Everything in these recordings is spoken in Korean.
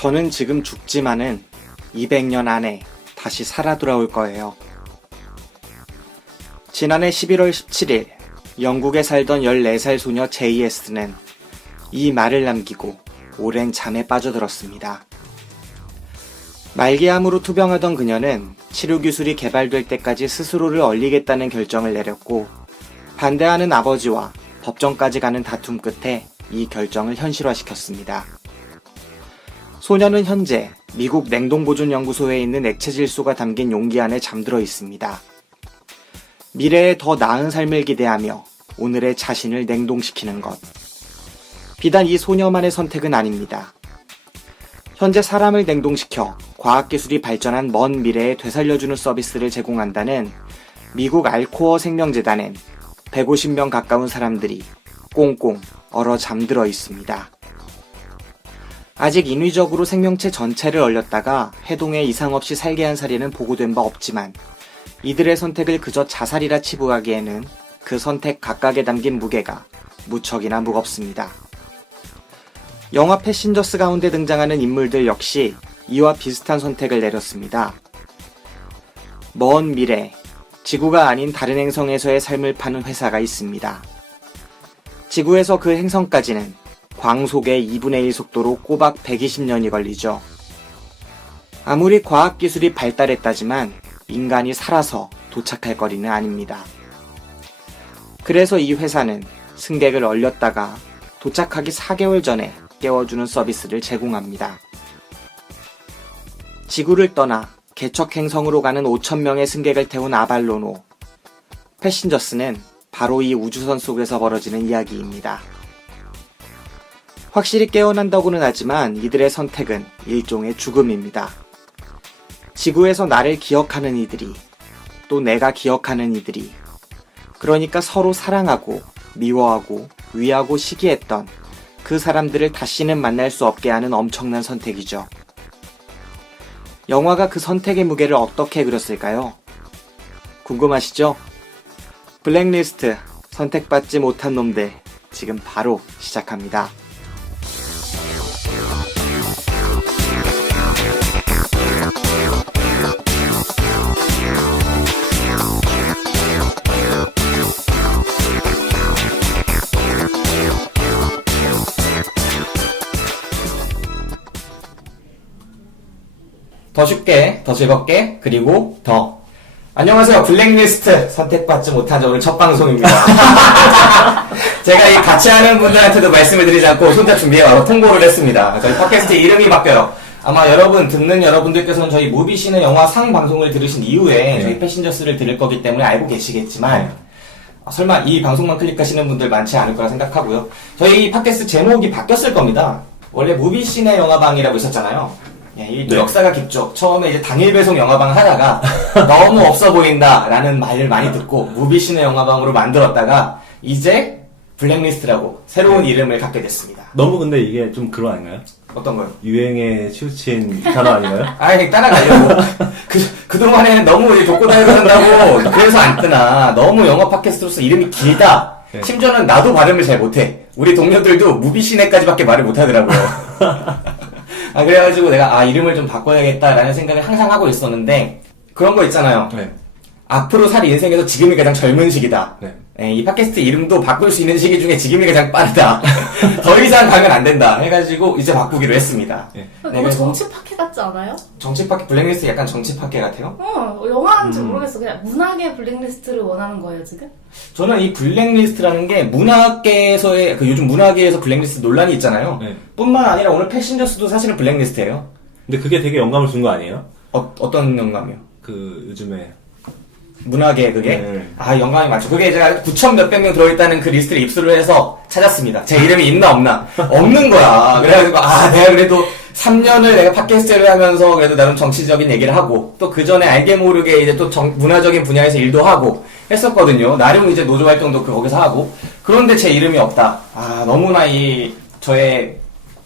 저는 지금 죽지만은 200년 안에 다시 살아 돌아올 거예요. 지난해 11월 17일 영국에 살던 14살 소녀 JS는 이 말을 남기고 오랜 잠에 빠져들었습니다. 말기암으로 투병하던 그녀는 치료 기술이 개발될 때까지 스스로를 얼리겠다는 결정을 내렸고 반대하는 아버지와 법정까지 가는 다툼 끝에 이 결정을 현실화시켰습니다. 소녀는 현재 미국 냉동보존연구소에 있는 액체 질소가 담긴 용기 안에 잠들어 있습니다. 미래에 더 나은 삶을 기대하며 오늘의 자신을 냉동시키는 것. 비단 이 소녀만의 선택은 아닙니다. 현재 사람을 냉동시켜 과학기술이 발전한 먼 미래에 되살려주는 서비스를 제공한다는 미국 알코어 생명재단엔 150명 가까운 사람들이 꽁꽁 얼어 잠들어 있습니다. 아직 인위적으로 생명체 전체를 얼렸다가 해동에 이상 없이 살게 한 사례는 보고된 바 없지만 이들의 선택을 그저 자살이라 치부하기에는 그 선택 각각에 담긴 무게가 무척이나 무겁습니다. 영화 패신저스 가운데 등장하는 인물들 역시 이와 비슷한 선택을 내렸습니다. 먼 미래, 지구가 아닌 다른 행성에서의 삶을 파는 회사가 있습니다. 지구에서 그 행성까지는 광속의 2분의 1 속도로 꼬박 120년이 걸리죠. 아무리 과학기술이 발달했다지만 인간이 살아서 도착할 거리는 아닙니다. 그래서 이 회사는 승객을 얼렸다가 도착하기 4개월 전에 깨워주는 서비스를 제공합니다. 지구를 떠나 개척 행성으로 가는 5,000명의 승객을 태운 아발로노. 패신저스는 바로 이 우주선 속에서 벌어지는 이야기입니다. 확실히 깨어난다고는 하지만 이들의 선택은 일종의 죽음입니다. 지구에서 나를 기억하는 이들이, 또 내가 기억하는 이들이, 그러니까 서로 사랑하고 미워하고 위하고 시기했던 그 사람들을 다시는 만날 수 없게 하는 엄청난 선택이죠. 영화가 그 선택의 무게를 어떻게 그렸을까요? 궁금하시죠? 블랙리스트, 선택받지 못한 놈들, 지금 바로 시작합니다. 더 쉽게, 더 즐겁게, 그리고 더. 안녕하세요. 블랙리스트 선택받지 못한 오늘 첫 방송입니다. 제가 이 같이 하는 분들한테도 말씀을 드리지 않고 혼자 준비해 바로 통보를 했습니다. 저희 팟캐스트 이름이 바뀌어요. 아마 듣는 여러분들께서는 저희 무비신의 영화 상 방송을 들으신 이후에 저희 패신저스를 들을 거기 때문에 알고 계시겠지만 설마 이 방송만 클릭하시는 분들 많지 않을 거라 생각하고요. 저희 팟캐스트 제목이 바뀌었을 겁니다. 원래 무비신의 영화방이라고 있었잖아요. 이 역사가 깊죠. 처음에 이제 당일 배송 영화방 하다가 너무 없어 보인다라는 말을 많이 듣고 무비신의 영화방으로 만들었다가 이제 블랙리스트라고 새로운 이름을 갖게 됐습니다. 너무 근데 이게 좀 그거 아닌가요? 어떤 거요? 유행에 치우친 단어 아닌가요? 아니 따라가려고. 그동안에는 너무 이제 족고 다니고 한다고 그래서 안 뜨나. 너무 영화 팟캐스트로서 이름이 길다. 네. 심지어는 나도 발음을 잘 못해. 우리 동료들도 무비신의까지밖에 말을 못하더라고요. 그래가지고 내가 이름을 좀 바꿔야겠다라는 생각을 항상 하고 있었는데 그런 거 있잖아요. 네. 앞으로 살 인생에서 지금이 가장 젊은 시기다. 네. 이 팟캐스트 이름도 바꿀 수 있는 시기 중에 지금이 가장 빠르다. 더 이상 가면 안 된다. 해가지고 이제 바꾸기로 했습니다. 네. 너무 정치 팟캐 같지 않아요? 정치 팟캐, 블랙리스트 약간 정치 팟캐 같아요? 영화인지 모르겠어. 그냥 문학의 블랙리스트를 원하는 거예요, 지금? 저는 이 블랙리스트라는 게 문학계에서의, 요즘 문학계에서 블랙리스트 논란이 있잖아요. 네. 뿐만 아니라 오늘 패신저스도 사실은 블랙리스트예요. 근데 그게 되게 영감을 준 거 아니에요? 어떤 영감이요? 요즘에 문학에 그게? 네. 영감이 많죠. 그게 제가 9천 몇백 명 들어있다는 그 리스트를 입수를 해서 찾았습니다. 제 이름이 있나 없나? 없는 거야. 그래가지고 내가 그래도 3년을 내가 팟캐스트를 하면서 그래도 나름 정치적인 얘기를 하고 또 그 전에 알게 모르게 이제 또 문화적인 분야에서 일도 하고 했었거든요. 나름 이제 노조 활동도 거기서 하고. 그런데 제 이름이 없다. 너무나 저의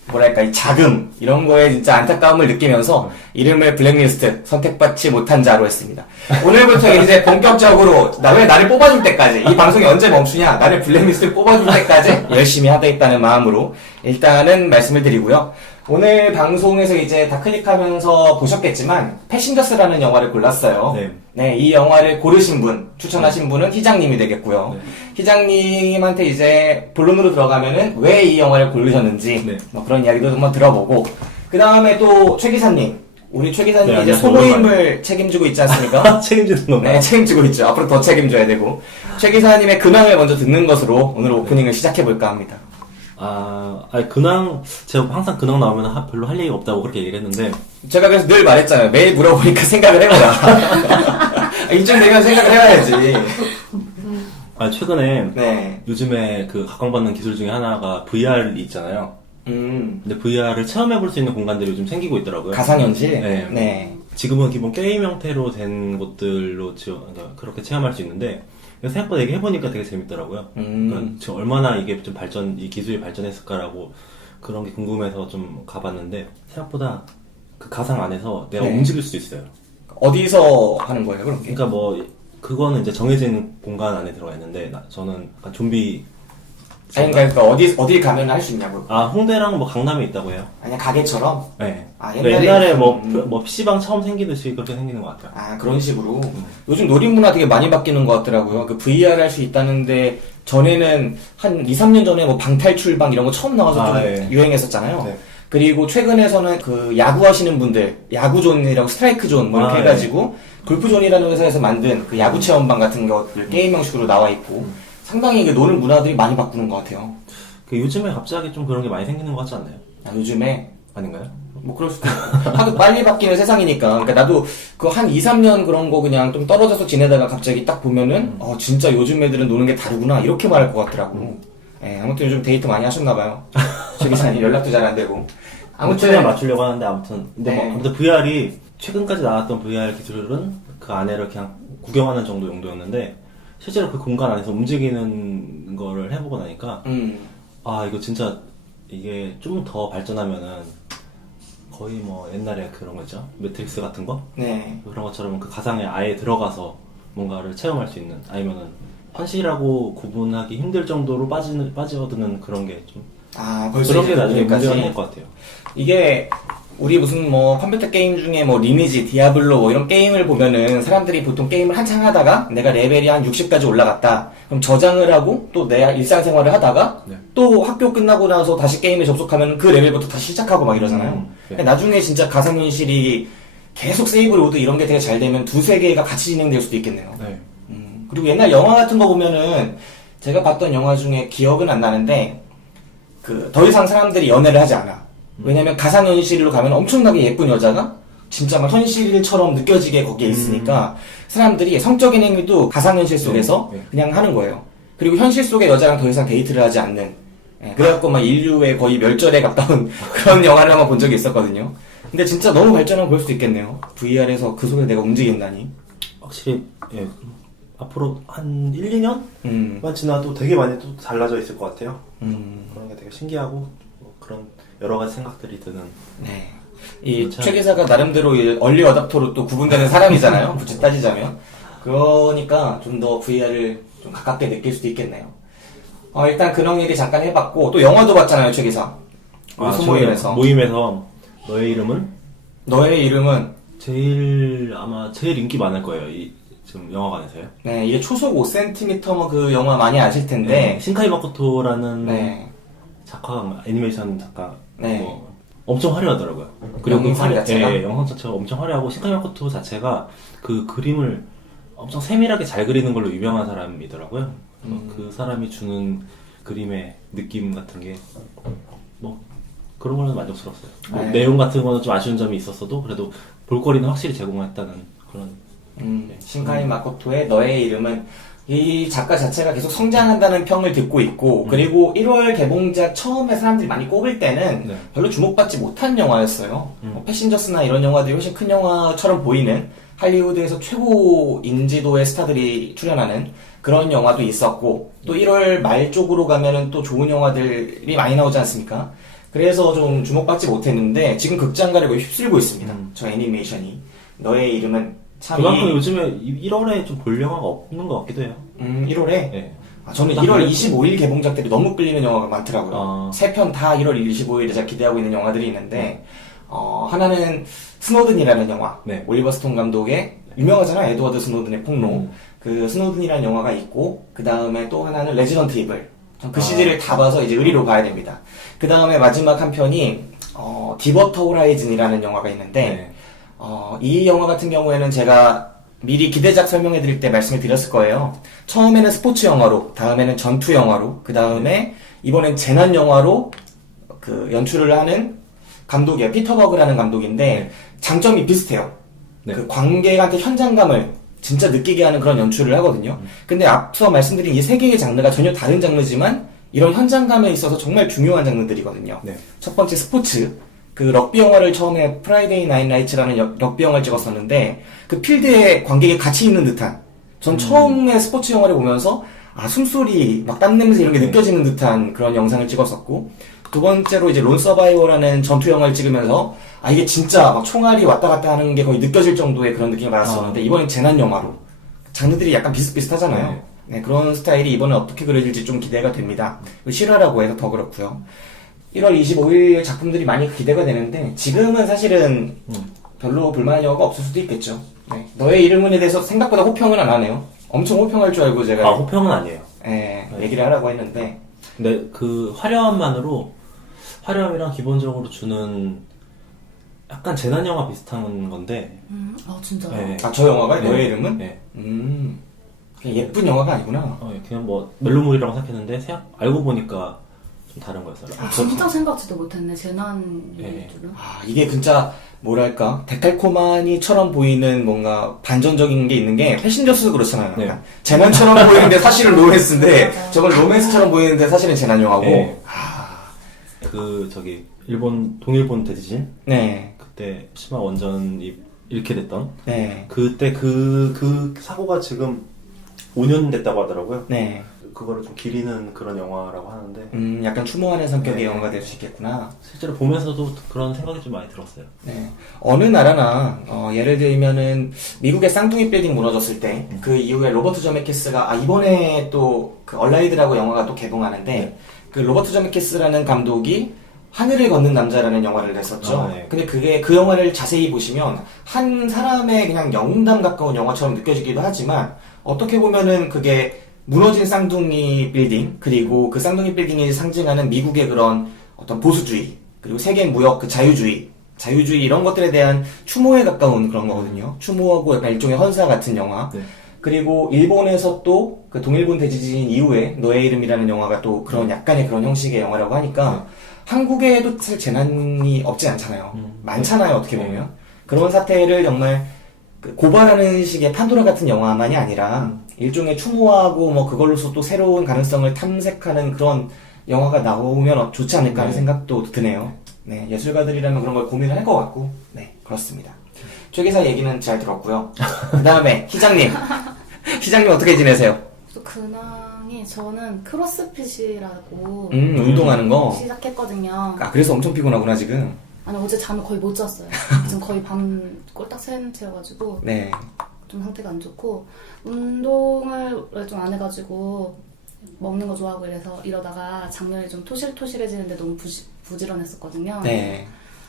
뭐랄까, 이 자금, 이런 거에 진짜 안타까움을 느끼면서 이름을 블랙리스트, 선택받지 못한 자로 했습니다. 오늘부터 이제 본격적으로, 왜 나를 뽑아줄 때까지, 이 방송이 언제 멈추냐, 나를 블랙리스트 뽑아줄 때까지 열심히 하겠다는 마음으로 일단은 말씀을 드리고요. 오늘 방송에서 이제 다 클릭하면서 보셨겠지만 패신저스라는 영화를 골랐어요. 네. 네, 이 영화를 고르신 분, 추천하신 분은 희장님이 되겠고요. 네. 희장님한테 이제 본론으로 들어가면은 왜 이 영화를 고르셨는지 네. 뭐 그런 이야기도 한번 들어보고 그 다음에 또 최 기사님, 우리 최 기사님 네, 이제 안녕하세요. 소모임을 책임지고 있지 않습니까? 책임지는 건가요? 네, 책임지고 있죠. 앞으로 더 책임져야 되고 최 기사님의 근황을 먼저 듣는 것으로 오늘 오프닝을 시작해볼까 합니다. 아니, 근황, 제가 항상 근황 나오면 별로 할 얘기가 없다고 그렇게 얘기를 했는데, 제가 그래서 늘 말했잖아요. 매일 물어보니까 생각을 해보라. 이쯤 되면 생각을 해야지. 최근에, 네. 요즘에 그 각광받는 기술 중에 하나가 VR이 있잖아요. 근데 VR을 체험해볼 수 있는 공간들이 요즘 생기고 있더라고요. 가상현실? 네. 네. 지금은 기본 게임 형태로 된 곳들로 그러니까 그렇게 체험할 수 있는데, 생각보다 이게 해보니까 되게 재밌더라고요. 그러니까 지금 얼마나 이게 좀 이 기술이 발전했을까라고 그런 게 궁금해서 좀 가봤는데, 생각보다 그 가상 안에서 내가 네. 움직일 수 있어요. 어디서 하는 거예요, 그런 게? 그러니까 뭐, 그거는 이제 정해진 공간 안에 들어가 있는데, 저는 약간 좀비. 아니, 그러니까 어딜 가면 할 수 있냐고. 홍대랑 뭐 강남에 있다고 해요. 아니, 가게처럼? 네. 아, 그러니까 옛날에 옛날에 뭐 PC방 처음 생기듯이 그렇게 생기는 것 같아요. 아, 그런 식으로. 요즘 놀이문화 되게 많이 바뀌는 것 같더라고요. 그 VR 할 수 있다는데, 전에는 한 2, 3년 전에 뭐 방탈출방 이런 거 처음 나와서 좀 예. 유행했었잖아요. 네. 그리고 최근에서는 그 야구 하시는 분들, 야구존이라고 스트라이크존 뭐 이렇게 예. 해가지고, 골프존이라는 회사에서 만든 그 야구 체험방 같은 것들 게임 형식으로 나와 있고, 상당히 그 노는 문화들이 많이 바꾸는 것 같아요. 요즘에 갑자기 좀 그런 게 많이 생기는 것 같지 않나요? 아, 요즘에 아닌가요? 뭐 그럴 수도 있고 하도 빨리 바뀌는 세상이니까 그러니까 나도 그 한 2, 3년 그런 거 그냥 좀 떨어져서 지내다가 갑자기 딱 보면은 진짜 요즘 애들은 노는 게 다르구나 이렇게 말할 것 같더라고. 예, 아무튼 요즘 데이트 많이 하셨나봐요. 최 기사님 연락도 잘 안 되고. 최대한 맞추려고 하는데 아무튼 근데 네. 아무튼 VR이 최근까지 나왔던 VR 기술은 그 안에를 그냥 구경하는 정도 용도였는데 실제로 그 공간 안에서 움직이는 거를 해보고 나니까 이거 진짜 이게 좀 더 발전하면은 거의 뭐 옛날에 그런 거 있죠? 매트릭스 같은 거? 네. 그런 것처럼 그 가상에 아예 들어가서 뭔가를 체험할 수 있는 아니면은 현실하고 구분하기 힘들 정도로 빠져드는 그런 게 좀 벌써 그런 게 이제 나중에 여기까지. 문제가 될 것 같아요. 이게 우리 무슨 뭐 컴퓨터 게임 중에 뭐 리니지, 디아블로 뭐 이런 게임을 보면은 사람들이 보통 게임을 한창 하다가 내가 레벨이 한 60까지 올라갔다. 그럼 저장을 하고 또 내 일상생활을 하다가 네. 또 학교 끝나고 나서 다시 게임에 접속하면 그 레벨부터 다시 시작하고 막 이러잖아요. 네. 근데 나중에 진짜 가상현실이 계속 세이브 로드 이런 게 되게 잘 되면 두세 개가 같이 진행될 수도 있겠네요. 네. 그리고 옛날 영화 같은 거 보면은 제가 봤던 영화 중에 기억은 안 나는데 그 더 이상 사람들이 연애를 하지 않아. 왜냐면 가상현실로 가면 엄청나게 예쁜 여자가 진짜 막 현실처럼 느껴지게 거기에 있으니까 사람들이 성적인 행위도 가상현실 속에서 네. 그냥 하는 거예요. 그리고 현실 속의 여자랑 더 이상 데이트를 하지 않는. 그래갖고 막 인류의 거의 멸절에 가까운 그런 영화를 한번 본 적이 있었거든요. 근데 진짜 너무 발전하면 볼 수도 있겠네요. VR에서 그 속에 내가 움직인다니. 확실히 예, 앞으로 한 1, 2년만 음, 지나도 되게 많이 또 달라져 있을 것 같아요. 음, 그런 게 되게 신기하고 뭐 그런 여러 가지 생각들이 드는. 네. 이 그렇죠. 최 기사가 나름대로 이 얼리 어답터로 또 구분되는 사람이잖아요. 굳이 따지자면. 그러니까 좀 더 VR을 좀 가깝게 느낄 수도 있겠네요. 일단 그런 얘기 잠깐 해봤고 또 영화도 봤잖아요, 최 기사. 우리 소모임에서. 모임에서 너의 이름은 너의 이름은 아마 제일 인기 많을 거예요. 지금 영화관에서요. 네, 이게 초속 5cm 뭐 그 영화 많이 아실 텐데. 신카이 마코토라는 네. 작가, 애니메이션 작가, 네. 뭐 엄청 화려하더라고요. 그리고 영상 자체가? 영상 자체가 엄청 화려하고 신카이 마코토 자체가 그 그림을 엄청 세밀하게 잘 그리는 걸로 유명한 사람이더라고요. 그 사람이 주는 그림의 느낌 같은 게 뭐 그런 거는 만족스러웠어요. 뭐 네. 내용 같은 거는 좀 아쉬운 점이 있었어도 그래도 볼거리는 확실히 제공했다는 그런. 신카이 마코토의 너의 이름은 이 작가 자체가 계속 성장한다는 평을 듣고 있고 그리고 1월 개봉작 처음에 사람들이 많이 꼽을 때는 네. 별로 주목받지 못한 영화였어요. 패신저스나 이런 영화들이 훨씬 큰 영화처럼 보이는 할리우드에서 최고 인지도의 스타들이 출연하는 그런 영화도 있었고 또 1월 말 쪽으로 가면은 또 좋은 영화들이 많이 나오지 않습니까? 그래서 좀 주목받지 못했는데 지금 극장가를 거의 휩쓸고 있습니다. 저 애니메이션이. 너의 이름은 참 그만큼 요즘에 1월에 좀 볼 영화가 없는 것 같기도 해요. 1월에? 네. 저는 1월 25일 개봉작들이 너무 끌리는 영화가 많더라고요. 세 편 다 1월 25일에 제가 기대하고 있는 영화들이 있는데 하나는 스노든이라는 영화. 네. 올리버 스톤 감독의 유명하잖아요. 에드워드 스노든의 폭로. 그 스노든이라는 영화가 있고 그 다음에 또 하나는 레지던트 이블. 그 시리즈를 다 봐서 이제 의리로 봐야 됩니다. 그 다음에 마지막 한 편이 디버터 호라이즌이라는 영화가 있는데 이 영화 같은 경우에는 제가 미리 기대작 설명해 드릴 때 말씀을 드렸을 거예요. 처음에는 스포츠 영화로, 다음에는 전투 영화로, 그 다음에 이번엔 재난 영화로 그 연출을 하는 감독이에요. 피터 버그라는 감독인데 장점이 비슷해요. 네. 그 관객한테 현장감을 진짜 느끼게 하는 그런 연출을 하거든요. 근데 앞서 말씀드린 이 세 개의 장르가 전혀 다른 장르지만 이런 현장감에 있어서 정말 중요한 장르들이거든요. 네. 첫 번째 스포츠. 그 럭비 영화를 처음에 프라이데이 나인 라이츠라는 럭비 영화를 찍었었는데 그 필드에 관객이 같이 있는 듯한 전 처음에 스포츠 영화를 보면서 숨소리 막 땀 냄새 이런 게 느껴지는 듯한 그런 영상을 찍었었고 두 번째로 이제 론 서바이어라는 전투 영화를 찍으면서 이게 진짜 막 총알이 왔다 갔다 하는 게 거의 느껴질 정도의 그런 느낌을 받았었는데 이번엔 재난 영화로 장르들이 약간 비슷비슷하잖아요. 네, 그런 스타일이 이번에 어떻게 그려질지 좀 기대가 됩니다. 실화라고 해서 더 그렇고요. 1월 25일 작품들이 많이 기대가 되는데 지금은 사실은 별로 볼만한 영화가 없을 수도 있겠죠. 네. 너의 이름은에 대해서 생각보다 호평은 안 하네요. 엄청 호평할 줄 알고 제가 호평은 아니에요. 얘기를 하라고 했는데 근데 그 화려함이랑 기본적으로 주는 약간 재난 영화 비슷한 건데. 진짜요? 네. 저 영화가 네. 너의 이름은? 네. 그냥 예쁜 영화가 아니구나. 그냥 뭐 멜로물이라고 생각했는데 알고 보니까 좀 다른 거였어요. 진짜 생각지도 못했네. 재난 얘기들은. 이게 진짜 뭐랄까 데칼코마니처럼 보이는 뭔가 반전적인 게 있는 게 패신저스도 그렇잖아요. 네. 재난처럼 보이는데 사실은 로맨스인데 저건 로맨스처럼 보이는데 사실은 재난 영화고. 네. 동일본 대지진? 네. 그때 심화 원전이 잃게 됐던. 네. 그때 그 사고가 지금 5년 됐다고 하더라고요. 네. 그거를 좀 기리는 그런 영화라고 하는데. 약간 추모하는 성격의 네. 영화가 될 수 있겠구나. 실제로 보면서도 그런 생각이 좀 많이 들었어요. 네. 어느 나라나, 예를 들면은, 미국의 쌍둥이 빌딩 무너졌을 때, 그 이후에 로버트 제메키스가, 이번에 또, 그 얼라이드라고 영화가 또 개봉하는데, 네. 그 로버트 제메키스라는 감독이 하늘을 걷는 남자라는 영화를 냈었죠. 네. 근데 그 영화를 자세히 보시면, 한 사람의 그냥 영웅담 가까운 영화처럼 느껴지기도 하지만, 어떻게 보면은 그게 무너진 쌍둥이 빌딩, 그리고 그 쌍둥이 빌딩이 상징하는 미국의 그런 어떤 보수주의, 그리고 세계 무역 그 자유주의 이런 것들에 대한 추모에 가까운 그런 거거든요. 추모하고 약간 일종의 헌사 같은 영화. 네. 그리고 일본에서 또 그 동일본 대지진 이후에 너의 이름이라는 영화가 또 그런 약간의 그런 형식의 영화라고 하니까 한국에도 사실 재난이 없진 않잖아요. 많잖아요, 어떻게 보면. 그런 사태를 정말 고발하는 식의 판도라 같은 영화만이 아니라 일종의 추모하고 뭐 그걸로서 또 새로운 가능성을 탐색하는 그런 영화가 나오면 좋지 않을까 하는 생각도 드네요. 네, 예술가들이라면 그런 걸 고민을 할 것 같고, 네, 그렇습니다. 최 기사 얘기는 잘 들었고요. 그 다음에 희장님, 희장님 어떻게 지내세요? 또 근황이 저는 크로스핏이라고 운동하는 거. 시작했거든요. 그래서 엄청 피곤하구나 지금. 아니 어제 잠을 거의 못 잤어요. 지금 거의 밤 꼴딱 새는 채여가지고 네. 좀 상태가 안 좋고 운동을 원래 좀 안 해가지고 먹는 거 좋아하고 이러다가 작년에 좀 토실토실해지는데 너무 부지런했었거든요. 네.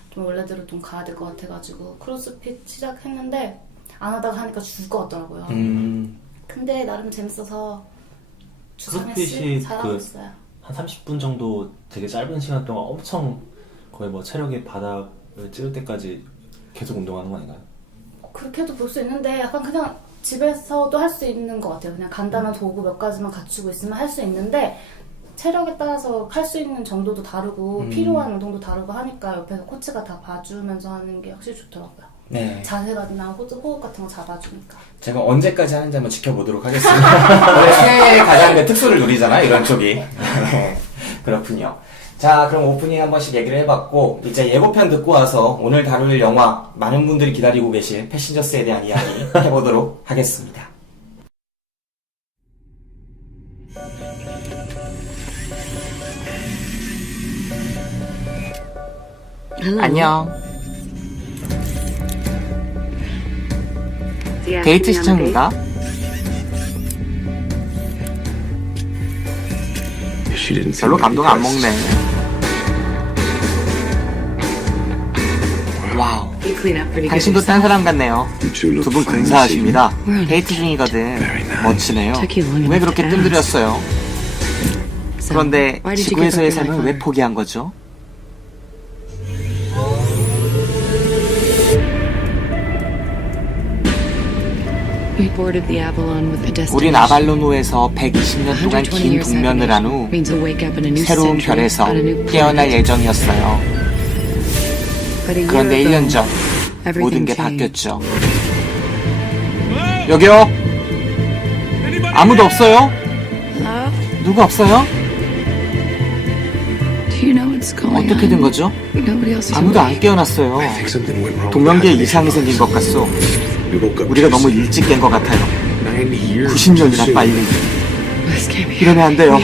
좀 원래대로 좀 가야 될 것 같아가지고 크로스핏 시작했는데 안 하다가 하니까 죽을 것 같더라고요. 근데 나름 재밌어서 주 3회씩 잘하고 있어요. 한 30분 정도 되게 짧은 시간 동안 엄청 거의 뭐 체력의 바닥을 찍을 때까지 계속 운동하는 거 아닌가요? 그렇게도 볼 수 있는데 약간 그냥 집에서도 할 수 있는 것 같아요. 그냥 간단한 도구 몇 가지만 갖추고 있으면 할 수 있는데 체력에 따라서 할 수 있는 정도도 다르고 필요한 운동도 다르고 하니까 옆에서 코치가 다 봐주면서 하는 게 확실히 좋더라고요. 네. 자세나 호흡 같은 거 잡아주니까. 제가 언제까지 하는지 한번 지켜보도록 하겠습니다. 원래 새해 가장 특수를 누리잖아요, 이런 쪽이. 네, 그렇군요. 자, 그럼 오프닝 한 번씩 얘기를 해봤고, 이제 예고편 듣고 와서 오늘 다룰 영화, 많은 분들이 기다리고 계실 패신저스에 대한 이야기 해보도록 하겠습니다. 안녕. 데이트 시청입니다. 별로 감동 안 먹네. 와우. 당신도 딴 사람 같네요. 두 분 근사하십니다. 데이트 중이거든. 멋지네요. 왜 그렇게 뜸들였어요? 그런데 지구에서의 삶은 왜 포기한 거죠? 우린 아발로노에서 120년 동안 긴 동면을 한 후 새로운 별에서 깨어날 예정이었어요. 그런데 1년 전 모든 게 바뀌었죠. 여기요? 아무도 없어요? 누구 없어요? 어떻게 된 거죠? 아무도 안 깨어났어요. 동명계에 이상이 생긴 것 같소. 우리가 너무 일찍 깬 것 같아요. 90년이나 빨리. 이러면 안 돼요.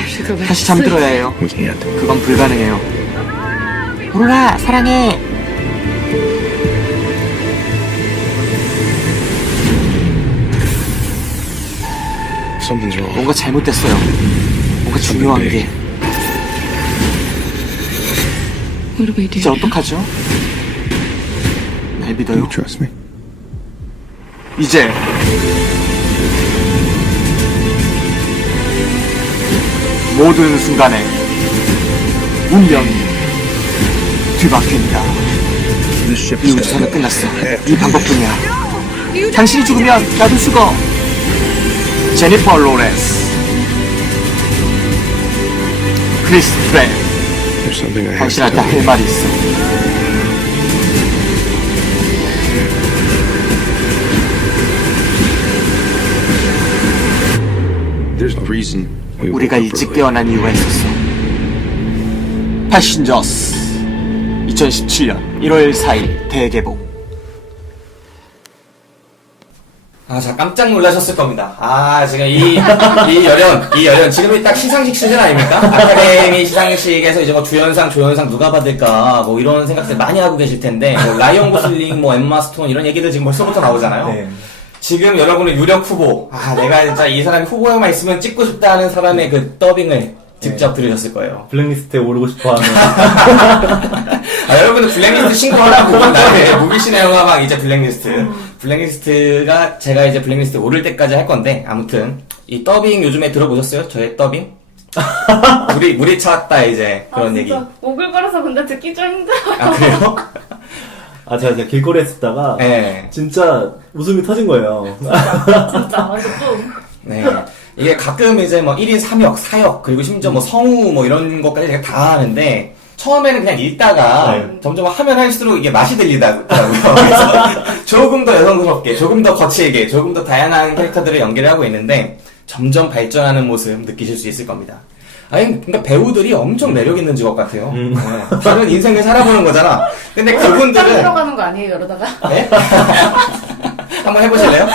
다시 잠들어야 해요. 그건 불가능해요. 오로라, 사랑해. 뭔가 잘못됐어요. 뭔가 중요한 게. 이제 어떡하죠? 날 믿어요? 이제 모든 순간에 운명이 뒤바뀝니다. 이 우주선은 끝났어. 이 방법뿐이야. 당신이 죽으면 나도 죽어. 제니퍼 로렌스, 크리스 프렌, 당신한테 할 말이 있어. 우리가 일찍 깨어난 이유가 있었어. 패신저스 2017년 1월 4일 대개봉. 자, 깜짝 놀라셨을 겁니다. 지금 이 열연, 지금이 딱 시상식 시즌 아닙니까? 아카데미 시상식에서 이제 뭐 주연상, 조연상 누가 받을까, 뭐 이런 생각들 많이 하고 계실 텐데, 뭐 라이언 고슬링, 뭐 엠마 스톤 이런 얘기들 지금 벌써부터 나오잖아요. 네. 지금 여러분의 유력 후보, 내가 진짜 이 사람이 후보에만 있으면 찍고 싶다 는 사람의 그 더빙을 직접 들으셨을 거예요. 블랙리스트에 오르고 싶어 하는. 여러분들 블랙리스트 신고하라고. 나의 무기신의 영화방 이제 블랙리스트. 블랙리스트가 제가 이제 블랙리스트에 오를 때까지 할 건데, 아무튼, 이 더빙 요즘에 들어보셨어요? 저의 더빙? 우리 찾았다, 이제. 그런 얘기. 오글거려서 근데 듣기 좀 힘들어요. 그래요? 제가 길거리에 쓰다가, 네. 진짜 웃음이 터진 거예요. 진짜, 완전 뿜. 네. 이게 가끔 이제 뭐 1인 3역, 4역, 그리고 심지어 뭐 성우 뭐 이런 것까지 제가 다 하는데, 처음에는 그냥 읽다가 점점 하면 할수록 이게 맛이 들리더라고요. 그래서 조금 더 여성스럽게, 조금 더 거칠게, 조금 더 다양한 캐릭터들을 연기를 하고 있는데, 점점 발전하는 모습 느끼실 수 있을 겁니다. 그러니까 배우들이 엄청 매력 있는 직업 같아요. 네. 다른 인생을 살아보는 거잖아. 근데 그분들은 들어가는 거 아니에요, 이러다가? 네? 한번 해보실래요?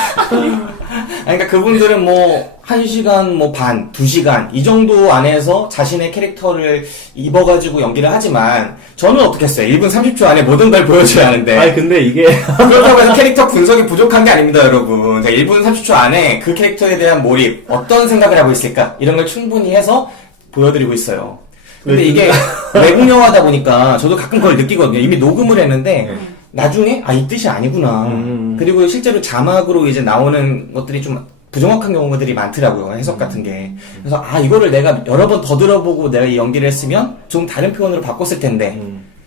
그러니까 그분들은 뭐 1시간 뭐 반, 2시간 이 정도 안에서 자신의 캐릭터를 입어가지고 연기를 하지만 저는 어떻게 했어요? 1분 30초 안에 모든 걸 보여줘야 하는데 근데 이게 그렇다고 해서 캐릭터 분석이 부족한 게 아닙니다, 여러분. 1분 30초 안에 그 캐릭터에 대한 몰입, 어떤 생각을 하고 있을까 이런 걸 충분히 해서 보여드리고 있어요. 근데 이게 외국 영화다 보니까 저도 가끔 그걸 느끼거든요. 이미 녹음을 했는데 나중에 이 뜻이 아니구나. 그리고 실제로 자막으로 이제 나오는 것들이 좀 부정확한 경우들이 많더라고요. 해석 같은 게. 그래서 이거를 내가 여러 번 더 들어보고 내가 이 연기를 했으면 좀 다른 표현으로 바꿨을 텐데.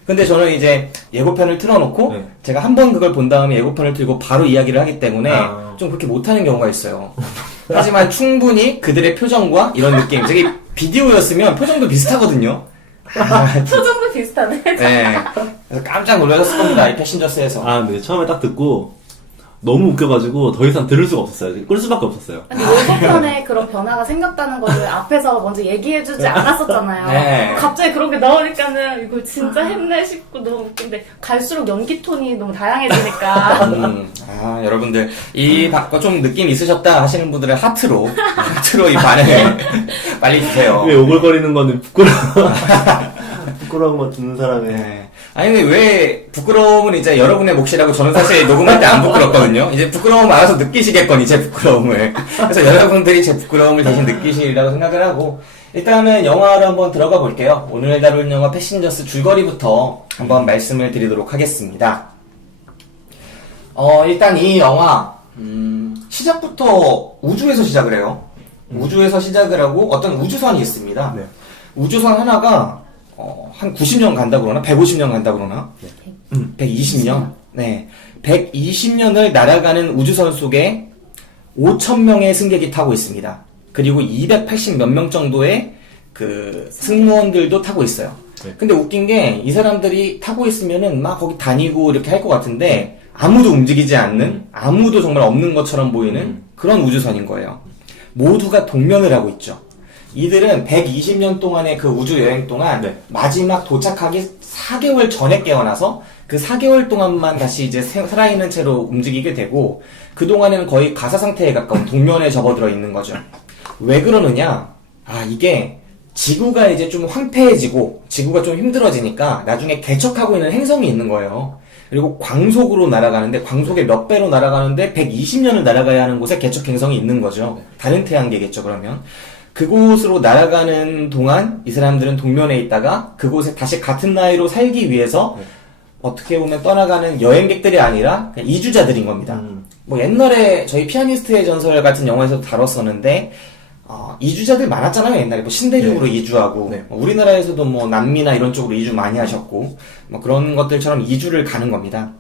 근데 저는 이제 예고편을 틀어놓고 제가 한 번 그걸 본 다음에 예고편을 틀고 바로 이야기를 하기 때문에 좀 그렇게 못하는 경우가 있어요. 하지만 충분히 그들의 표정과 이런 느낌. 저기 비디오였으면 표정도 비슷하거든요. 표정도 비슷하네. 네. 그래서 깜짝 놀라셨을 겁니다. 이 패신저스에서. 근데 처음에 딱 듣고 너무 웃겨가지고 더 이상 들을 수가 없었어요. 끌 수밖에 없었어요. 근데 예고편에 그런 변화가 생겼다는 거를 앞에서 먼저 얘기해주지 않았었잖아요. 네. 갑자기 그런 게 나오니까는 이거 진짜 했네 싶고 너무 웃긴데 갈수록 연기 톤이 너무 다양해지니까. 여러분들 이 바꿔 좀 느낌 있으셨다 하시는 분들은 하트로 이 반응을 빨리 주세요. 왜 오글거리는 거는 부끄러운 거 듣는 사람의. 네. 아니, 근데 왜, 부끄러움은 이제 여러분의 몫이라고 저는 사실 녹음할 때 안 부끄럽거든요. 이제 부끄러움 알아서 느끼시겠거니, 제 부끄러움을. 그래서 여러분들이 제 부끄러움을 대신 느끼시리라고 생각을 하고, 일단은 영화로 한번 들어가 볼게요. 오늘 다룰 영화 패신저스 줄거리부터 한번 말씀을 드리도록 하겠습니다. 일단 이 영화, 시작부터 우주에서 시작을 해요. 우주에서 시작을 하고 어떤 우주선이 있습니다. 네. 우주선 하나가 한 90년 간다 그러나 150년 간다 그러나 120년. 네. 120년을 날아가는 우주선 속에 5,000명의 승객이 타고 있습니다. 그리고 280 몇 명 정도의 그 승무원들도 타고 있어요. 네. 근데 웃긴 게 이 사람들이 타고 있으면은 막 거기 다니고 이렇게 할 것 같은데 아무도 움직이지 않는, 아무도 정말 없는 것처럼 보이는 그런 우주선인 거예요. 모두가 동면을 하고 있죠. 이들은 120년 동안의 그 우주 여행 동안 네. 마지막 도착하기 4개월 전에 깨어나서 그 4개월 동안만 다시 이제 살아있는 채로 움직이게 되고 그동안에는 거의 가사 상태에 가까운 동면에 접어들어 있는 거죠. 왜 그러느냐? 이게 지구가 이제 좀 황폐해지고 지구가 좀 힘들어지니까 나중에 개척하고 있는 행성이 있는 거예요. 그리고 광속으로 날아가는데 광속의 몇 배로 날아가는데 120년을 날아가야 하는 곳에 개척 행성이 있는 거죠. 다른 태양계겠죠, 그러면. 그곳으로 날아가는 동안 이 사람들은 동면에 있다가 그곳에 다시 같은 나이로 살기 위해서 어떻게 보면 떠나가는 여행객들이 아니라 그냥 이주자들인 겁니다. 뭐 옛날에 저희 피아니스트의 전설 같은 영화에서도 다뤘었는데 이주자들 많았잖아요. 옛날에 뭐 신대륙으로 네. 이주하고 네. 우리나라에서도 뭐 남미나 이런 쪽으로 이주 많이 하셨고 뭐 그런 것들처럼 이주를 가는 겁니다.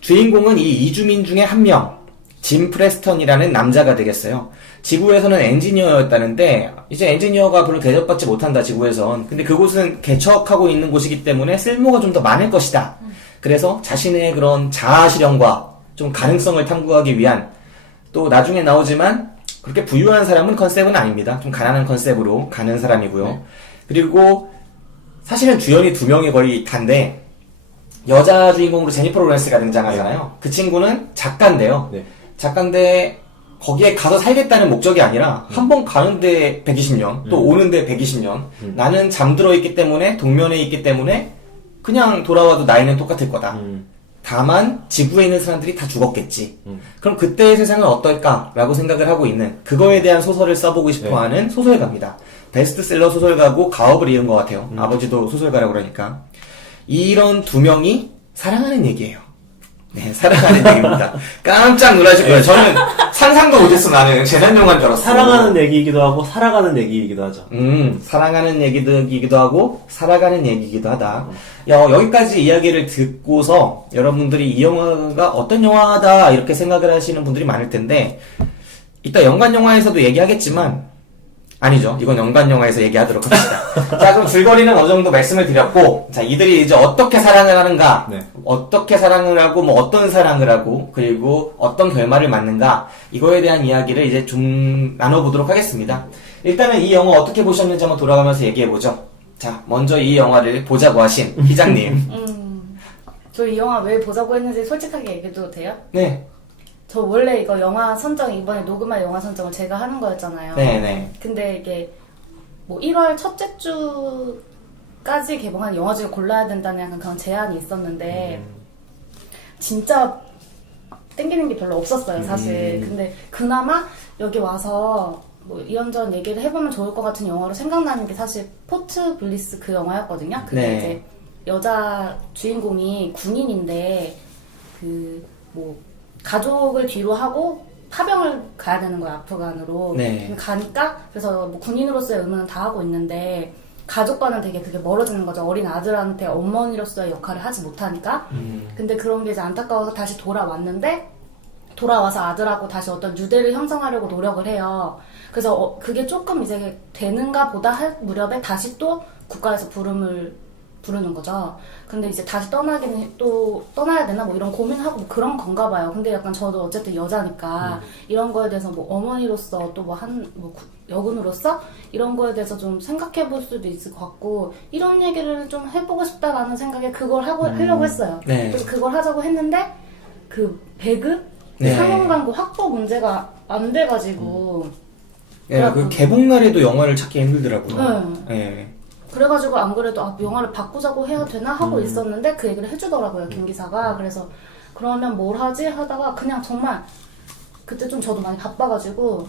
주인공은 이 이주민 중에 한 명, 짐 프레스턴이라는 남자가 되겠어요. 지구에서는 엔지니어였다는데 이제 엔지니어가 별로 대접받지 못한다, 지구에선. 근데 그곳은 개척하고 있는 곳이기 때문에 쓸모가 좀 더 많을 것이다. 그래서 자신의 그런 자아 실현과 좀 가능성을 탐구하기 위한, 또 나중에 나오지만 그렇게 부유한 사람은 컨셉은 아닙니다. 좀 가난한 컨셉으로 가는 사람이고요. 그리고 사실은 주연이 두 명이 거의 단데 여자 주인공으로 제니퍼 로렌스가 등장하잖아요. 그 친구는 작가인데요. 네. 작가인데 거기에 가서 살겠다는 목적이 아니라 한 번 가는데 120년 또 오는데 120년 나는 잠들어 있기 때문에 동면에 있기 때문에 그냥 돌아와도 나이는 똑같을 거다. 다만 지구에 있는 사람들이 다 죽었겠지. 그럼 그때의 세상은 어떨까라고 생각을 하고 있는, 그거에 대한 소설을 써보고 싶어하는 소설가입니다. 베스트셀러 소설가고 가업을 이은 것 같아요. 아버지도 소설가라고 그러니까. 이런 두 명이 사랑하는 얘기예요. 네, 사랑하는 얘기입니다. 깜짝 놀라실 거예요. 저는 상상도 못했어. 나는 재난영화인 줄 알았어. 사랑하는 얘기이기도 하고 살아가는 얘기이기도 하죠. 사랑하는 얘기이기도 하고 살아가는 얘기이기도 하다. 여기까지 이야기를 듣고서 여러분들이 이 영화가 어떤 영화다 이렇게 생각을 하시는 분들이 많을 텐데, 이따 연관영화에서도 얘기하겠지만 아니죠. 이건 연관영화에서 얘기하도록 합시다. 자, 그럼 줄거리는 어느 정도 말씀을 드렸고, 자, 이들이 이제 어떻게 사랑을 하는가, 네. 어떻게 사랑을 하고, 뭐 어떤 사랑을 하고, 그리고 어떤 결말을 맞는가, 이거에 대한 이야기를 이제 좀 나눠보도록 하겠습니다. 일단은 이 영화 어떻게 보셨는지 한번 돌아가면서 얘기해보죠. 자, 먼저 이 영화를 보자고 하신 희장님. 저 이 영화 왜 보자고 했는지 솔직하게 얘기해도 돼요? 네. 저 원래 이거 영화 선정, 이번에 녹음할 영화 선정을 제가 하는 거였잖아요. 네네. 근데 이게 뭐 1월 첫째 주까지 개봉한 영화 중에 골라야 된다는 약간 그런 제한이 있었는데 진짜 땡기는 게 별로 없었어요, 사실. 근데 그나마 여기 와서 뭐 이런저런 얘기를 해보면 좋을 것 같은 영화로 생각나는 게 사실 포트 블리스 그 영화였거든요. 그게 네. 이제 여자 주인공이 군인인데 그 뭐 가족을 뒤로 하고 파병을 가야 되는 거야, 아프간으로. 네. 가니까 그래서 뭐 군인으로서의 의무는 다 하고 있는데 가족과는 되게 그게 멀어지는 거죠. 어린 아들한테 어머니로서의 역할을 하지 못하니까. 근데 그런 게 이제 안타까워서 다시 돌아왔는데, 돌아와서 아들하고 다시 어떤 유대를 형성하려고 노력을 해요. 그래서 그게 조금 이제 되는가 보다 할 무렵에 다시 또 국가에서 부르는 거죠. 근데 이제 다시 또 떠나야 되나 뭐 이런 고민하고 뭐 그런 건가 봐요. 근데 약간 저도 어쨌든 여자니까 이런 거에 대해서 뭐 어머니로서 또 뭐 여군으로서 이런 거에 대해서 좀 생각해 볼 수도 있을 것 같고, 이런 얘기를 좀 해보고 싶다라는 생각에 그걸 하려고 했어요. 네. 그래서 그걸 하자고 했는데 그 배급 네. 상영 광고 확보 문제가 안 돼가지고 그 개봉날에도 영화를 찾기 힘들더라고요. 네. 네. 그래가지고 안 그래도 영화를 바꾸자고 해야 되나 하고 있었는데 그 얘기를 해주더라고요, 김 기사가. 그래서 그러면 뭘 하지 하다가 그냥 정말 그때 좀 저도 많이 바빠가지고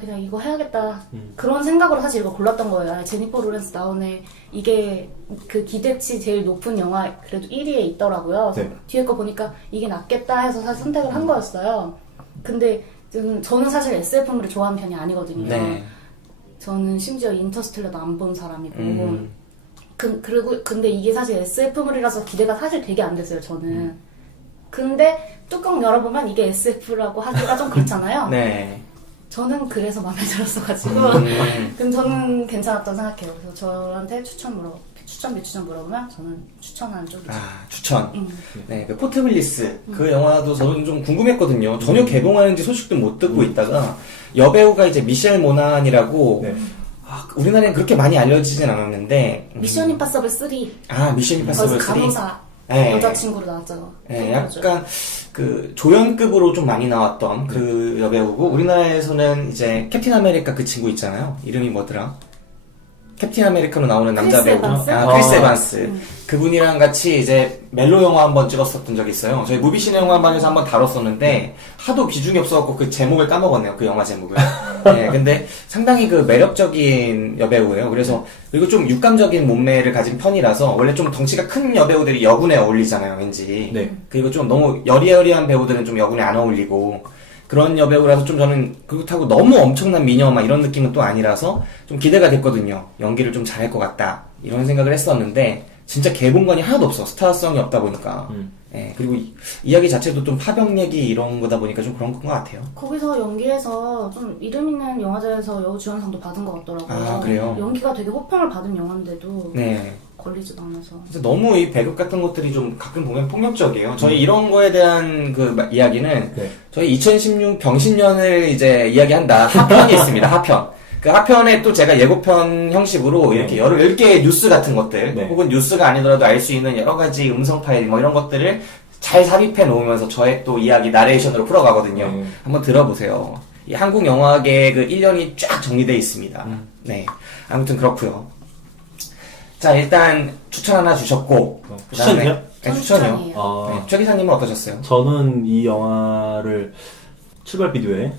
그냥 이거 해야겠다 그런 생각으로 사실 이거 골랐던 거예요. 제니퍼 로렌스 나오네, 이게 그 기대치 제일 높은 영화 그래도 1위에 있더라고요. 그래서 네. 뒤에 거 보니까 이게 낫겠다 해서 사실 선택을 한 거였어요. 근데 저는 사실 SF물을 좋아하는 편이 아니거든요. 네. 저는 심지어 인터스텔라도 안 본 사람이고 그리고 근데 이게 사실 SF물이라서 기대가 사실 되게 안 됐어요, 저는. 근데 뚜껑 열어보면 이게 SF라고 하기가 좀 그렇잖아요. 네. 저는 그래서 마음에 들었어가지고 그럼 저는 괜찮았던 생각해요. 그래서 저한테 추천 물어보면 저는 추천하는 쪽이죠. 추천. 네, 그 포트블리스 그 영화도 저는 좀 궁금했거든요. 전혀 개봉하는지 소식도 못 듣고 있다가 여배우가 이제 미셸 모난이라고 네. 우리나라엔 그렇게 많이 알려지진 않았는데 미션 임파서블 3 미션 임파서블 거기서 3 간호사 네. 여자친구로 나왔잖아. 네, 약간 그 조연급으로 좀 많이 나왔던 그 여배우고 우리나라에서는 이제 캡틴 아메리카 그 친구 있잖아요. 이름이 뭐더라? 캡틴 아메리카로 나오는 남자 크리스 배우. 에반스? 크리스 에반스. 그분이랑 같이 이제 멜로 영화 한번 찍었었던 적이 있어요. 저희 무비신 영화방에서 한번 다뤘었는데 하도 비중이 없어갖고 그 제목을 까먹었네요. 그 영화 제목을. 네, 근데 상당히 그 매력적인 여배우예요. 그래서 그리고 좀 육감적인 몸매를 가진 편이라서 원래 좀 덩치가 큰 여배우들이 여군에 어울리잖아요. 왠지. 네. 그리고 좀 너무 여리여리한 배우들은 좀 여군에 안 어울리고 그런 여배우라서 좀 저는 그렇다고 너무 엄청난 미녀 막 이런 느낌은 또 아니라서 좀 기대가 됐거든요. 연기를 좀 잘할 것 같다 이런 생각을 했었는데 진짜 개봉관이 하나도 없어. 스타성이 없다 보니까. 예, 그리고 이야기 자체도 좀 파병 얘기 이런 거다 보니까 좀 그런 것 같아요. 거기서 연기해서 좀 이름 있는 영화제에서 여우주연상도 받은 것 같더라고요. 그래요? 연기가 되게 호평을 받은 영화인데도 네. 걸리지도 않아서. 그래서 너무 이 배급 같은 것들이 좀 가끔 보면 폭력적이에요. 저희 이런 거에 대한 그 이야기는 네. 저희 2016 병신년을 이제 이야기한다. 하편이 있습니다. 하편. 그 하편에 또 제가 예고편 형식으로 이렇게 여러 10개의 뉴스 같은 것들 혹은 뉴스가 아니더라도 알 수 있는 여러 가지 음성 파일 뭐 이런 것들을 잘 삽입해 놓으면서 저의 또 이야기 나레이션으로 풀어가거든요. 한번 들어보세요. 이 한국 영화계의 그 1년이 쫙 정리되어 있습니다. 네. 아무튼 그렇고요. 자, 일단 추천 하나 주셨고 추천이요? 네, 추천이요. 추천이에요. 네, 최 기사님은 어떠셨어요? 저는 이 영화를 출발 비디오에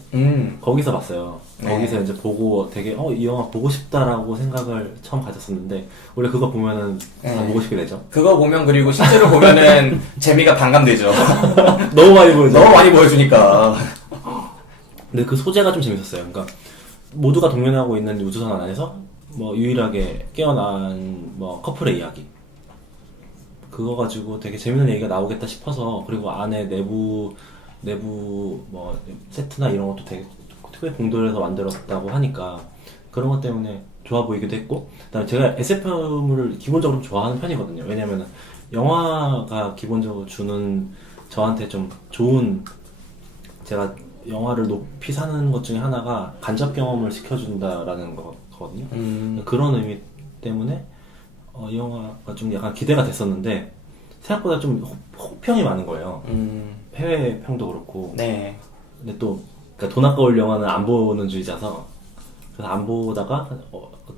거기서 봤어요. 네. 거기서 이제 보고 되게 이 영화 보고 싶다라고 생각을 처음 가졌었는데 원래 그거 보면은 다 보고 싶게 되죠. 그거 보면 그리고 실제로 보면은 재미가 반감되죠. 너무 많이 보여줘. 너무 많이 보여주니까. 근데 그 소재가 좀 재밌었어요. 그러니까 모두가 동면하고 있는 우주선 안에서 뭐 유일하게 깨어난 뭐 커플의 이야기. 그거 가지고 되게 재밌는 얘기가 나오겠다 싶어서 그리고 안에 내부 뭐 세트나 이런 것도 되게 크게 공들여서 만들었다고 하니까 그런 것 때문에 좋아 보이기도 했고 그다음에 제가 SF물을 기본적으로 좀 좋아하는 편이거든요. 왜냐면은 영화가 기본적으로 주는 저한테 좀 좋은 제가 영화를 높이 사는 것 중에 하나가 간접 경험을 시켜준다라는 거거든요. 그런 의미 때문에 이 영화가 좀 약간 기대가 됐었는데 생각보다 좀 혹평이 많은 거예요. 해외 평도 그렇고. 네. 근데 또 그러니까 돈 아까울 영화는 안 보는 주의자서 그래서 안 보다가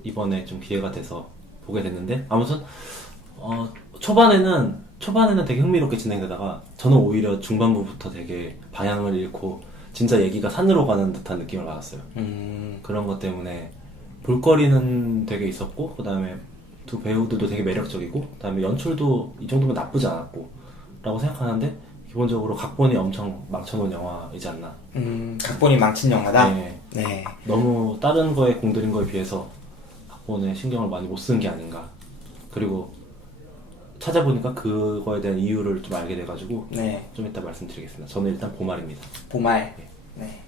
이번에 좀 기회가 돼서 보게 됐는데 아무튼 초반에는 되게 흥미롭게 진행되다가 저는 오히려 중반부부터 되게 방향을 잃고 진짜 얘기가 산으로 가는 듯한 느낌을 받았어요. 그런 것 때문에 볼거리는 되게 있었고 그 다음에 두 배우들도 되게 매력적이고 그 다음에 연출도 이 정도면 나쁘지 않았고 라고 생각하는데 기본적으로 각본이 엄청 망쳐놓은 영화이지 않나. 각본이 망친 영화다? 네. 네. 너무 다른 거에 공들인 거에 비해서 각본에 신경을 많이 못 쓴 게 아닌가. 그리고 찾아보니까 그거에 대한 이유를 좀 알게 돼가지고 네. 좀 이따 말씀드리겠습니다. 저는 일단 보말입니다. 보말. 네.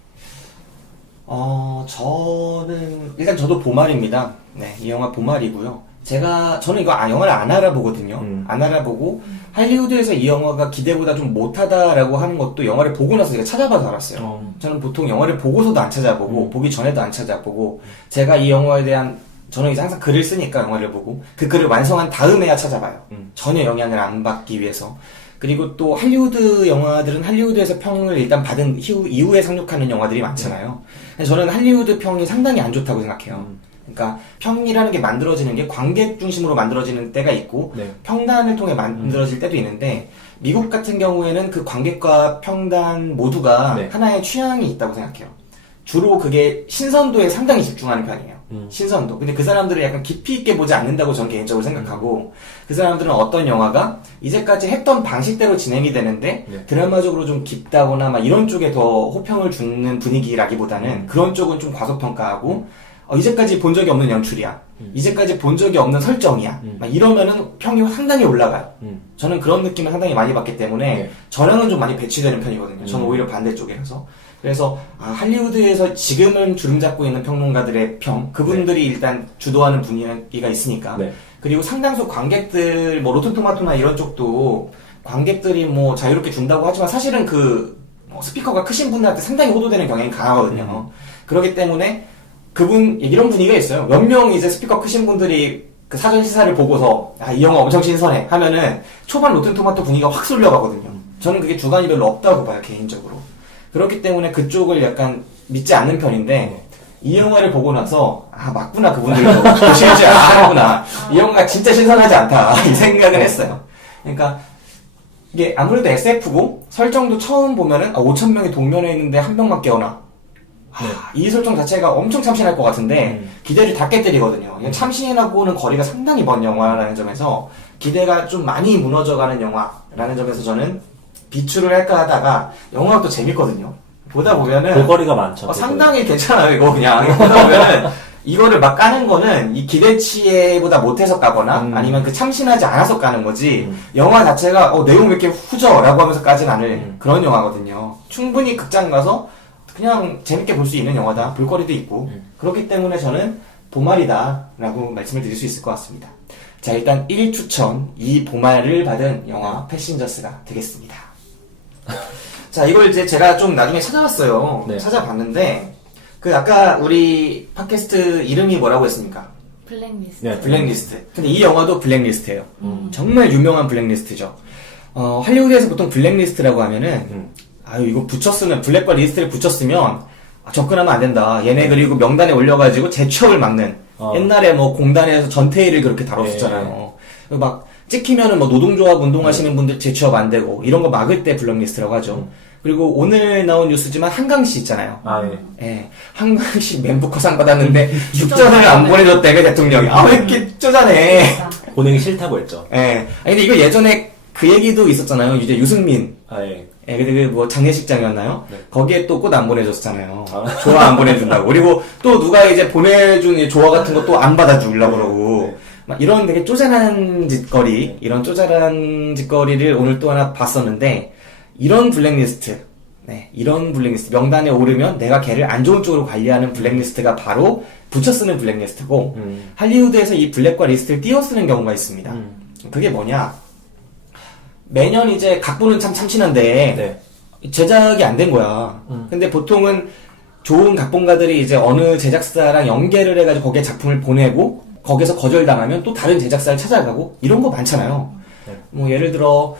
일단 저도 보말입니다. 네, 이 영화 보말이고요. 저는 이거 영화를 안 알아보거든요. 안 알아보고 할리우드에서 이 영화가 기대보다 좀 못하다라고 하는 것도 영화를 보고 나서 제가 찾아봐서 알았어요. 저는 보통 영화를 보고서도 안 찾아보고 보기 전에도 안 찾아보고 제가 이 영화에 대한 저는 이제 항상 글을 쓰니까 영화를 보고 그 글을 완성한 다음에야 찾아봐요. 전혀 영향을 안 받기 위해서. 그리고 또 할리우드 영화들은 할리우드에서 평을 일단 받은 이후에 상륙하는 영화들이 많잖아요. 저는 할리우드 평이 상당히 안 좋다고 생각해요. 그러니까 평이라는 게 만들어지는 게 관객 중심으로 만들어지는 때가 있고 네. 평단을 통해 만들어질 때도 있는데 미국 같은 경우에는 그 관객과 평단 모두가 네. 하나의 취향이 있다고 생각해요. 주로 그게 신선도에 상당히 집중하는 편이에요. 신선도. 근데 그 사람들을 약간 깊이 있게 보지 않는다고 저는 개인적으로 생각하고 그 사람들은 어떤 영화가 이제까지 했던 방식대로 진행이 되는데 네. 드라마적으로 좀 깊다거나 막 이런 쪽에 더 호평을 주는 분위기라기보다는 그런 쪽은 좀 과소평가하고 이제까지 본 적이 없는 연출이야. 이제까지 본 적이 없는 설정이야. 막 이러면은 평이 상당히 올라가요. 저는 그런 느낌을 상당히 많이 받기 때문에 네. 저랑은 좀 많이 배치되는 편이거든요. 저는 오히려 반대쪽이라서. 그래서 할리우드에서 지금은 주름 잡고 있는 평론가들의 평, 그분들이 일단 주도하는 분위기가 있으니까. 네. 그리고 상당수 관객들, 뭐 로튼토마토나 이런 쪽도 관객들이 뭐 자유롭게 준다고 하지만 사실은 스피커가 크신 분들한테 상당히 호도되는 경향이 강하거든요. 그렇기 때문에 이런 분위기가 있어요. 몇 명 이제 스피커 크신 분들이 그 사전 시사를 보고서 이 영화 엄청 신선해 하면은 초반 로튼토마토 분위기가 확 쏠려가거든요. 저는 그게 주관이 별로 없다고 봐요, 개인적으로. 그렇기 때문에 그쪽을 약간 믿지 않는 편인데 이 영화를 보고 나서 맞구나, 그분들도 보시지 않구나. 이 영화가 진짜 신선하지 않다 이 생각을 했어요. 그러니까 이게 아무래도 SF고 설정도 처음 보면은 5,000명이 동면에 있는데 한 명만 깨어나. 이 설정 자체가 엄청 참신할 것 같은데 기대를 다 깨뜨리거든요. 참신하고는 거리가 상당히 먼 영화라는 점에서 기대가 좀 많이 무너져가는 영화라는 점에서 저는 비추를 할까 하다가 영화가 또 재밌거든요. 보다 보면은 볼거리가 많죠. 상당히 괜찮아요. 이거 그냥 보다 보면은 이거를 막 까는 거는 이 기대치보다 못해서 까거나 아니면 그 참신하지 않아서 까는 거지 영화 자체가 내용 왜 이렇게 후져라고 하면서 까진 않을 그런 영화거든요. 충분히 극장 가서 그냥 재밌게 볼 수 있는 영화다. 볼거리도 있고 그렇기 때문에 저는 보말이다 라고 말씀을 드릴 수 있을 것 같습니다. 자, 일단 1추천 이 보말을 받은 영화 패신저스가 되겠습니다. 자, 이걸 이제 제가 좀 나중에 찾아봤어요. 네. 찾아봤는데 아까 우리 팟캐스트 이름이 뭐라고 했습니까? 블랙리스트. 네, 블랙리스트. 근데 이 영화도 블랙리스트예요. 정말 유명한 블랙리스트죠. 할리우드에서 보통 블랙리스트라고 하면은 이거 블랙과 리스트를 붙였으면 접근하면 안 된다. 얘네 그리고 명단에 올려가지고 재취업을 막는. 옛날에 뭐 공단에서 전태일을 그렇게 다뤘었잖아요. 막 찍히면은 뭐 노동조합 운동하시는 분들 재취업 안 되고 이런 거 막을 때 블랙리스트라고 하죠. 그리고 오늘 나온 뉴스지만 한강씨 있잖아요. 예. 한강씨 멘부커상 받았는데 6전을 안 보내줬대, 그 대통령이. 왜 이렇게 쪼잔해. 보내기 싫다고 했죠. 예. 근데 이거 예전에 그 얘기도 있었잖아요. 이제 유승민. 예. 근데 뭐 장례식장이었나요? 네. 거기에 또 꽃 안 보내줬잖아요. 조화 안 보내준다고. 그리고 또 누가 이제 보내준 조화 같은 거 또 안 받아주려고 그러고. 네. 막 이런 되게 쪼잔한 짓거리, 이런 쪼잔한 짓거리를 오늘 또 하나 봤었는데, 이런 블랙리스트, 명단에 오르면 내가 걔를 안 좋은 쪽으로 관리하는 블랙리스트가 바로 붙여쓰는 블랙리스트고, 할리우드에서 이 블랙과 리스트를 띄어쓰는 경우가 있습니다. 그게 뭐냐? 매년 이제 각본은 참 참신한데, 제작이 안 된 거야. 근데 보통은 좋은 각본가들이 이제 어느 제작사랑 연계를 해가지고 거기에 작품을 보내고, 거기서 거절당하면 또 다른 제작사를 찾아가고 이런 거 많잖아요. 뭐 예를 들어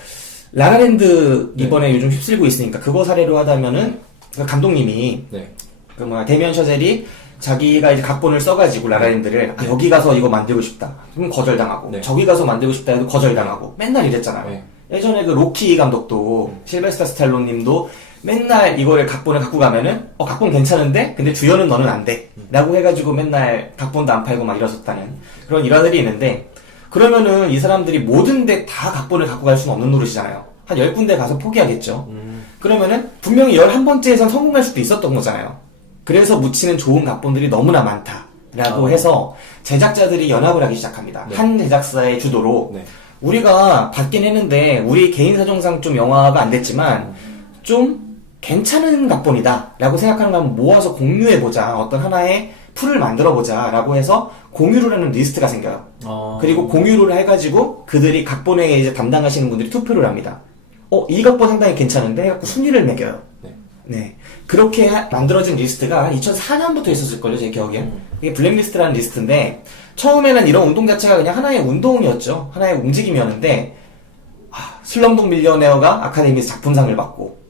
라라랜드 이번에 요즘 휩쓸고 있으니까 그거 사례로 하다면은 그 감독님이 데미안 셔젤이 자기가 이제 각본을 써가지고 라라랜드를 여기 가서 이거 만들고 싶다. 그럼 거절당하고 저기 가서 만들고 싶다 해도 거절당하고 맨날 이랬잖아요. 예전에 그 로키 감독도 실베스타 스탈론 님도 맨날 이거를 각본을 갖고 가면은 각본 괜찮은데 근데 주연은 너는 안 돼 라고 해가지고 맨날 각본도 안 팔고 막 이러셨다는 그런 일화들이 있는데 그러면은 이 사람들이 모든 데 다 각본을 갖고 갈 수는 없는 노릇이잖아요. 한 10군데 가서 포기하겠죠. 그러면은 분명히 11번째에선 성공할 수도 있었던 거잖아요. 그래서 묻히는 좋은 각본들이 너무나 많다라고 해서 제작자들이 연합을 하기 시작합니다. 한 제작사의 주도로 우리가 받긴 했는데 우리 개인 사정상 좀 영화가 안 됐지만 좀 괜찮은 각본이다 라고 생각하는 거 한번 모아서 공유해보자. 어떤 하나의 풀을 만들어보자 라고 해서 공유를 하는 리스트가 생겨요. 그리고 공유를 해가지고 그들이 각본에 이제 담당하시는 분들이 투표를 합니다. 이 각본 상당히 괜찮은데 해갖고 순위를 매겨요. 그렇게 만들어진 리스트가 2004년부터 있었을걸요, 제 기억에. 이게 블랙리스트라는 리스트인데 처음에는 이런 운동 자체가 그냥 하나의 운동이었죠. 하나의 움직임이었는데 슬럼독 밀리어네어가 아카데미에서 작품상을 받고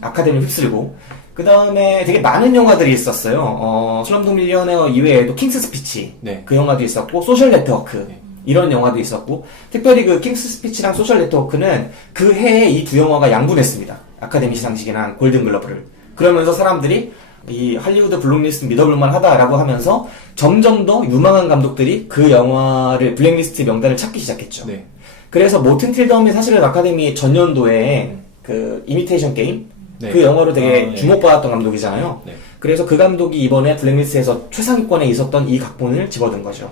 아카데미를 휩쓸고 그 다음에 되게 많은 영화들이 있었어요. 슬럼독 밀리어네어 이외에도 킹스 스피치. 네. 그 영화도 있었고, 소셜 네트워크. 네. 이런 영화도 있었고, 특별히 그 킹스 스피치랑 소셜 네트워크는 그 해에 이 두 영화가 양분했습니다. 아카데미 시상식이랑 골든글러브를. 그러면서 사람들이 이 할리우드 블랙리스트 믿어볼만 하다라고 하면서 점점 더 유망한 감독들이 그 영화를 블랙리스트 명단을 찾기 시작했죠. 네. 그래서 모튼 틸덤이 사실은 아카데미 전년도에 그 이미테이션 게임 네. 그 영화로 되게 네. 주목받았던 감독이잖아요. 네. 그래서 그 감독이 이번에 블랙리스트에서 최상위권에 있었던 이 각본을 집어든 거죠.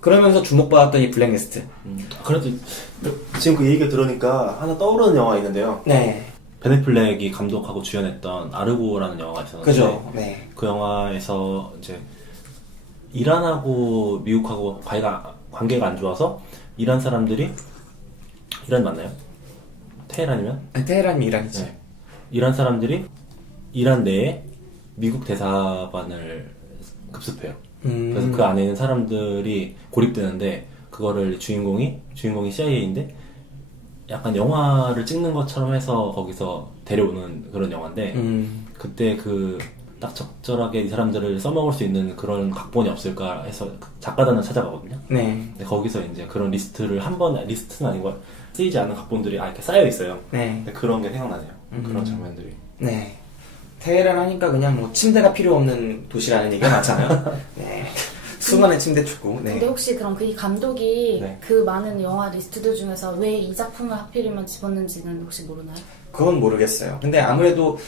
그러면서 주목받았던 이 블랙리스트. 그래도 지금 그 얘기가 들으니까 하나 떠오르는 영화 있는데요. 네. 벤 애플렉이 감독하고 주연했던 아르고라는 영화가 있었는데 그죠. 네. 그 영화에서 이제 이란하고 미국하고 관계가 안 좋아서 이란 사람들이 이란 맞나요? 테헤란이면? 테헤란이 이란이지. 네. 이란 사람들이 이란 내에 미국 대사관을 급습해요. 그래서 그 안에 있는 사람들이 고립되는데 그거를 주인공이 CIA인데 약간 영화를 찍는 것처럼 해서 거기서 데려오는 그런 영화인데 그때 그 딱 적절하게 이 사람들을 써먹을 수 있는 그런 각본이 없을까 해서 작가단을 찾아가거든요. 네. 근데 거기서 이제 그런 리스트를 리스트는 아니고 쓰이지 않은 각본들이 이렇게 쌓여 있어요. 네. 근데 그런 게 생각나네요. 그런 장면들이. 네. 테헤란 하니까 그냥 뭐 침대가 필요 없는 도시라는 얘기가 많잖아요. 네. 수많은 침대 축구. 네. 근데 혹시 그럼 그 이 감독이 네. 그 많은 영화 리스트들 중에서 왜 이 작품을 하필이면 집었는지는 혹시 모르나요? 그건 모르겠어요. 근데 아무래도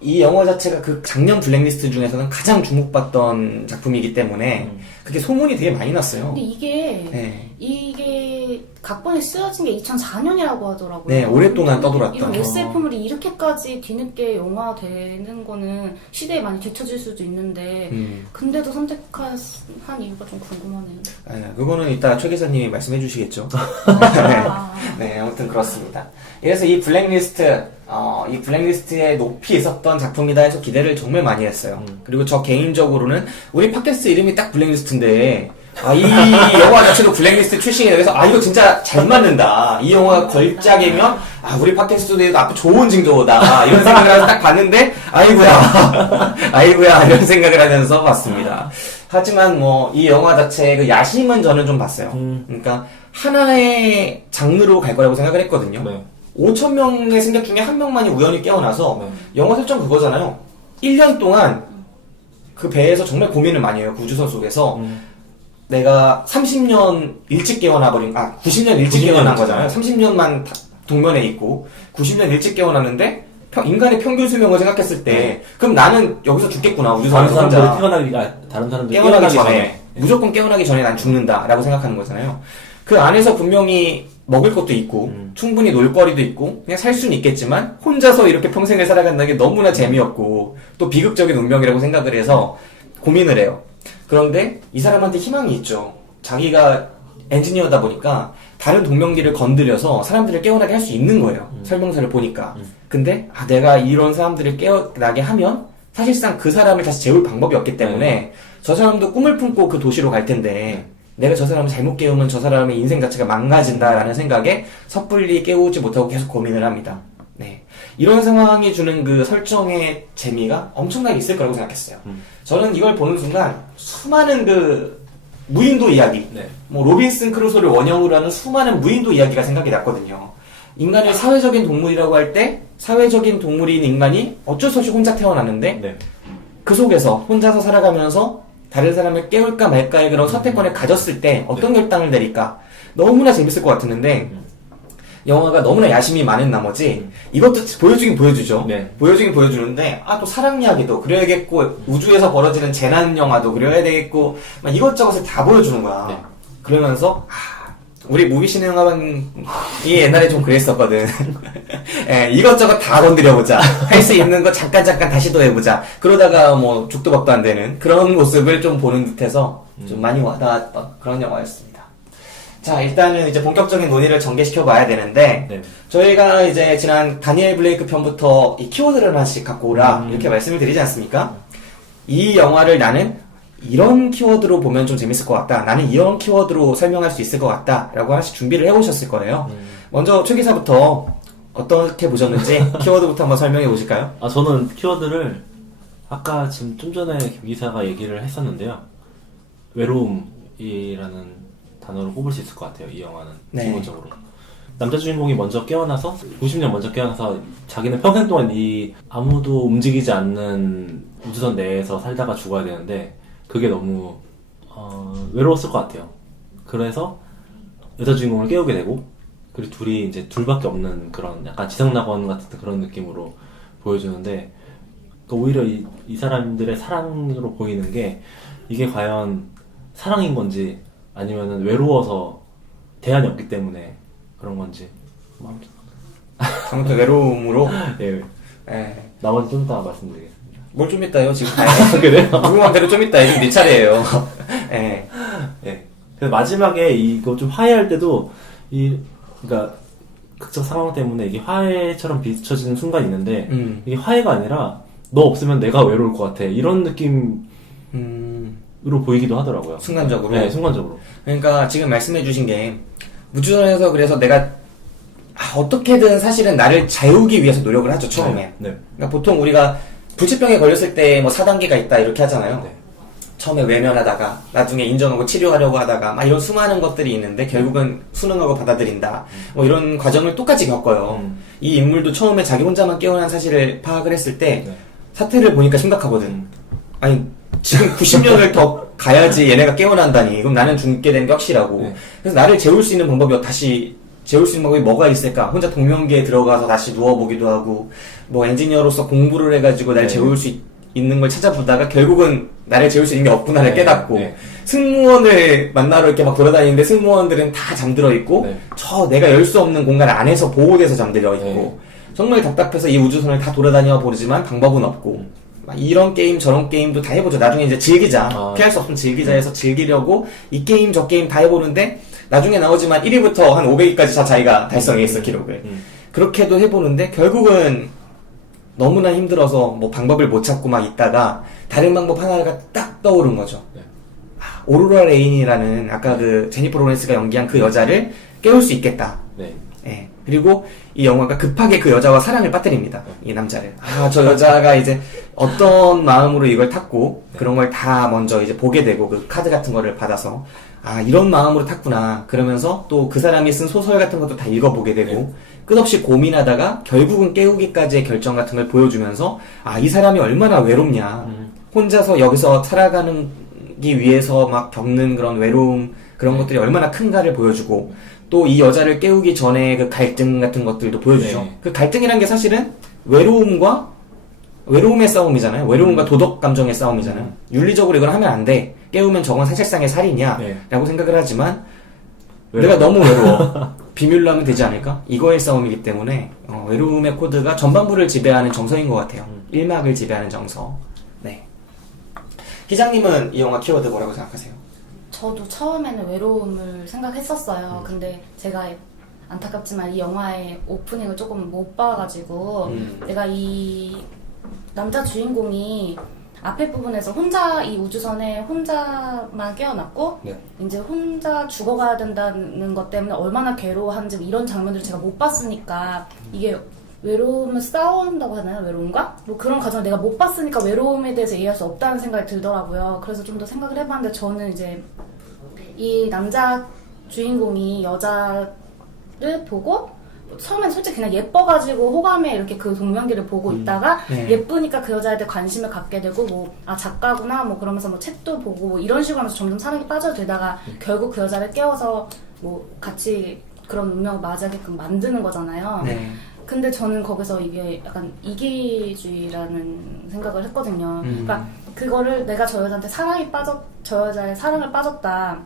이 영화 자체가 그 작년 블랙리스트 중에서는 가장 주목받던 작품이기 때문에 그게 소문이 되게 많이 났어요. 근데 이게 각본이 쓰여진 게 2004년이라고 하더라고요. 네, 오랫동안 떠돌았던. 이런 SF물이 이렇게까지 뒤늦게 영화 되는 거는 시대에 많이 뒤처질 수도 있는데 근데도 선택한 이유가 좀 궁금하네요. 네, 그거는 이따 최 기사님이 말씀해 주시겠죠. 네, 아무튼 그렇습니다. 그래서 이 블랙리스트에 높이 있었던 작품이다 해서 기대를 정말 많이 했어요. 그리고 저 개인적으로는 우리 팟캐스트 이름이 딱 블랙리스트인데 이 영화 자체도 블랙리스트 출신이라 그래서 이거 진짜 잘 맞는다. 이 영화가 걸작이면 우리 팟캐스트도 앞에 좋은 징조다. 이런 생각을 하면서 딱 봤는데 아이고야 이런 생각을 하면서 봤습니다. 하지만 뭐 이 영화 자체의 그 야심은 저는 좀 봤어요. 그러니까 하나의 장르로 갈 거라고 생각을 했거든요. 네. 5,000명의 승객 중에 한 명만이 우연히 깨어나서 네. 영화 설정 그거잖아요. 1년 동안 그 배에서 정말 고민을 많이 해요. 그 우주선 속에서 내가 30년 일찍 깨어나버린 90년 일찍 깨어난 거잖아요. 30년만 동면에 있고 90년 일찍 깨어났는데 인간의 평균 수명을 생각했을 때 그럼 나는 여기서 죽겠구나. 우주선에서 다른 사람들이 깨어나기 전에 무조건 깨어나기 전에 난 죽는다라고 생각하는 거잖아요. 그 안에서 분명히 먹을 것도 있고 충분히 놀거리도 있고 그냥 살 수는 있겠지만 혼자서 이렇게 평생을 살아간다는 게 너무나 재미없고 또 비극적인 운명이라고 생각을 해서 고민을 해요. 그런데 이 사람한테 희망이 있죠. 자기가 엔지니어다 보니까 다른 동명기를 건드려서 사람들을 깨어나게 할 수 있는 거예요. 설명서를 보니까. 근데 내가 이런 사람들을 깨어나게 하면 사실상 그 사람을 다시 재울 방법이 없기 때문에 저 사람도 꿈을 품고 그 도시로 갈 텐데 내가 저 사람을 잘못 깨우면 저 사람의 인생 자체가 망가진다라는 생각에 섣불리 깨우지 못하고 계속 고민을 합니다. 네. 이런 상황이 주는 그 설정의 재미가 엄청나게 있을 거라고 생각했어요. 저는 이걸 보는 순간 수많은 그 무인도 이야기, 네. 뭐 로빈슨 크루소를 원형으로 하는 수많은 무인도 이야기가 생각이 났거든요. 인간을 사회적인 동물이라고 할 때 사회적인 동물인 인간이 어쩔 수 없이 혼자 태어났는데 네. 그 속에서 혼자서 살아가면서 다른 사람을 깨울까 말까의 그런 선택권을 가졌을 때 어떤 결단을 내릴까 너무나 재밌을 것 같았는데 영화가 너무나 야심이 많은 나머지 이것도 보여주긴 보여주죠. 네. 보여주긴 보여주는데 또 사랑 이야기도 그려야겠고 우주에서 벌어지는 재난 영화도 그려야 되겠고 막 이것저것을 다 보여주는 거야. 네. 그러면서 우리 무비신 영화관이 옛날에 좀 그랬었거든. 예, 이것저것 다 건드려보자. 할 수 있는 거 잠깐 다시 또 해보자. 그러다가 뭐 죽도 밥도 안 되는 그런 모습을 좀 보는 듯해서 좀 많이 와닿았던 그런 영화였습니다. 자, 일단은 이제 본격적인 논의를 전개시켜 봐야 되는데, 네. 저희가 이제 지난 다니엘 블레이크 편부터 이 키워드를 하나씩 갖고 오라, 이렇게 말씀을 드리지 않습니까? 이 영화를 나는 이런 키워드로 보면 좀 재밌을 것 같다. 나는 이런 키워드로 설명할 수 있을 것 같다. 라고 하나씩 준비를 해오셨을 거예요. 먼저 최 기사부터 어떻게 보셨는지 키워드부터 한번 설명해 보실까요? 저는 키워드를 아까 지금 좀 전에 김 기사가 얘기를 했었는데요. 외로움이라는 단어를 꼽을 수 있을 것 같아요. 이 영화는 네. 기본적으로. 남자 주인공이 먼저 깨어나서 90년 먼저 깨어나서 자기는 평생 동안 이 아무도 움직이지 않는 우주선 내에서 살다가 죽어야 되는데 그게 너무 외로웠을 것 같아요. 그래서 여자 주인공을 깨우게 되고 그리고 둘이 이제 둘밖에 없는 그런 약간 지상낙원 같은 그런 느낌으로 보여주는데 오히려 이 사람들의 사랑으로 보이는 게 이게 과연 사랑인 건지 아니면은 외로워서 대안이 없기 때문에 그런 건지 아무튼 외로움으로 예, 예. 나머지 좀 이따 말씀드리겠습니다. 뭘 좀 이따요 지금 그래요? 궁금한 대로 좀 이따 지금 네 차례예요. 예. 예. 그래서 마지막에 이거 좀 화해할 때도 그러니까 극적 상황 때문에 이게 화해처럼 비춰지는 순간이 있는데 이게 화해가 아니라 너 없으면 내가 외로울 것 같아 이런 느낌으로 보이기도 하더라고요. 순간적으로. 네, 순간적으로. 그러니까 지금 말씀해주신 게 우주선에서 그래서 내가 어떻게든 사실은 나를 재우기 위해서 노력을 하죠 처음에. 네. 그러니까 보통 우리가 불치병에 걸렸을 때 뭐 4단계가 있다 이렇게 하잖아요. 네. 처음에 외면하다가 나중에 인정하고 치료하려고 하다가 막 이런 수많은 것들이 있는데 결국은 수능하고 받아들인다 뭐 이런 과정을 똑같이 겪어요. 이 인물도 처음에 자기 혼자만 깨어난 사실을 파악을 했을 때 네. 사태를 보니까 심각하거든. 아니 지금 90년을 더 가야지 얘네가 깨어난다니 그럼 나는 죽게 되는 게 확실하고. 네. 그래서 나를 재울 수 있는 방법이 다시 재울 수 있는 방법이 뭐가 있을까? 혼자 동명계에 들어가서 다시 누워보기도 하고 뭐 엔지니어로서 공부를 해가지고 날 네. 재울 수 있는 걸 찾아보다가 결국은 나를 재울 수 있는 게 없구나를 네. 깨닫고 네. 승무원을 만나러 이렇게 막 돌아다니는데 승무원들은 다 잠들어 있고 네. 저 내가 열 수 없는 공간 안에서 보호돼서 잠들어 있고 네. 정말 답답해서 이 우주선을 다 돌아다녀 보지만 방법은 없고 막 이런 게임 저런 게임도 다 해보죠. 나중에 이제 즐기자. 피할 수 없으면 즐기자 해서 즐기려고 이 게임 저 게임 다 해보는데 나중에 나오지만 1위부터 한 500위까지 다 자기가 달성했어 기록을. 그렇게도 해보는데 결국은 너무나 힘들어서 뭐 방법을 못 찾고 막 있다가 다른 방법 하나가 딱 떠오른 거죠. 네. 오로라 레인이라는 아까 그 제니퍼 로렌스가 연기한 그 여자를 깨울 수 있겠다. 네. 예. 그리고 이 영화가 급하게 그 여자와 사랑을 빠뜨립니다. 이 남자를. 저 여자가 이제 어떤 마음으로 이걸 탔고 그런 걸 다 먼저 이제 보게 되고 그 카드 같은 거를 받아서 이런 마음으로 탔구나. 그러면서 또 그 사람이 쓴 소설 같은 것도 다 읽어보게 되고 끝없이 고민하다가 결국은 깨우기까지의 결정 같은 걸 보여주면서 이 사람이 얼마나 외롭냐. 혼자서 여기서 살아가기 위해서 막 겪는 그런 외로움 그런 것들이 얼마나 큰가를 보여주고 또 이 여자를 깨우기 전에 그 갈등 같은 것들도 보여주죠. 네. 그 갈등이란 게 사실은 외로움의 싸움이잖아요. 외로움과 도덕 감정의 싸움이잖아요. 윤리적으로 이걸 하면 안 돼. 깨우면 저건 사실상의 살인이야. 네. 라고 생각을 하지만 내가 너무 외로워. 비밀로 하면 되지 않을까? 이거의 싸움이기 때문에 외로움의 코드가 전반부를 지배하는 정서인 것 같아요. 1막을 지배하는 정서. 네. 기장님은 이 영화 키워드 뭐라고 생각하세요? 저도 처음에는 외로움을 생각했었어요. 근데 제가 안타깝지만 이 영화의 오프닝을 조금 못 봐가지고 내가 이 남자 주인공이 앞에 부분에서 혼자 이 우주선에 혼자만 깨어났고 네. 이제 혼자 죽어가야 된다는 것 때문에 얼마나 괴로워하는지 이런 장면들을 제가 못 봤으니까 이게 외로움을 싸운다고 하나요? 외로움과? 뭐 그런 과정을 내가 못 봤으니까 외로움에 대해서 이해할 수 없다는 생각이 들더라고요. 그래서 좀 더 생각을 해봤는데 저는 이제 이 남자 주인공이 여자를 보고 처음엔 솔직히 그냥 예뻐가지고 호감에 이렇게 그 동명기를 보고 있다가 네. 예쁘니까 그 여자에 대해 관심을 갖게 되고 뭐 작가구나 뭐 그러면서 뭐 책도 보고 뭐 이런 식으로 하면서 점점 사랑에 빠져들다가 결국 그 여자를 깨워서 뭐 같이 그런 운명을 맞이하게끔 만드는 거잖아요. 네. 근데 저는 거기서 이게 약간 이기주의라는 생각을 했거든요. 그러니까 그거를 내가 저 여자한테 저 여자의 사랑을 빠졌다.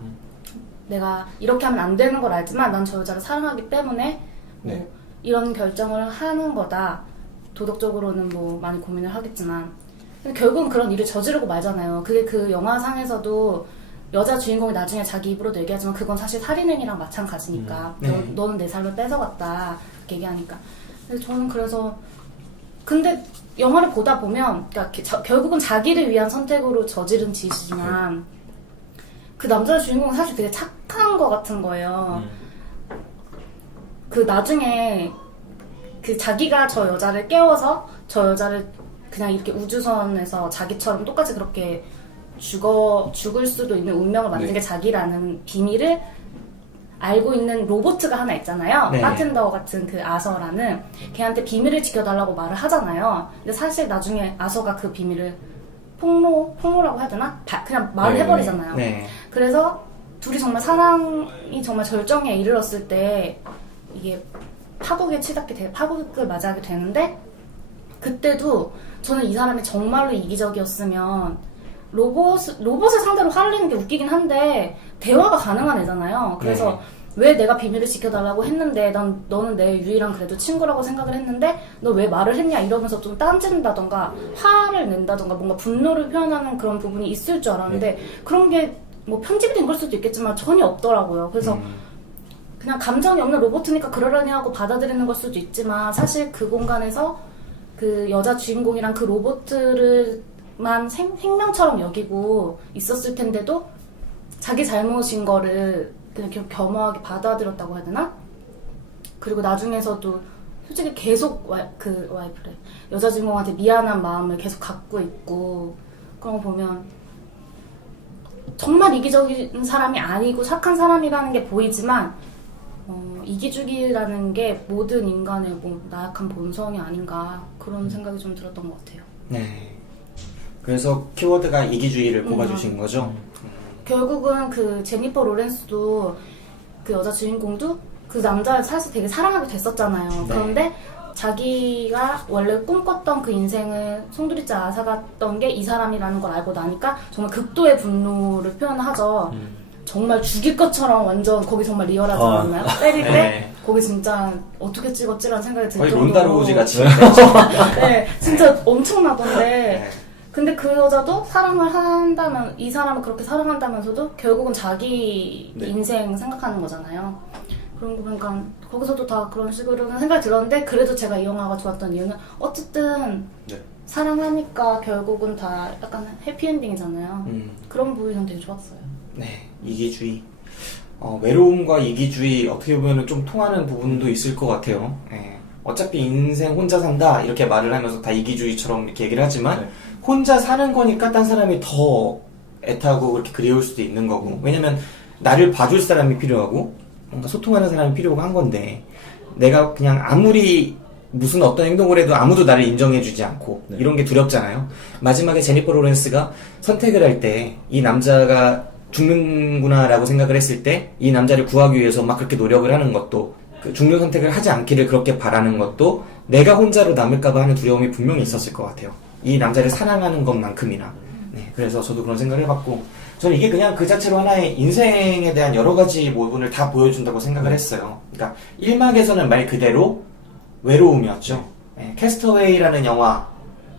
내가 이렇게 하면 안 되는 걸 알지만 난 저 여자를 사랑하기 때문에 뭐 네. 이런 결정을 하는 거다. 도덕적으로는 뭐 많이 고민을 하겠지만 근데 결국은 그런 일을 저지르고 말잖아요. 그게 그 영화상에서도 여자 주인공이 나중에 자기 입으로도 얘기하지만 그건 사실 살인 행위랑 마찬가지니까 네. 너는 내 삶을 뺏어갔다 그렇게 얘기하니까. 근데 저는 그래서 근데 영화를 보다 보면 그러니까 결국은 자기를 위한 선택으로 저지른 짓이지만 그 남자 주인공은 사실 되게 착한 것 같은 거예요. 그 나중에 그 자기가 저 여자를 깨워서 저 여자를 그냥 이렇게 우주선에서 자기처럼 똑같이 그렇게 죽을 수도 있는 운명을 만든 게 자기라는 비밀을 알고 있는 로보트가 하나 있잖아요. 네. 바텐더 같은 그 아서라는 걔한테 비밀을 지켜달라고 말을 하잖아요. 근데 사실 나중에 아서가 그 비밀을 폭로라고 해야 되나? 그냥 말을 네. 해버리잖아요. 네. 그래서 둘이 정말 사랑이 정말 절정에 이르렀을 때 이게 파국을 맞이하게 되는데 그때도 저는 이 사람이 정말로 이기적이었으면 로봇을 상대로 화를 내는 게 웃기긴 한데 대화가 가능한 애잖아요. 그래서 왜 내가 비밀을 지켜달라고 했는데 너는 내 유일한 그래도 친구라고 생각을 했는데 너 왜 말을 했냐 이러면서 좀 딴짓는다던가 화를 낸다던가 뭔가 분노를 표현하는 그런 부분이 있을 줄 알았는데 그런 게 뭐 편집이 된 걸 수도 있겠지만 전혀 없더라고요. 그래서 그냥 감정이 없는 로봇이니까 그러려니 하고 받아들이는 걸 수도 있지만 사실 그 공간에서 그 여자 주인공이랑 그 로봇들만 생명처럼 여기고 있었을 텐데도 자기 잘못인 거를 그냥 겸허하게 받아들였다고 해야 되나? 그리고 나중에서도 솔직히 계속 와이프래 여자 주인공한테 미안한 마음을 계속 갖고 있고 그런 거 보면 정말 이기적인 사람이 아니고 착한 사람이라는 게 보이지만 이기주기라는 게 모든 인간의 뭐 나약한 본성이 아닌가 그런 생각이 좀 들었던 것 같아요. 네. 그래서 키워드가 이기주의를 꼽아주신 거죠? 결국은 그 제니퍼 로렌스도 그 여자 주인공도 그 남자를 사실 되게 사랑하게 됐었잖아요. 네. 그런데 자기가 원래 꿈꿨던 그 인생을 송두리째 앗아갔던 게 이 사람이라는 걸 알고 나니까 정말 극도의 분노를 표현하죠. 정말 죽일 것처럼 완전 거기 정말 리얼하지 않나요? 때릴 때 네. 거기 진짜 어떻게 찍었지라는 생각이 들 거의 정도로 론다로우지 같이. 네, 진짜 엄청나던데 네. 근데 그 여자도 사랑을 한다면 이 사람을 그렇게 사랑한다면서도 결국은 자기 네. 인생 생각하는 거잖아요. 그런 거 보니까 거기서도 다 그런 식으로는 생각이 들었는데 그래도 제가 이 영화가 좋았던 이유는 어쨌든 네. 사랑하니까 결국은 다 약간 해피엔딩이잖아요. 그런 부분이 되게 좋았어요. 네, 이기주의. 외로움과 이기주의 어떻게 보면 좀 통하는 부분도 있을 것 같아요. 예. 어차피 인생 혼자 산다 이렇게 말을 하면서 다 이기주의처럼 이렇게 얘기를 하지만 네. 혼자 사는 거니까 딴 사람이 더 애타고 그렇게 그리울 수도 있는 거고 왜냐면 나를 봐줄 사람이 필요하고 뭔가 소통하는 사람이 필요하고 한 건데 내가 그냥 아무리 무슨 어떤 행동을 해도 아무도 나를 인정해주지 않고 네. 이런 게 두렵잖아요. 마지막에 제니퍼 로렌스가 선택을 할 때 이 남자가 죽는구나라고 생각을 했을 때 이 남자를 구하기 위해서 막 그렇게 노력을 하는 것도 그 죽는 선택을 하지 않기를 그렇게 바라는 것도 내가 혼자로 남을까봐 하는 두려움이 분명히 있었을 것 같아요. 이 남자를 사랑하는 것만큼이나. 네, 그래서 저도 그런 생각을 해봤고 저는 이게 그냥 그 자체로 하나의 인생에 대한 여러 가지 부분을 다 보여준다고 생각을 했어요. 그러니까 1막에서는 말 그대로 외로움이었죠. 네, 캐스터웨이라는 영화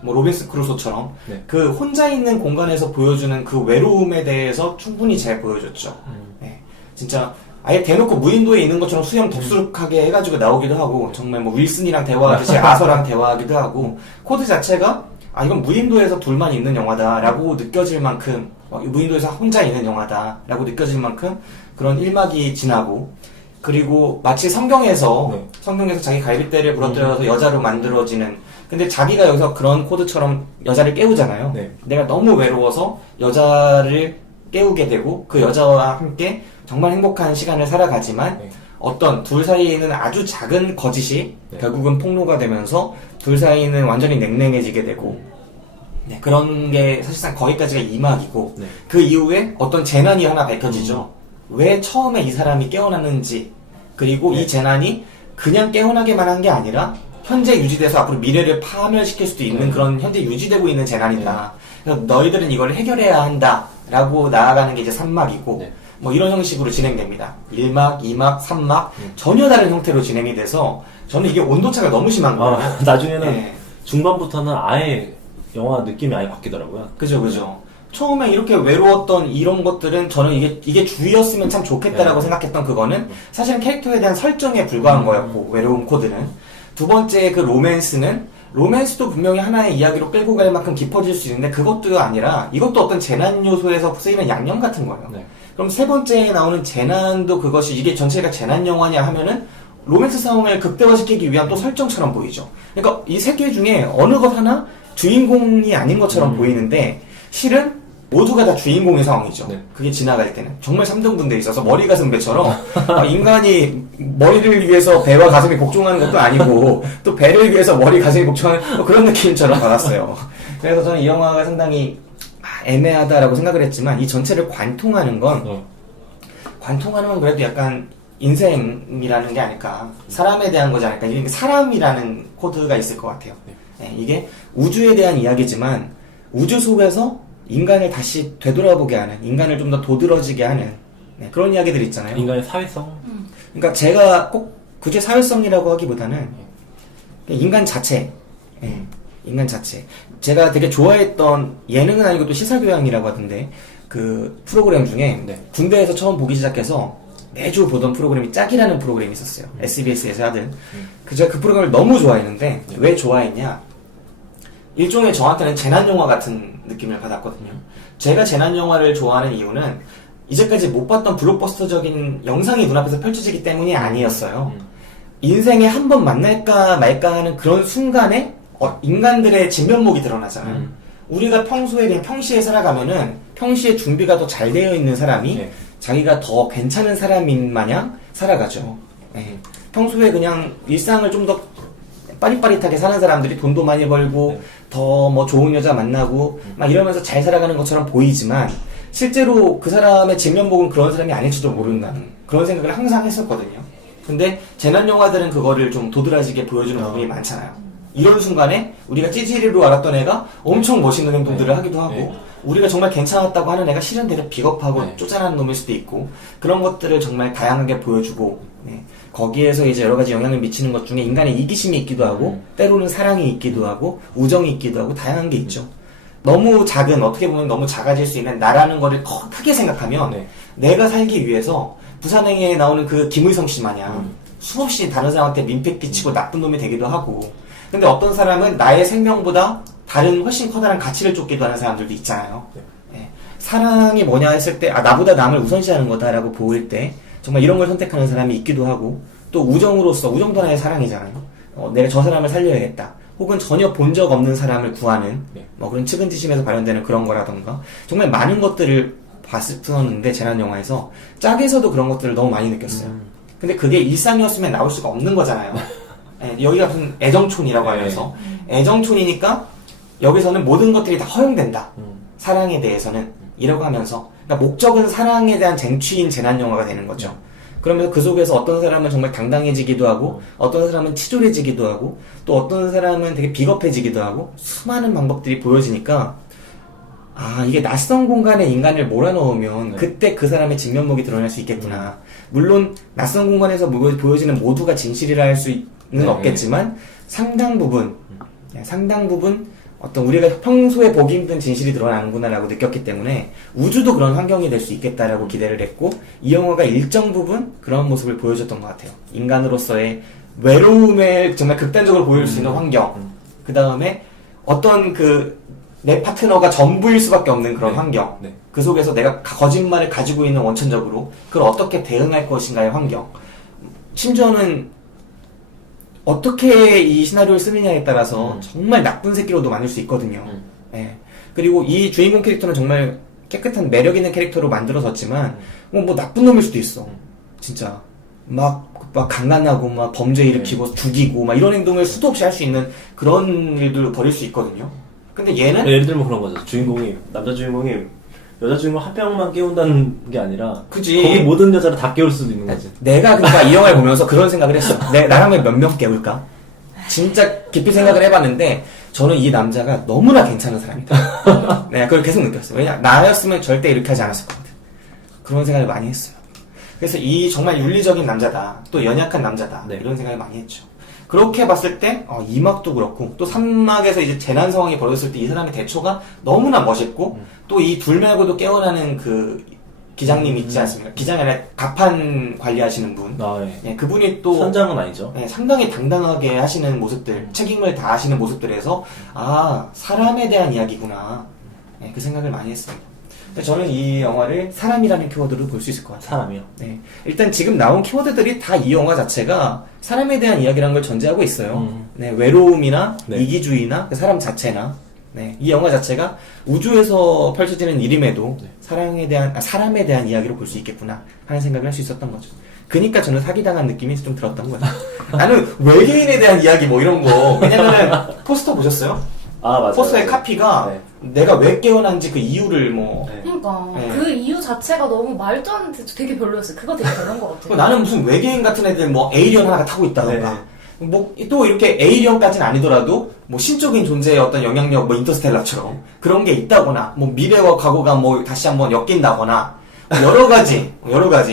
뭐 로빈슨 크루소처럼 네. 그 혼자 있는 공간에서 보여주는 그 외로움에 대해서 충분히 잘 보여줬죠. 네, 진짜 아예 대놓고 무인도에 있는 것처럼 수염 덥수룩하게 해가지고 나오기도 하고 정말 뭐 윌슨이랑 대화하듯이 아서랑 대화하기도 하고 코드 자체가 이건 무인도에서 둘만 있는 영화다라고 느껴질 만큼 무인도에서 혼자 있는 영화다라고 느껴질 만큼 그런 1막이 지나고 그리고 마치 성경에서 자기 갈빗대를 부러뜨려서 여자로 만들어지는 근데 자기가 여기서 그런 코드처럼 여자를 깨우잖아요. 네. 내가 너무 외로워서 여자를 깨우게 되고 그 여자와 함께 정말 행복한 시간을 살아가지만 네. 어떤 둘 사이에 있는 아주 작은 거짓이 네. 결국은 폭로가 되면서 둘 사이는 완전히 냉랭해지게 되고 네, 그런 게 사실상 거기까지가 2막이고 네. 그 이후에 어떤 재난이 하나 밝혀지죠. 왜 처음에 이 사람이 깨어났는지 그리고 네. 이 재난이 그냥 깨어나게만 한 게 아니라 현재 유지돼서 앞으로 미래를 파멸시킬 수도 있는 그런 현재 유지되고 있는 재난이다. 그래서 너희들은 이걸 해결해야 한다 라고 나아가는 게 이제 3막이고 네. 뭐 이런 형식으로 진행됩니다. 1막, 2막, 3막 전혀 다른 형태로 진행이 돼서 저는 이게 온도차가 너무 심한 거예요. 나중에는 네. 중반부터는 아예 영화 느낌이 아예 바뀌더라고요. 그죠. 처음에 이렇게 외로웠던 이런 것들은 저는 이게 주였으면 참 좋겠다라고 네. 생각했던 그거는 사실은 캐릭터에 대한 설정에 불과한 거였고, 외로움 코드는. 두 번째 그 로맨스도 분명히 하나의 이야기로 끌고 갈 만큼 깊어질 수 있는데 그것도 아니라 이것도 어떤 재난 요소에서 쓰이는 양념 같은 거예요. 네. 그럼 세 번째에 나오는 재난도 그것이 이게 전체가 재난 영화냐 하면은 로맨스 상황을 극대화시키기 위한 또 설정처럼 보이죠. 그러니까 이 세 개 중에 어느 것 하나 주인공이 아닌 것처럼 보이는데 실은 모두가 다 주인공의 상황이죠. 네. 그게 지나갈 때는 정말 3등분돼 있어서 머리 가슴 배처럼 인간이 머리를 위해서 배와 가슴이 복종하는 것도 아니고 또 배를 위해서 머리 가슴이 복종하는 뭐 그런 느낌처럼 받았어요. 그래서 저는 이 영화가 상당히 애매하다라고 생각을 했지만 이 전체를 관통하는 건 그래도 약간 인생이라는 게 아닐까, 사람에 대한 거지 않을까. 이게 사람이라는 코드가 있을 것 같아요. 네, 이게 우주에 대한 이야기지만 우주 속에서 인간을 다시 되돌아보게 하는, 인간을 좀 더 도드러지게 하는 그런 이야기들 있잖아요. 인간의 사회성. 그러니까 제가 꼭 굳이 사회성이라고 하기보다는 인간 자체, 인간 자체. 제가 되게 좋아했던 예능은 아니고 또 시사교양이라고 하던데 그 프로그램 중에 군대에서 처음 보기 시작해서 매주 보던 프로그램이 짝이라는 프로그램이 있었어요. SBS에서 하던. 제가 그 프로그램을 너무 좋아했는데 왜 좋아했냐? 일종의 저한테는 재난영화 같은 느낌을 받았거든요. 제가 재난영화를 좋아하는 이유는 이제까지 못 봤던 블록버스터적인 영상이 눈앞에서 펼쳐지기 때문이 아니었어요. 인생에 한 번 만날까 말까 하는 그런 순간에 인간들의 진면목이 드러나잖아요. 우리가 평소에 그냥 평시에 살아가면은 평시에 준비가 더 잘 되어 있는 사람이 자기가 더 괜찮은 사람인 마냥 살아가죠. 평소에 그냥 일상을 좀 더 빠릿빠릿하게 사는 사람들이 돈도 많이 벌고 더 뭐 좋은 여자 만나고 막 이러면서 잘 살아가는 것처럼 보이지만 실제로 그 사람의 진면목은 그런 사람이 아닐지도 모른다는 그런 생각을 항상 했었거든요. 근데 재난 영화들은 그거를 좀 도드라지게 보여주는 부분이 많잖아요. 이런 순간에 우리가 찌질이로 알았던 애가 엄청 멋있는 행동들을 하기도 하고 우리가 정말 괜찮았다고 하는 애가 실은 되게 비겁하고 쪼잔한 놈일 수도 있고 그런 것들을 정말 다양하게 보여주고 거기에서 이제 여러 가지 영향을 미치는 것 중에 인간의 이기심이 있기도 하고 때로는 사랑이 있기도 하고 우정이 있기도 하고 다양한 게 있죠. 너무 작은, 어떻게 보면 너무 작아질 수 있는 나라는 거를 크게 생각하면 내가 살기 위해서 부산행에 나오는 그 김의성 씨 마냥 수없이 다른 사람한테 민폐 끼치고 나쁜 놈이 되기도 하고 근데 어떤 사람은 나의 생명보다 다른 훨씬 커다란 가치를 쫓기도 하는 사람들도 있잖아요. 사랑이 뭐냐 했을 때 나보다 남을 우선시하는 거다라고 보일 때 정말 이런 걸 선택하는 사람이 있기도 하고 또 우정으로서 우정도 하나의 사랑이잖아요. 내가 저 사람을 살려야겠다. 혹은 전혀 본 적 없는 사람을 구하는 뭐 그런 측은지심에서 발현되는 그런 거라던가 정말 많은 것들을 봤었는데 재난영화에서 짝에서도 그런 것들을 너무 많이 느꼈어요. 근데 그게 일상이었으면 나올 수가 없는 거잖아요. 여기가 무슨 애정촌이라고 하면서 애정촌이니까 여기서는 모든 것들이 다 허용된다. 사랑에 대해서는 이라고 하면서 그러니까 목적은 사랑에 대한 쟁취인 재난영화가 되는 거죠. 그러면서 그 속에서 어떤 사람은 정말 당당해지기도 하고 어떤 사람은 치졸해지기도 하고 또 어떤 사람은 되게 비겁해지기도 하고 수많은 방법들이 보여지니까 이게 낯선 공간에 인간을 몰아넣으면 그때 그 사람의 진면목이 드러날 수 있겠구나. 물론 낯선 공간에서 보여지는 모두가 진실이라 할 수는 없겠지만 상당 부분 어떤 우리가 평소에 보기 힘든 진실이 드러나는구나라고 느꼈기 때문에 우주도 그런 환경이 될 수 있겠다라고 기대를 했고 이 영화가 일정 부분 그런 모습을 보여줬던 것 같아요. 인간으로서의 외로움을 정말 극단적으로 보여줄 수 있는 환경, 그 다음에 어떤 내 파트너가 전부일 수밖에 없는 그런 환경, 그 속에서 내가 거짓말을 가지고 있는 원천적으로 그걸 어떻게 대응할 것인가의 환경, 심지어는 어떻게 이 시나리오를 쓰느냐에 따라서 정말 나쁜 새끼로도 만들 수 있거든요. 그리고 이 주인공 캐릭터는 정말 깨끗한 매력 있는 캐릭터로 만들어졌지만 뭐 나쁜 놈일 수도 있어. 진짜 막 강간하고 막 범죄 일으키고 죽이고 막 이런 행동을 수도 없이 할 수 있는 그런 일들을 벌일 수 있거든요. 근데 얘는 예를 들면 그런 거죠. 남자 주인공이 여자 주인공 한 명만 깨운다는 게 아니라 그치. 거기 모든 여자를 다 깨울 수도 있는 거지. 내가 그러니까 이 영화를 보면서 그런 생각을 했어. 나라면 몇 명 깨울까? 진짜 깊이 생각을 해봤는데 저는 이 남자가 너무나 괜찮은 사람이다. 내가 그걸 계속 느꼈어요. 왜냐 나였으면 절대 이렇게 하지 않았을 것 같아. 그런 생각을 많이 했어요. 그래서 이 정말 윤리적인 남자다. 또 연약한 남자다. 이런 생각을 많이 했죠. 그렇게 봤을 때 2막도 그렇고 또 3막에서 이제 재난 상황이 벌어졌을 때 이 사람의 대처가 너무나 멋있고 또 이 둘 말고도 깨어나는 그 기장님 있지 않습니까? 기장이 아니라 가판 관리하시는 분. 그분이 또 선장은 아니죠. 상당히 당당하게 하시는 모습들, 책임을 다하시는 모습들에서 사람에 대한 이야기구나. 그 생각을 많이 했습니다. 근데 저는 이 영화를 사람이라는 키워드로 볼 수 있을 것 같아요. 사람이요. 네. 일단 지금 나온 키워드들이 다 이 영화 자체가 사람에 대한 이야기라는 걸 전제하고 있어요. 네, 외로움이나 네. 이기주의나 그 사람 자체나, 네, 이 영화 자체가 우주에서 펼쳐지는 일임에도 네. 사람에 대한 이야기로 볼 수 있겠구나 하는 생각을 할 수 있었던 거죠. 그니까 저는 사기당한 느낌이 좀 들었던 거예요. 나는 외계인에 대한 이야기 뭐 이런 거, 왜냐면은 포스터 보셨어요? 아, 맞아요. 포스터의 카피가 네. 내가 왜 깨어난지 그 이유를 뭐, 네. 그러니까 네. 그 이유 자체가 너무 말도 안 돼. 되게 별로였어요. 그거 되게 별로인 것 같아요. 나는 무슨 외계인 같은 애들 뭐 에이리언 하나가 타고 있다던가 뭐 또 이렇게 에이리언까지는 아니더라도 뭐 신적인 존재의 어떤 영향력 뭐 인터스텔라처럼 그런 게 있다거나 뭐 미래와 과거가 뭐 다시 한번 엮인다거나 여러 가지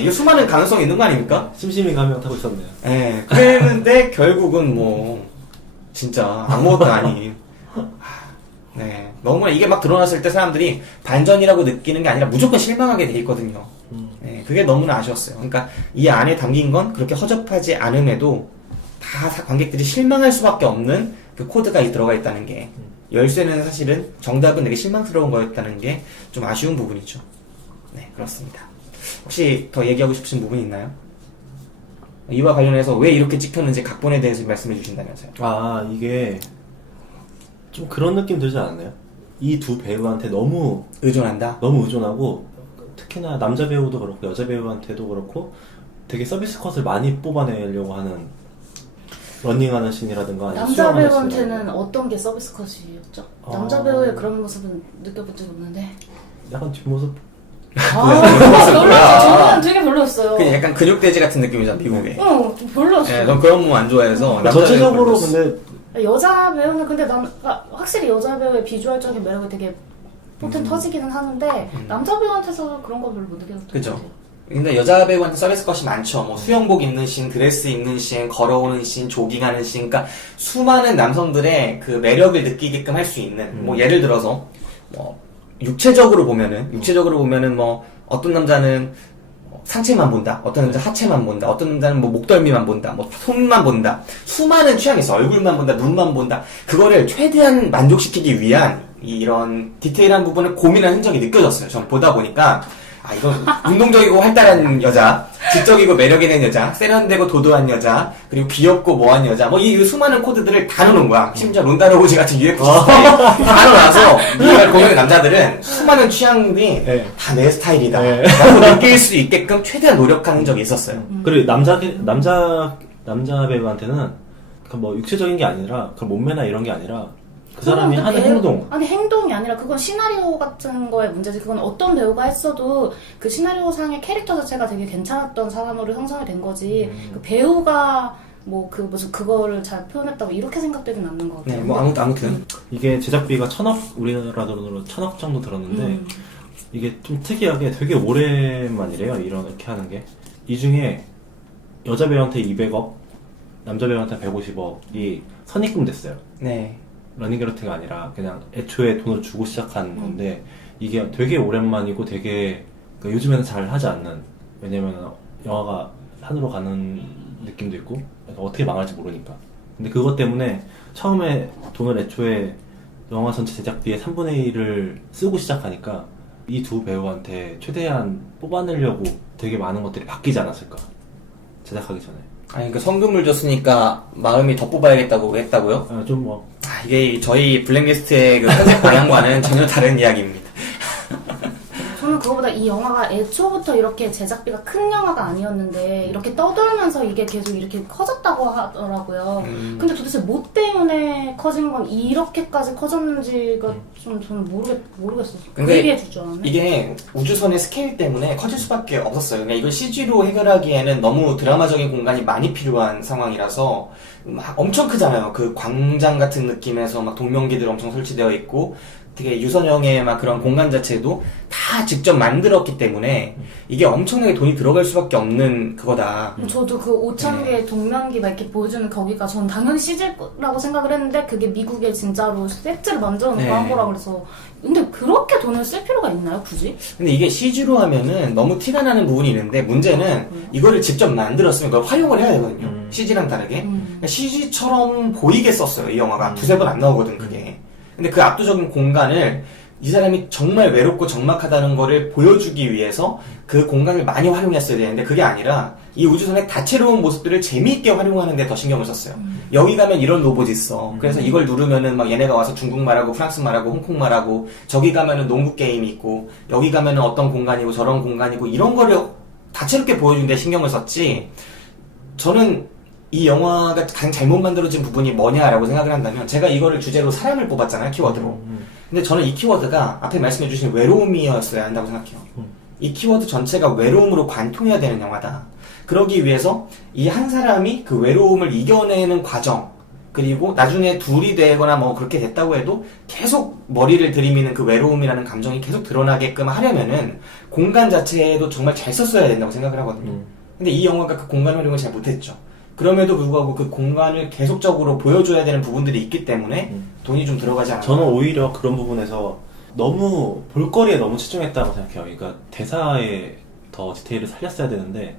이게 수많은 가능성이 있는 거 아닙니까? 심심이가 한 명 타고 있었네요. 예. 그랬는데 결국은 뭐 진짜 아무것도 아닌. 네. 너무나 이게 막 드러났을 때 사람들이 반전이라고 느끼는 게 아니라 무조건 실망하게 돼 있거든요. 네, 그게 너무나 아쉬웠어요. 그러니까 이 안에 담긴 건 그렇게 허접하지 않음에도 다 관객들이 실망할 수밖에 없는 그 코드가 들어가 있다는 게, 열쇠는 사실은 정답은 되게 실망스러운 거였다는 게 좀 아쉬운 부분이죠. 네, 그렇습니다. 혹시 더 얘기하고 싶으신 부분이 있나요? 이와 관련해서 왜 이렇게 찍혔는지 각본에 대해서 말씀해 주신다면서요. 아, 이게 좀 그런 느낌 들지 않았나요? 이 두 배우한테 너무 의존한다? 의존하고, 특히나 남자 배우도 그렇고 여자 배우한테도 그렇고 되게 서비스 컷을 많이 뽑아내려고 하는, 러닝하는 씬이라든가 아니면 남자 수영하는 배우한테는 씬이라든가. 어떤 게 서비스 컷이었죠? 아. 남자 배우의 그런 모습은 느껴본 적이 없는데. 약간 뒷모습. 별로였어요. 저는 되게 별로였어요. 그냥 약간 근육돼지 같은 느낌이잖아, 미국에. 좀 별로였어요. 네, 넌 그런 몸 안 좋아해서. 남자 전체적으로 배우 별로였어. 근데 여자 배우는 근데 확실히 여자 배우의 비주얼적인 매력이 되게 폭탄 터지기는 하는데 남자 배우한테서 그런 거 별로 못 느꼈어요. 그죠. 근데 여자 배우한테 서비스 컷이 많죠. 뭐 수영복 입는 씬, 드레스 입는 씬, 걸어오는 씬, 조깅하는 씬, 그러니까 수많은 남성들의 그 매력을 느끼게끔 할 수 있는. 뭐 예를 들어서 뭐 육체적으로 보면은 뭐 어떤 남자는 상체만 본다, 어떤 남자 하체만 본다, 어떤 남자는 뭐 목덜미만 본다, 뭐 손만 본다, 수많은 취향이 있어. 얼굴만 본다, 눈만 본다. 그거를 최대한 만족시키기 위한 이런 디테일한 부분을 고민한 흔적이 느껴졌어요. 전 보다 보니까 이거 운동적이고 활달한 여자, 지적이고 매력 있는 여자, 세련되고 도도한 여자, 그리고 귀엽고 뭐한 여자, 뭐 이 수많은 코드들을 다 넣어놓은 거야. 심지어 론다로우지 같은 UFC 스타일 다 넣어놔서 이걸 보는 남자들은 수많은 취향이 네. 다 내 스타일이다 네. 라고 느낄 수 있게끔 최대한 노력하는 적이 있었어요. 그리고 남자 배우한테는 그 뭐 육체적인 게 아니라 그 몸매나 이런 게 아니라 그 사람이 하는 행동. 아니 행동이 아니라 그건 시나리오 같은 거의 문제지. 그건 어떤 배우가 했어도 그 시나리오상의 캐릭터 자체가 되게 괜찮았던 사람으로 형성이 된 거지. 그 배우가 뭐 그 무슨 그거를 잘 표현했다고 이렇게 생각되진 않는 것 같아요. 네, 뭐 아무튼 이게 제작비가 우리나라 돈으로 1,000억 정도 들었는데 이게 좀 특이하게 되게 오랜만이래요. 이렇게 하는 게. 이 중에 여자 배우한테 200억, 남자 배우한테 150억이 선입금 됐어요. 네. 러닝게로트가 아니라 그냥 애초에 돈을 주고 시작한 건데, 이게 되게 오랜만이고 되게 그러니까 요즘에는 잘 하지 않는, 왜냐면 영화가 산으로 가는 느낌도 있고 어떻게 망할지 모르니까. 근데 그것 때문에 처음에 돈을 애초에 영화 전체 제작비의 3분의 1을 쓰고 시작하니까 이 두 배우한테 최대한 뽑아내려고 되게 많은 것들이 바뀌지 않았을까, 제작하기 전에. 아니 그 성금을 줬으니까 마음이 더 뽑아야겠다고 했다고요? 좀 뭐 이게 저희 블랙리스트의 그 컨셉 방향과는 전혀 다른 이야기입니다. 저는 그거보다 이 영화가 애초부터 이렇게 제작비가 큰 영화가 아니었는데 이렇게 떠돌면서 이게 계속 이렇게 커졌다고 하더라고요. 근데 도대체 뭐 때문에 커진 건 이렇게까지 커졌는지가 좀 저는 모르겠어요. 그 근데 얘기해 줄 줄 알았네. 이게 우주선의 스케일 때문에 커질 수밖에 없었어요. 그러니까 이걸 CG로 해결하기에는 너무 드라마적인 공간이 많이 필요한 상황이라서 막 엄청 크잖아요. 그 광장 같은 느낌에서 막 동명기들 엄청 설치되어 있고 되게 유선형의 막 그런 공간 자체도 다 직접 만들었기 때문에 이게 엄청나게 돈이 들어갈 수밖에 없는 그거다. 저도 그 5,000개 동면기 막 이렇게 보여주는 거기가 전 당연히 CG라고 생각을 했는데 그게 미국에 진짜로 세트를 만들어 놓고 네. 한 거라 그래서 근데 그렇게 돈을 쓸 필요가 있나요 굳이? 근데 이게 CG로 하면은 너무 티가 나는 부분이 있는데 문제는 이거를 직접 만들었으면 그걸 활용을 해야 되거든요. CG랑 다르게. 그러니까 CG처럼 보이게 썼어요. 이 영화가 두세 번 안 나오거든 그게. 근데 그 압도적인 공간을 이 사람이 정말 외롭고 적막하다는 거를 보여주기 위해서 그 공간을 많이 활용했어야 되는데 그게 아니라 이 우주선의 다채로운 모습들을 재미있게 활용하는 데 더 신경을 썼어요. 여기 가면 이런 로봇이 있어. 그래서 이걸 누르면은 막 얘네가 와서 중국말하고 프랑스말하고 홍콩말하고 저기 가면은 농구 게임이 있고 여기 가면은 어떤 공간이고 저런 공간이고 이런 거를 다채롭게 보여주는 데 신경을 썼지. 저는 이 영화가 가장 잘못 만들어진 부분이 뭐냐라고 생각을 한다면 제가 이거를 주제로 사람을 뽑았잖아요, 키워드로. 근데 저는 이 키워드가 앞에 말씀해주신 외로움이었어야 한다고 생각해요. 이 키워드 전체가 외로움으로 관통해야 되는 영화다. 그러기 위해서 이 한 사람이 그 외로움을 이겨내는 과정, 그리고 나중에 둘이 되거나 뭐 그렇게 됐다고 해도 계속 머리를 들이미는 그 외로움이라는 감정이 계속 드러나게끔 하려면은 공간 자체에도 정말 잘 썼어야 된다고 생각을 하거든요. 근데 이 영화가 그 공간 활용을 잘 못했죠. 그럼에도 불구하고 그 공간을 계속적으로 보여줘야 되는 부분들이 있기 때문에 돈이 좀 들어가지 않았나. 저는 오히려 그런 부분에서 너무 볼거리에 너무 치중했다고 생각해요. 그러니까 대사에 더 디테일을 살렸어야 되는데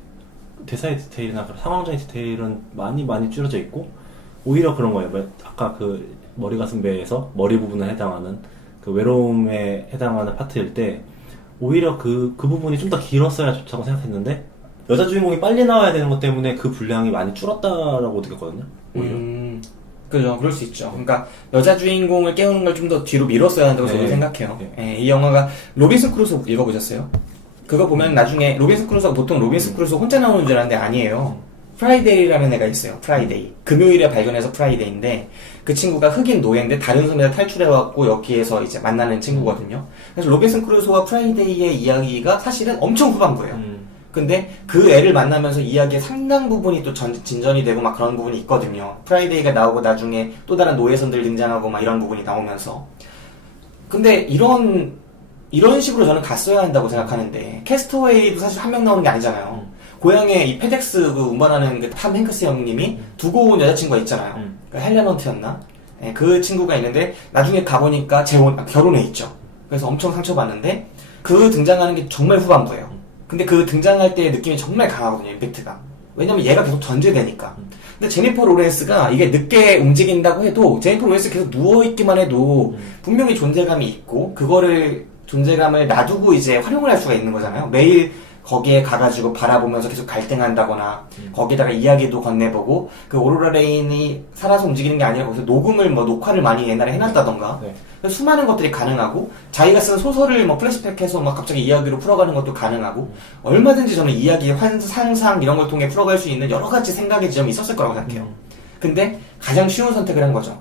대사의 디테일이나 그런 상황적인 디테일은 많이 줄여져 있고 오히려 그런 거예요. 아까 그 머리 가슴 배에서 머리 부분에 해당하는 그 외로움에 해당하는 파트일 때 오히려 그 부분이 좀 더 길었어야 좋다고 생각했는데 여자 주인공이 빨리 나와야 되는 것 때문에 그 분량이 많이 줄었다라고 느꼈거든요. 오히려. 그죠. 그럴 수 있죠. 그러니까 여자 주인공을 깨우는 걸 좀 더 뒤로 미뤘어야 한다고 저는 생각해요. 이 영화가 로빈슨 크루소 읽어보셨어요? 그거 보면 나중에 로빈슨 크루소가 보통 로빈슨 크루소 혼자 나오는 줄 알았는데 아니에요. 프라이데이라는 애가 있어요. 프라이데이. 금요일에 발견해서 프라이데이인데 그 친구가 흑인 노예인데 다른 섬에서 탈출해왔고 여기에서 이제 만나는 친구거든요. 그래서 로빈슨 크루소와 프라이데이의 이야기가 사실은 엄청 후반부예요. 근데 그 애를 만나면서 이야기의 상당 부분이 또 진전이 되고 막 그런 부분이 있거든요. 프라이데이가 나오고 나중에 또 다른 노예선들 등장하고 막 이런 부분이 나오면서. 근데 이런 식으로 저는 갔어야 한다고 생각하는데 캐스터웨이도 사실 한 명 나오는 게 아니잖아요. 고향에 이 페덱스 그 운반하는 그 탐 행크스 형님이 두고 온 여자친구가 있잖아요. 그 헬렌 헌트였나? 네, 그 친구가 있는데 나중에 가보니까 결혼해 있죠. 그래서 엄청 상처받는데 그 등장하는 게 정말 후반부예요. 근데 그 등장할 때의 느낌이 정말 강하거든요, 임팩트가. 왜냐면 얘가 계속 전제되니까. 근데 제니퍼 로렌스가 이게 늦게 움직인다고 해도 제니퍼 로렌스 계속 누워있기만 해도 분명히 존재감이 있고 그거를 존재감을 놔두고 이제 활용을 할 수가 있는 거잖아요. 매일 거기에 가가지고 바라보면서 계속 갈등한다거나 거기다가 이야기도 건네보고 그 오로라 레인이 살아서 움직이는 게 아니라 거기서 녹화를 많이 옛날에 해놨다던가 수많은 것들이 가능하고 자기가 쓴 소설을 뭐 플래시백해서 막 갑자기 이야기로 풀어가는 것도 가능하고 얼마든지 저는 이야기의 상상 이런 걸 통해 풀어갈 수 있는 여러 가지 생각의 지점이 있었을 거라고 생각해요. 근데 가장 쉬운 선택을 한 거죠.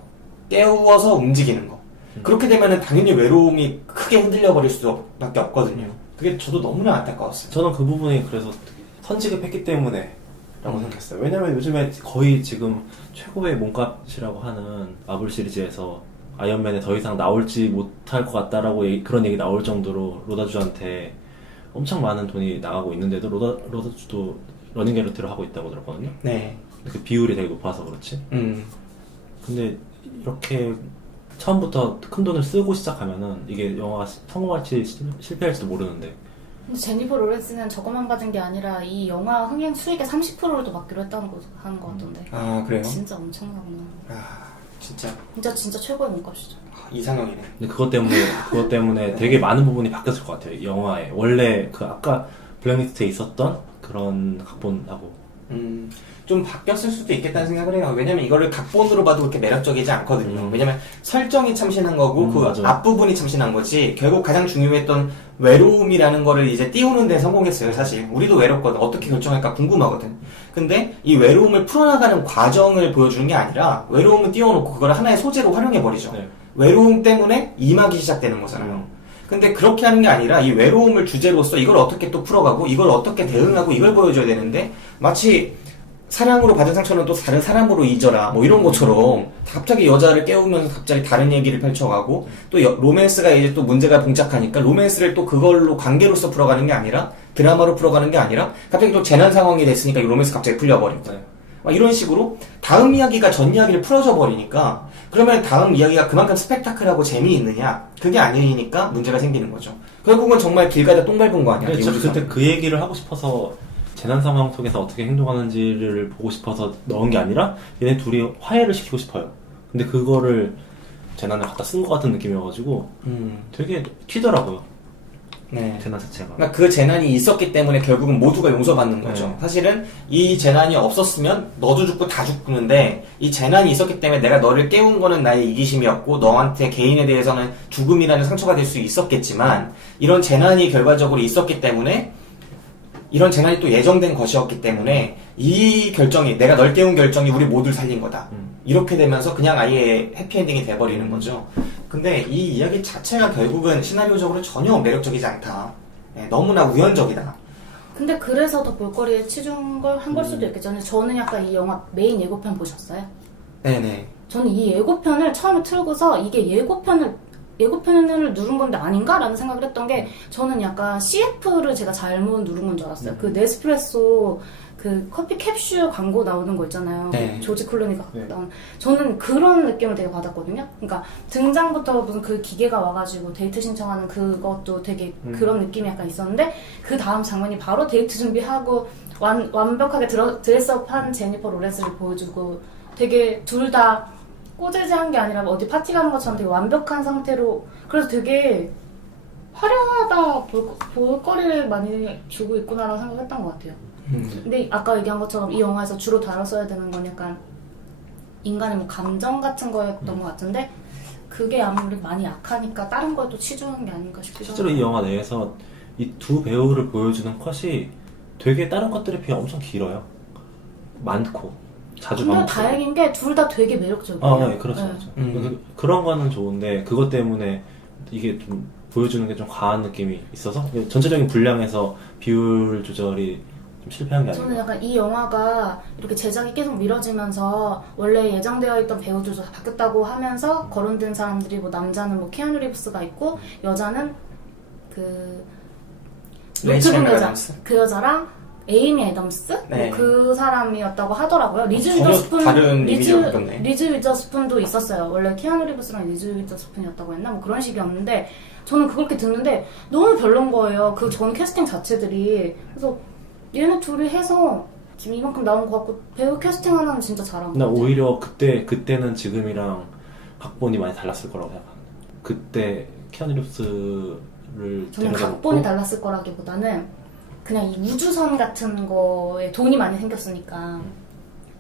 깨우어서 움직이는 거. 그렇게 되면은 당연히 외로움이 크게 흔들려 버릴 수밖에 없거든요. 그게 저도 너무나 안타까웠어요. 저는 그 부분이 그래서 선지급했기 때문에 라고 생각했어요. 왜냐면 요즘에 거의 지금 최고의 몸값이라고 하는 마블 시리즈에서 아이언맨에 더 이상 나올지 못할 것 같다라고 그런 얘기 나올 정도로 로다주한테 엄청 많은 돈이 나가고 있는데도 로다주도 러닝 게러트를 하고 있다고 들었거든요. 네. 그 비율이 되게 높아서 그렇지. 근데 이렇게 처음부터 큰 돈을 쓰고 시작하면은 이게 영화가 성공할지 실패할지도 모르는데. 근데 제니퍼 로렌스는 저것만 받은 게 아니라 이 영화 흥행 수익의 30%를 또 받기로 하는 것 같던데. 아, 그래요? 진짜 엄청나구나. 아, 진짜 최고의 몸값이죠. 이상형이네. 근데 그것 때문에 되게 많은 부분이 바뀌었을 것 같아요. 이 영화에 원래 그 아까 블랙리스트에 있었던 그런 각본하고. 좀 바뀌었을 수도 있겠다는 생각을 해요. 왜냐면 이거를 각본으로 봐도 그렇게 매력적이지 않거든요. 왜냐면 설정이 참신한 거고 그 맞아. 앞부분이 참신한 거지 결국 가장 중요했던 외로움이라는 거를 이제 띄우는 데 성공했어요. 사실 우리도 외롭거든. 어떻게 결정할까 궁금하거든. 근데 이 외로움을 풀어나가는 과정을 보여주는 게 아니라 외로움을 띄워놓고 그걸 하나의 소재로 활용해버리죠. 네. 외로움 때문에 임하기 시작되는 거잖아요. 근데 그렇게 하는 게 아니라 이 외로움을 주제로서 이걸 어떻게 또 풀어가고 이걸 어떻게 대응하고 이걸 보여줘야 되는데 마치 사랑으로 받은 상처는 또 다른 사람으로 잊어라 뭐 이런 것처럼 갑자기 여자를 깨우면서 갑자기 다른 얘기를 펼쳐가고 또 로맨스가 이제 또 문제가 봉착하니까 로맨스를 또 그걸로 관계로서 풀어가는 게 아니라 드라마로 풀어가는 게 아니라 갑자기 또 재난 상황이 됐으니까 이 로맨스 갑자기 풀려버리고 막 이런 식으로 다음 이야기가 전 이야기를 풀어줘 버리니까 그러면 다음 이야기가 그만큼 스펙타클하고 재미있느냐 그게 아니니까 문제가 생기는 거죠. 결국은 정말 길 가다 똥 밟은 거 아니야. 그때 그 얘기를 하고 싶어서 재난 상황 속에서 어떻게 행동하는지를 보고 싶어서 넣은 게 아니라 얘네 둘이 화해를 시키고 싶어요. 근데 그거를 재난을 갖다 쓴 것 같은 느낌이어가지고 되게 튀더라고요. 네. 재난 자체가. 그러니까 그 재난이 있었기 때문에 결국은 모두가 용서받는 거죠. 네. 사실은 이 재난이 없었으면 너도 죽고 다 죽는데 이 재난이 있었기 때문에 내가 너를 깨운 거는 나의 이기심이었고 너한테 개인에 대해서는 죽음이라는 상처가 될 수 있었겠지만 이런 재난이 결과적으로 있었기 때문에 이런 재난이 또 예정된 것이었기 때문에 이 결정이 내가 널 깨운 결정이 우리 모두를 살린 거다. 이렇게 되면서 그냥 아예 해피엔딩이 돼버리는 거죠. 근데 이 이야기 자체가 결국은 시나리오적으로 전혀 매력적이지 않다. 네, 너무나 우연적이다. 근데 그래서 더 볼거리에 치중 걸 한 걸 수도 있겠죠. 근데 저는 약간 이 영화 메인 예고편 보셨어요? 네네. 저는 이 예고편을 처음에 틀고서 이게 예고편을 누른 건데 아닌가라는 생각을 했던 게 저는 약간 CF를 제가 잘못 누른 건 줄 알았어요. 그 네스프레소 그 커피 캡슐 광고 나오는 거 있잖아요. 네. 조지 클루니가 나온. 저는 그런 느낌을 되게 받았거든요. 그러니까 등장부터 무슨 그 기계가 와가지고 데이트 신청하는 그것도 되게 그런 느낌이 약간 있었는데 그 다음 장면이 바로 데이트 준비하고 완벽하게 드레스업한 제니퍼 로렌스를 보여주고 되게 둘 다 꼬재지한 게 아니라 어디 파티 가는 것처럼 되게 완벽한 상태로 그래서 되게 화려하다 볼거리를 많이 주고 있구나라는 생각했던 것 같아요. 근데 아까 얘기한 것처럼 이 영화에서 주로 다뤘어야 되는 건 약간 인간의 뭐 감정 같은 거였던 것 같은데 그게 아무리 많이 약하니까 다른 걸 또 치중한 게 아닌가 싶기도 하고. 실제로 이 영화 내에서 이 두 배우를 보여주는 컷이 되게 다른 것들에 비해 엄청 길어요. 많고 자주 근데 반복되고. 다행인 게 둘 다 되게 매력적이에요. 아, 네, 그렇죠. 그렇죠. 그런 거는 좋은데 그것 때문에 이게 좀 보여주는 게 좀 과한 느낌이 있어서 전체적인 분량에서 비율 조절이 좀 실패한 게 저는 아닌가. 약간 이 영화가 이렇게 제작이 계속 미뤄지면서 원래 예정되어 있던 배우들도 다 바뀌었다고 하면서 거론된 사람들이 뭐 남자는 뭐 키아누 리브스가 있고 여자는 그 레이첼 노트북 여자 애덤스? 그 여자랑 에이미 애덤스 네. 뭐 그 사람이었다고 하더라고요. 리즈 전혀 위더스푼 다른 이미지가 바뀌었네. 리즈 위더스푼도 있었어요. 원래 키아누 리브스랑 리즈 위더스푼이었다고 했나 뭐 그런 식이었는데 저는 그렇게 듣는데 너무 별론 거예요. 그 전 캐스팅 자체들이. 그래서 얘네 둘이 해서 지금 이만큼 나온 것 같고 배우 캐스팅 하나는 진짜 잘한 것 나 같아요. 오히려 그때는 지금이랑 각본이 많이 달랐을 거라고 생각합니다. 그때 키아누 리브스를 저는 데려다 각본이 놓고 달랐을 거라기보다는 그냥 이 우주선 같은 거에 돈이 많이 생겼으니까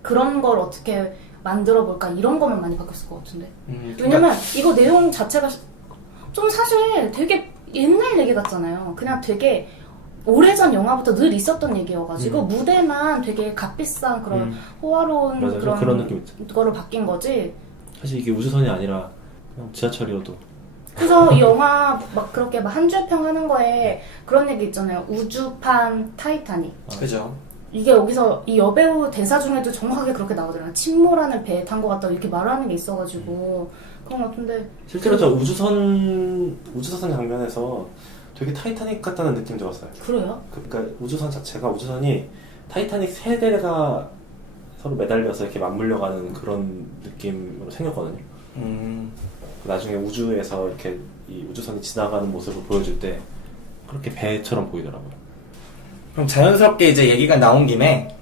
그런 걸 어떻게 만들어 볼까 이런 거면 많이 바뀌었을 것 같은데. 왜냐면 이거 내용 자체가 좀 사실 되게 옛날 얘기 같잖아요. 그냥 되게 오래전 영화부터 늘 있었던 얘기여가지고 무대만 되게 값비싼 그런 호화로운 맞아요. 그런 느낌 있죠. 거로 바뀐 거지. 사실 이게 우주선이 아니라 그냥 지하철이어도 그래서 이 영화 막 그렇게 막 한 줄 평 하는 거에 그런 얘기 있잖아요. 우주판 타이타닉. 그죠. 이게 여기서 이 여배우 대사 중에도 정확하게 그렇게 나오더라고요. 침몰하는 배에 탄 것 같다고 이렇게 말하는 게 있어가지고 그런 것 같은데. 실제로 저 우주선 장면에서 되게 타이타닉 같다는 느낌 들었어요. 그래요? 그러니까 우주선이 타이타닉 세 대가 서로 매달려서 이렇게 맞물려가는 그런 느낌으로 생겼거든요. 나중에 우주에서 이렇게 이 우주선이 지나가는 모습을 보여줄 때 그렇게 배처럼 보이더라고요. 그럼 자연스럽게 이제 얘기가 나온 김에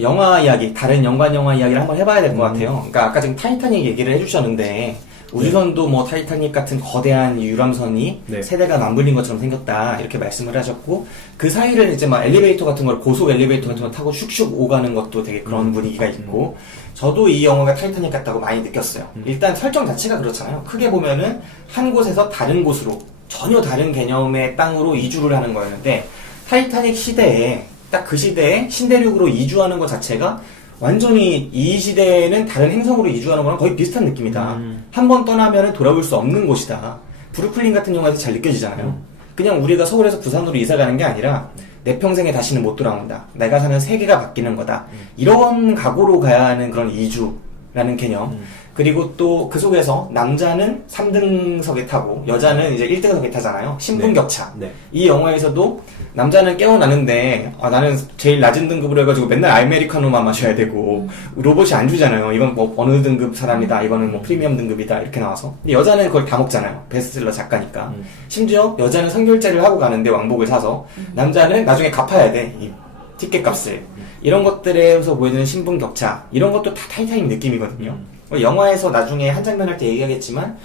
영화 이야기, 다른 연관 영화 이야기를 한번 해봐야 될 것 같아요. 그러니까 아까 지금 타이타닉 얘기를 해주셨는데 우주선도 뭐 타이타닉 같은 거대한 유람선이 네. 세대가 맞물린 것처럼 생겼다 이렇게 말씀을 하셨고 그 사이를 이제 막 엘리베이터 같은 걸 고속 엘리베이터 같은 걸 타고 슉슉 오가는 것도 되게 그런 분위기가 있고 저도 이 영화가 타이타닉 같다고 많이 느꼈어요. 일단 설정 자체가 그렇잖아요. 크게 보면은 한 곳에서 다른 곳으로 전혀 다른 개념의 땅으로 이주를 하는 거였는데 타이타닉 시대에 딱 그 시대에 신대륙으로 이주하는 것 자체가 완전히 이 시대에는 다른 행성으로 이주하는 거랑 거의 비슷한 느낌이다. 한 번 떠나면 돌아올 수 없는 곳이다. 브루클린 같은 영화에서 잘 느껴지잖아요. 그냥 우리가 서울에서 부산으로 이사 가는 게 아니라 내 평생에 다시는 못 돌아온다. 내가 사는 세계가 바뀌는 거다. 이런 각오로 가야 하는 그런 이주라는 개념. 그리고 또 그 속에서 남자는 3등석에 타고 여자는 이제 1등석에 타잖아요. 신분격차. 네. 이 영화에서도 남자는 깨어나는데 나는 제일 낮은 등급으로 해가지고 맨날 아메리카노만 마셔야 되고 로봇이 안 주잖아요. 이건 뭐 어느 등급 사람이다. 이거는 뭐 프리미엄 등급이다. 이렇게 나와서. 근데 여자는 그걸 다 먹잖아요. 베스트셀러 작가니까. 심지어 여자는 선결제를 하고 가는데 왕복을 사서 남자는 나중에 갚아야 돼. 이 티켓 값을. 이런 것들에서 보여주는 신분 격차 이런 것도 다 타이타닉 느낌이거든요. 영화에서 나중에 한 장면 할 때 얘기하겠지만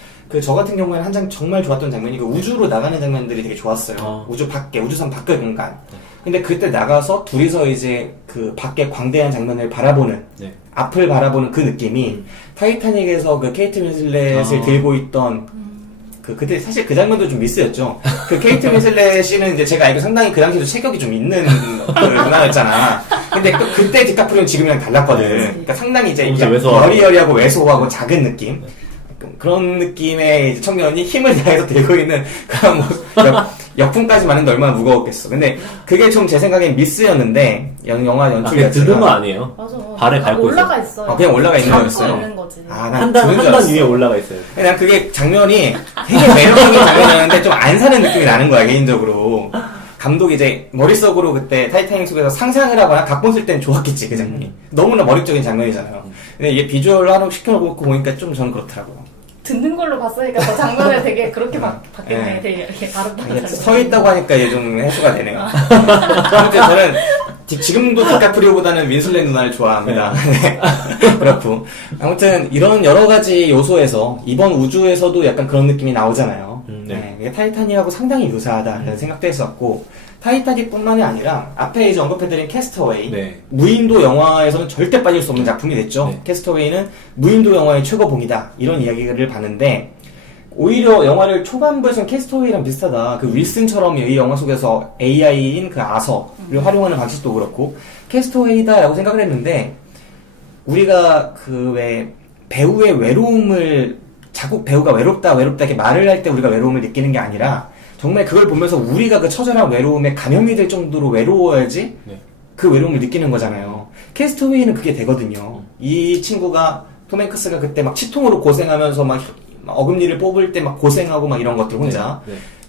저 같은 경우에는 한 장 정말 좋았던 장면이 그 우주로 나가는 장면들이 되게 좋았어요. 우주 밖에, 우주선 밖의 공간. 근데 그때 나가서 둘이서 이제 그 밖에 광대한 장면을 바라보는, 네. 앞을 바라보는 그 느낌이 타이타닉에서 그 케이트 윈슬렛을 들고 있던 그때 사실 그 장면도 좀 미스였죠. 그 케이트 윈슬렛은 이제 제가 알기로 상당히 그 당시에도 체격이 좀 있는 그 누나였잖아. 근데 또 그때 디카프리오는 지금이랑 달랐거든. 그러니까 상당히 이제 여리여리하고 왜소하고 작은 느낌. 그런 느낌의 이제 청년이 힘을 다해서 들고 있는 그런 뭐 역풍까지 맞는데 얼마나 무거웠겠어. 근데 그게 좀 제 생각엔 미스였는데 영화 연출 그냥 드는 거 아니에요? 맞아. 발에 밟고 올라가 있어요. 그냥 올라가 있는 잡고 거였어요. 있는 거지. 한 단 위에 올라가 있어요. 그냥 그게 장면이 되게 매력적인 장면이었는데 좀 안 사는 느낌이 나는 거야 개인적으로. 감독이 이제 머릿속으로 그때 타이타닉 속에서 상상을 하거나 각본 쓸 때는 좋았겠지 그 장면이. 너무나 머릿적인 장면이잖아요. 근데 이게 비주얼로 하나 시켜놓고 보니까 좀 저는 그렇더라고요. 듣는 걸로 봤으니까 저 장면에 되게 그렇게 바뀌네. 네. 되게 이렇게 바로바로 서 있다고 하니까 이제 좀 해소가 되네요. 아무튼 저는 지금도 디카프리오보다는 윈슬렛 누나를 좋아합니다. 네. 그렇고 아무튼 이런 여러 가지 요소에서 이번 우주에서도 약간 그런 느낌이 나오잖아요. 네. 이게 타이타닉하고 상당히 유사하다는 생각도 했었고 타이타닉뿐만이 아니라 앞에 이제 언급해드린 캐스터웨이 네. 무인도 영화에서는 절대 빠질 수 없는 작품이 됐죠. 네. 캐스터웨이는 무인도 영화의 최고봉이다 이런 이야기를 봤는데 오히려 영화를 초반부에서는 캐스터웨이랑 비슷하다. 그 윌슨처럼 이 영화 속에서 AI인 그 아서를 활용하는 방식도 그렇고 캐스터웨이다라고 생각을 했는데 우리가 그 왜 배우의 외로움을 자꾸 배우가 외롭다 이렇게 말을 할 때 우리가 외로움을 느끼는 게 아니라 정말 그걸 보면서 우리가 그 처절한 외로움에 감염이 될 정도로 외로워야지 그 외로움을 느끼는 거잖아요. 캐스터웨이는 그게 되거든요. 이 친구가 톰 행크스가 그때 막 치통으로 고생하면서 막 어금니를 뽑을 때 막 고생하고 막 이런 것들 혼자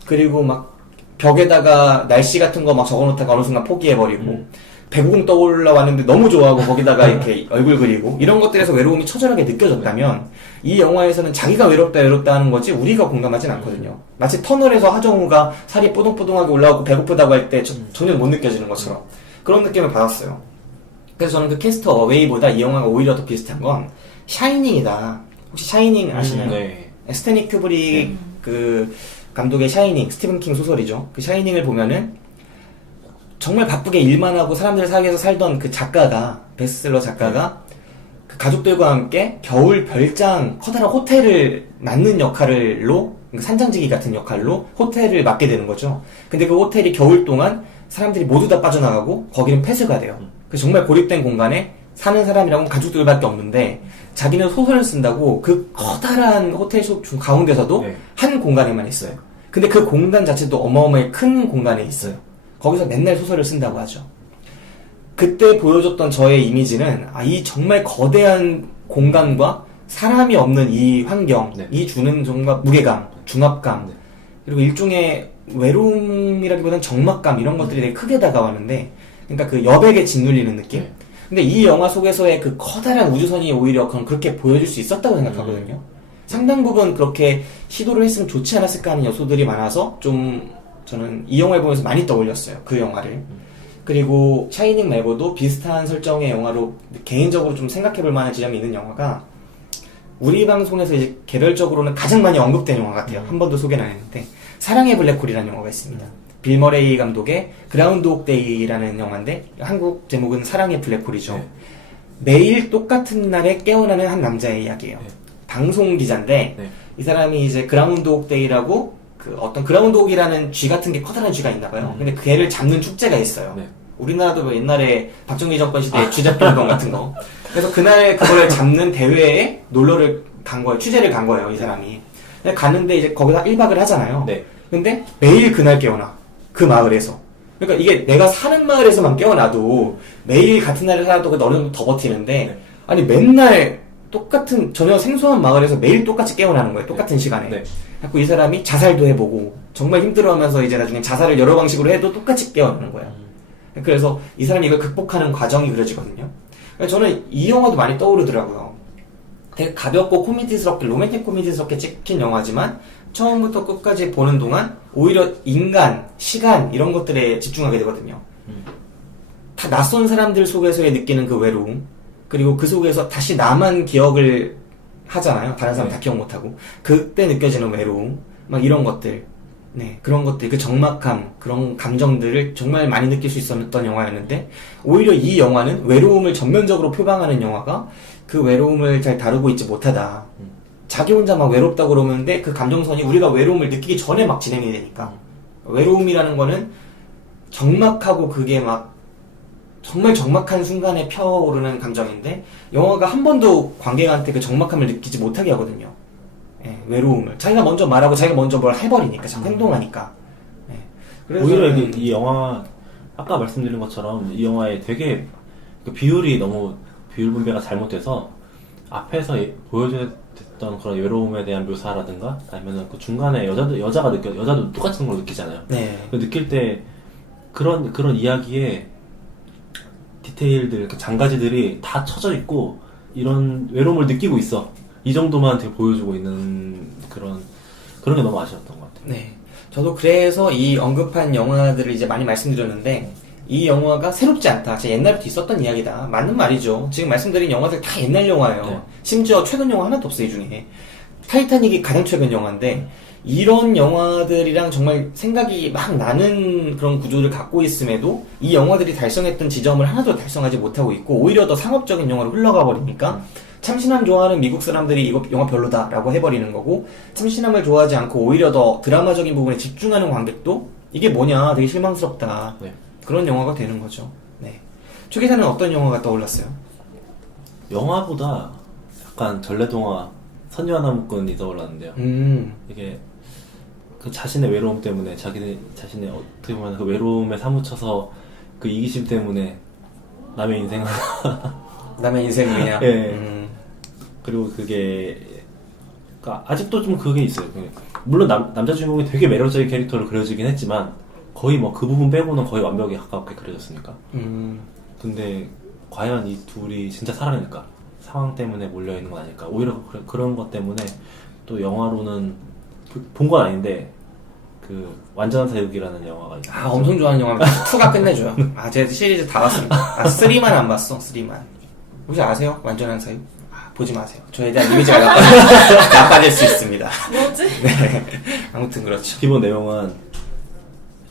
그리고 막 벽에다가 날씨 같은 거 막 적어놓다가 어느 순간 포기해버리고 배구공 떠올라왔는데 너무 좋아하고 거기다가 이렇게 얼굴 그리고 이런 것들에서 외로움이 처절하게 느껴졌다면 이 영화에서는 자기가 외롭다 하는 거지 우리가 공감하진 않거든요. 마치 터널에서 하정우가 살이 뽀동뽀동하게 올라오고 배고프다고 할 때 전혀 못 느껴지는 것처럼 그런 느낌을 받았어요. 그래서 저는 그 캐스터 어웨이보다 이 영화가 오히려 더 비슷한 건 샤이닝이다. 혹시 샤이닝 아시나요? 네. 스탠리 큐브릭 그 감독의 샤이닝, 스티븐 킹 소설이죠. 그 샤이닝을 보면은 정말 바쁘게 일만 하고 사람들 사이에서 살던 그 작가가 베스트셀러 작가가 그 가족들과 함께 겨울 별장 커다란 호텔을 맡는 역할로 산장지기 같은 역할로 호텔을 맡게 되는 거죠. 근데 그 호텔이 겨울 동안 사람들이 모두 다 빠져나가고 거기는 폐쇄가 돼요. 그래서 정말 고립된 공간에 사는 사람이라고는 가족들밖에 없는데 자기는 소설을 쓴다고 그 커다란 호텔 중 가운데서도 한 공간에만 있어요. 근데 그 공간 자체도 어마어마하게 큰 공간에 있어요. 거기서 맨날 소설을 쓴다고 하죠. 그때 보여줬던 저의 이미지는 이 정말 거대한 공간과 사람이 없는 이 환경, 이 주는 정말 무게감, 중압감, 그리고 일종의 외로움이라기보다는 적막감 이런 것들이 되게 크게 다가왔는데 그러니까 그 여백에 짓눌리는 느낌? 근데 이 영화 속에서의 그 커다란 우주선이 오히려 그렇게 보여줄 수 있었다고 생각하거든요. 상당 부분 그렇게 시도를 했으면 좋지 않았을까 하는 요소들이 많아서 좀 저는 이 영화를 보면서 많이 떠올렸어요. 그 영화를. 그리고 샤이닝 말고도 비슷한 설정의 영화로 개인적으로 좀 생각해볼 만한 지점이 있는 영화가 우리 방송에서 이제 개별적으로는 가장 많이 언급된 영화 같아요. 한 번도 소개는 안 했는데 사랑의 블랙홀이라는 영화가 있습니다. 빌 머레이 감독의 그라운드혹 데이라는 영화인데 한국 제목은 사랑의 블랙홀이죠. 매일 똑같은 날에 깨어나는 한 남자의 이야기예요. 방송 기자인데 이 사람이 이제 그라운드혹 데이라고 그 어떤 그라운드혹이라는 쥐 같은 게 커다란 쥐가 있나 봐요. 근데 그 애를 잡는 축제가 있어요. 우리나라도 뭐 옛날에 박정희 정권 시대에 쥐 잡기 운동 같은 거. 그래서 그날 그거를 잡는 대회에 놀러를 간 거예요. 취재를 간 거예요, 이 사람이. 근데 갔는데 이제 거기다 1박을 하잖아요. 근데 매일 그날 깨어나. 그 마을에서. 그러니까 이게 내가 사는 마을에서만 깨어나도 매일 같은 날에 살아도 그 어느 정도 더 버티는데 아니 맨날 똑같은 전혀 생소한 마을에서 매일 똑같이 깨어나는 거예요. 똑같은 시간에. 자꾸 이 사람이 자살도 해보고 정말 힘들어하면서 이제 나중에 자살을 여러 방식으로 해도 똑같이 깨어나는 거예요. 그래서 이 사람이 이걸 극복하는 과정이 그려지거든요. 그래서 저는 이 영화도 많이 떠오르더라고요. 되게 가볍고 코미디스럽게 로맨틱 코미디스럽게 찍힌 영화지만 처음부터 끝까지 보는 동안 오히려 인간, 시간 이런 것들에 집중하게 되거든요. 다 낯선 사람들 속에서의 느끼는 그 외로움 그리고 그 속에서 다시 나만 기억을 하잖아요. 다른 사람 네. 다 기억 못하고. 그때 느껴지는 외로움, 막 이런 것들. 네, 그런 것들, 그 적막함, 그런 감정들을 정말 많이 느낄 수 있었던 영화였는데, 오히려 이 영화는 외로움을 전면적으로 표방하는 영화가 그 외로움을 잘 다루고 있지 못하다. 자기 혼자 막 외롭다고 그러는데 그 감정선이 우리가 외로움을 느끼기 전에 막 진행이 되니까. 외로움이라는 거는 적막하고 그게 막 정말 적막한 순간에 펴오르는 감정인데, 영화가 한 번도 관객한테 그 적막함을 느끼지 못하게 하거든요. 예, 외로움을. 자기가 먼저 말하고 자기가 먼저 뭘 해버리니까, 자꾸 행동하니까. 예. 그래서 오히려 저는- 이 영화 아까 말씀드린 것처럼 이 영화에 되게 그 비율이 너무 비율 분배가 잘못돼서 앞에서 보여줬던 그런 외로움에 대한 묘사라든가 아니면 그 중간에 여자도 똑같은 걸 느끼잖아요. 네. 그 느낄 때 그런 이야기에 디테일들, 그 장가지들이 다 쳐져 있고 이런 외로움을 느끼고 있어. 이 정도만 되게 보여주고 있는 그런 게 너무 아쉬웠던 것 같아요. 네. 저도 그래서 이 언급한 영화들을 이제 많이 말씀드렸는데, 이 영화가 새롭지 않다. 진짜 옛날부터 있었던 이야기다. 맞는 말이죠. 지금 말씀드린 영화들 다 옛날 영화예요. 네. 심지어 최근 영화 하나도 없어요, 이 중에. 타이타닉이 가장 최근 영화인데, 이런 영화들이랑 정말 생각이 막 나는 그런 구조를 갖고 있음에도 이 영화들이 달성했던 지점을 하나도 달성하지 못하고 있고, 오히려 더 상업적인 영화로 흘러가 버리니까 참신함 좋아하는 미국 사람들이 이거 영화 별로다라고 해버리는 거고, 참신함을 좋아하지 않고 오히려 더 드라마적인 부분에 집중하는 관객도 이게 뭐냐, 되게 실망스럽다. 네. 그런 영화가 되는 거죠. 네. 최 기사는 어떤 영화가 떠올랐어요? 영화보다 약간 전래동화 선녀와 나무꾼이 떠올랐는데요. 이게 그 자신의 외로움 때문에 자신의 어떻게 보면 그 외로움에 사무쳐서 그 이기심 때문에 남의 인생을 남의 인생을 그냥. 예. 그리고 그게 그러니까 아직도 좀 그게 있어요. 물론 남자 주인공이 되게 매력적인 캐릭터로 그려지긴 했지만 거의 뭐 그 부분 빼고는 거의 완벽에 가깝게 그려졌으니까. 근데 과연 이 둘이 진짜 사랑일까? 상황 때문에 몰려있는 건 아닐까? 오히려 그런 것 때문에 또 영화로는 본 건 아닌데 그 완전한 사육이라는 영화가 있어요. 아, 엄청 좋아하는 영화입니다. 2가 끝내줘요. 아, 제가 시리즈 다 봤습니다. 아, 3만 안 봤어, 3만. 혹시 아세요? 완전한 사육? 아, 보지 마세요. 저에 대한 이미지가 나빠질 수 있습니다. 뭐지? 네. 아무튼 그렇죠. 기본 내용은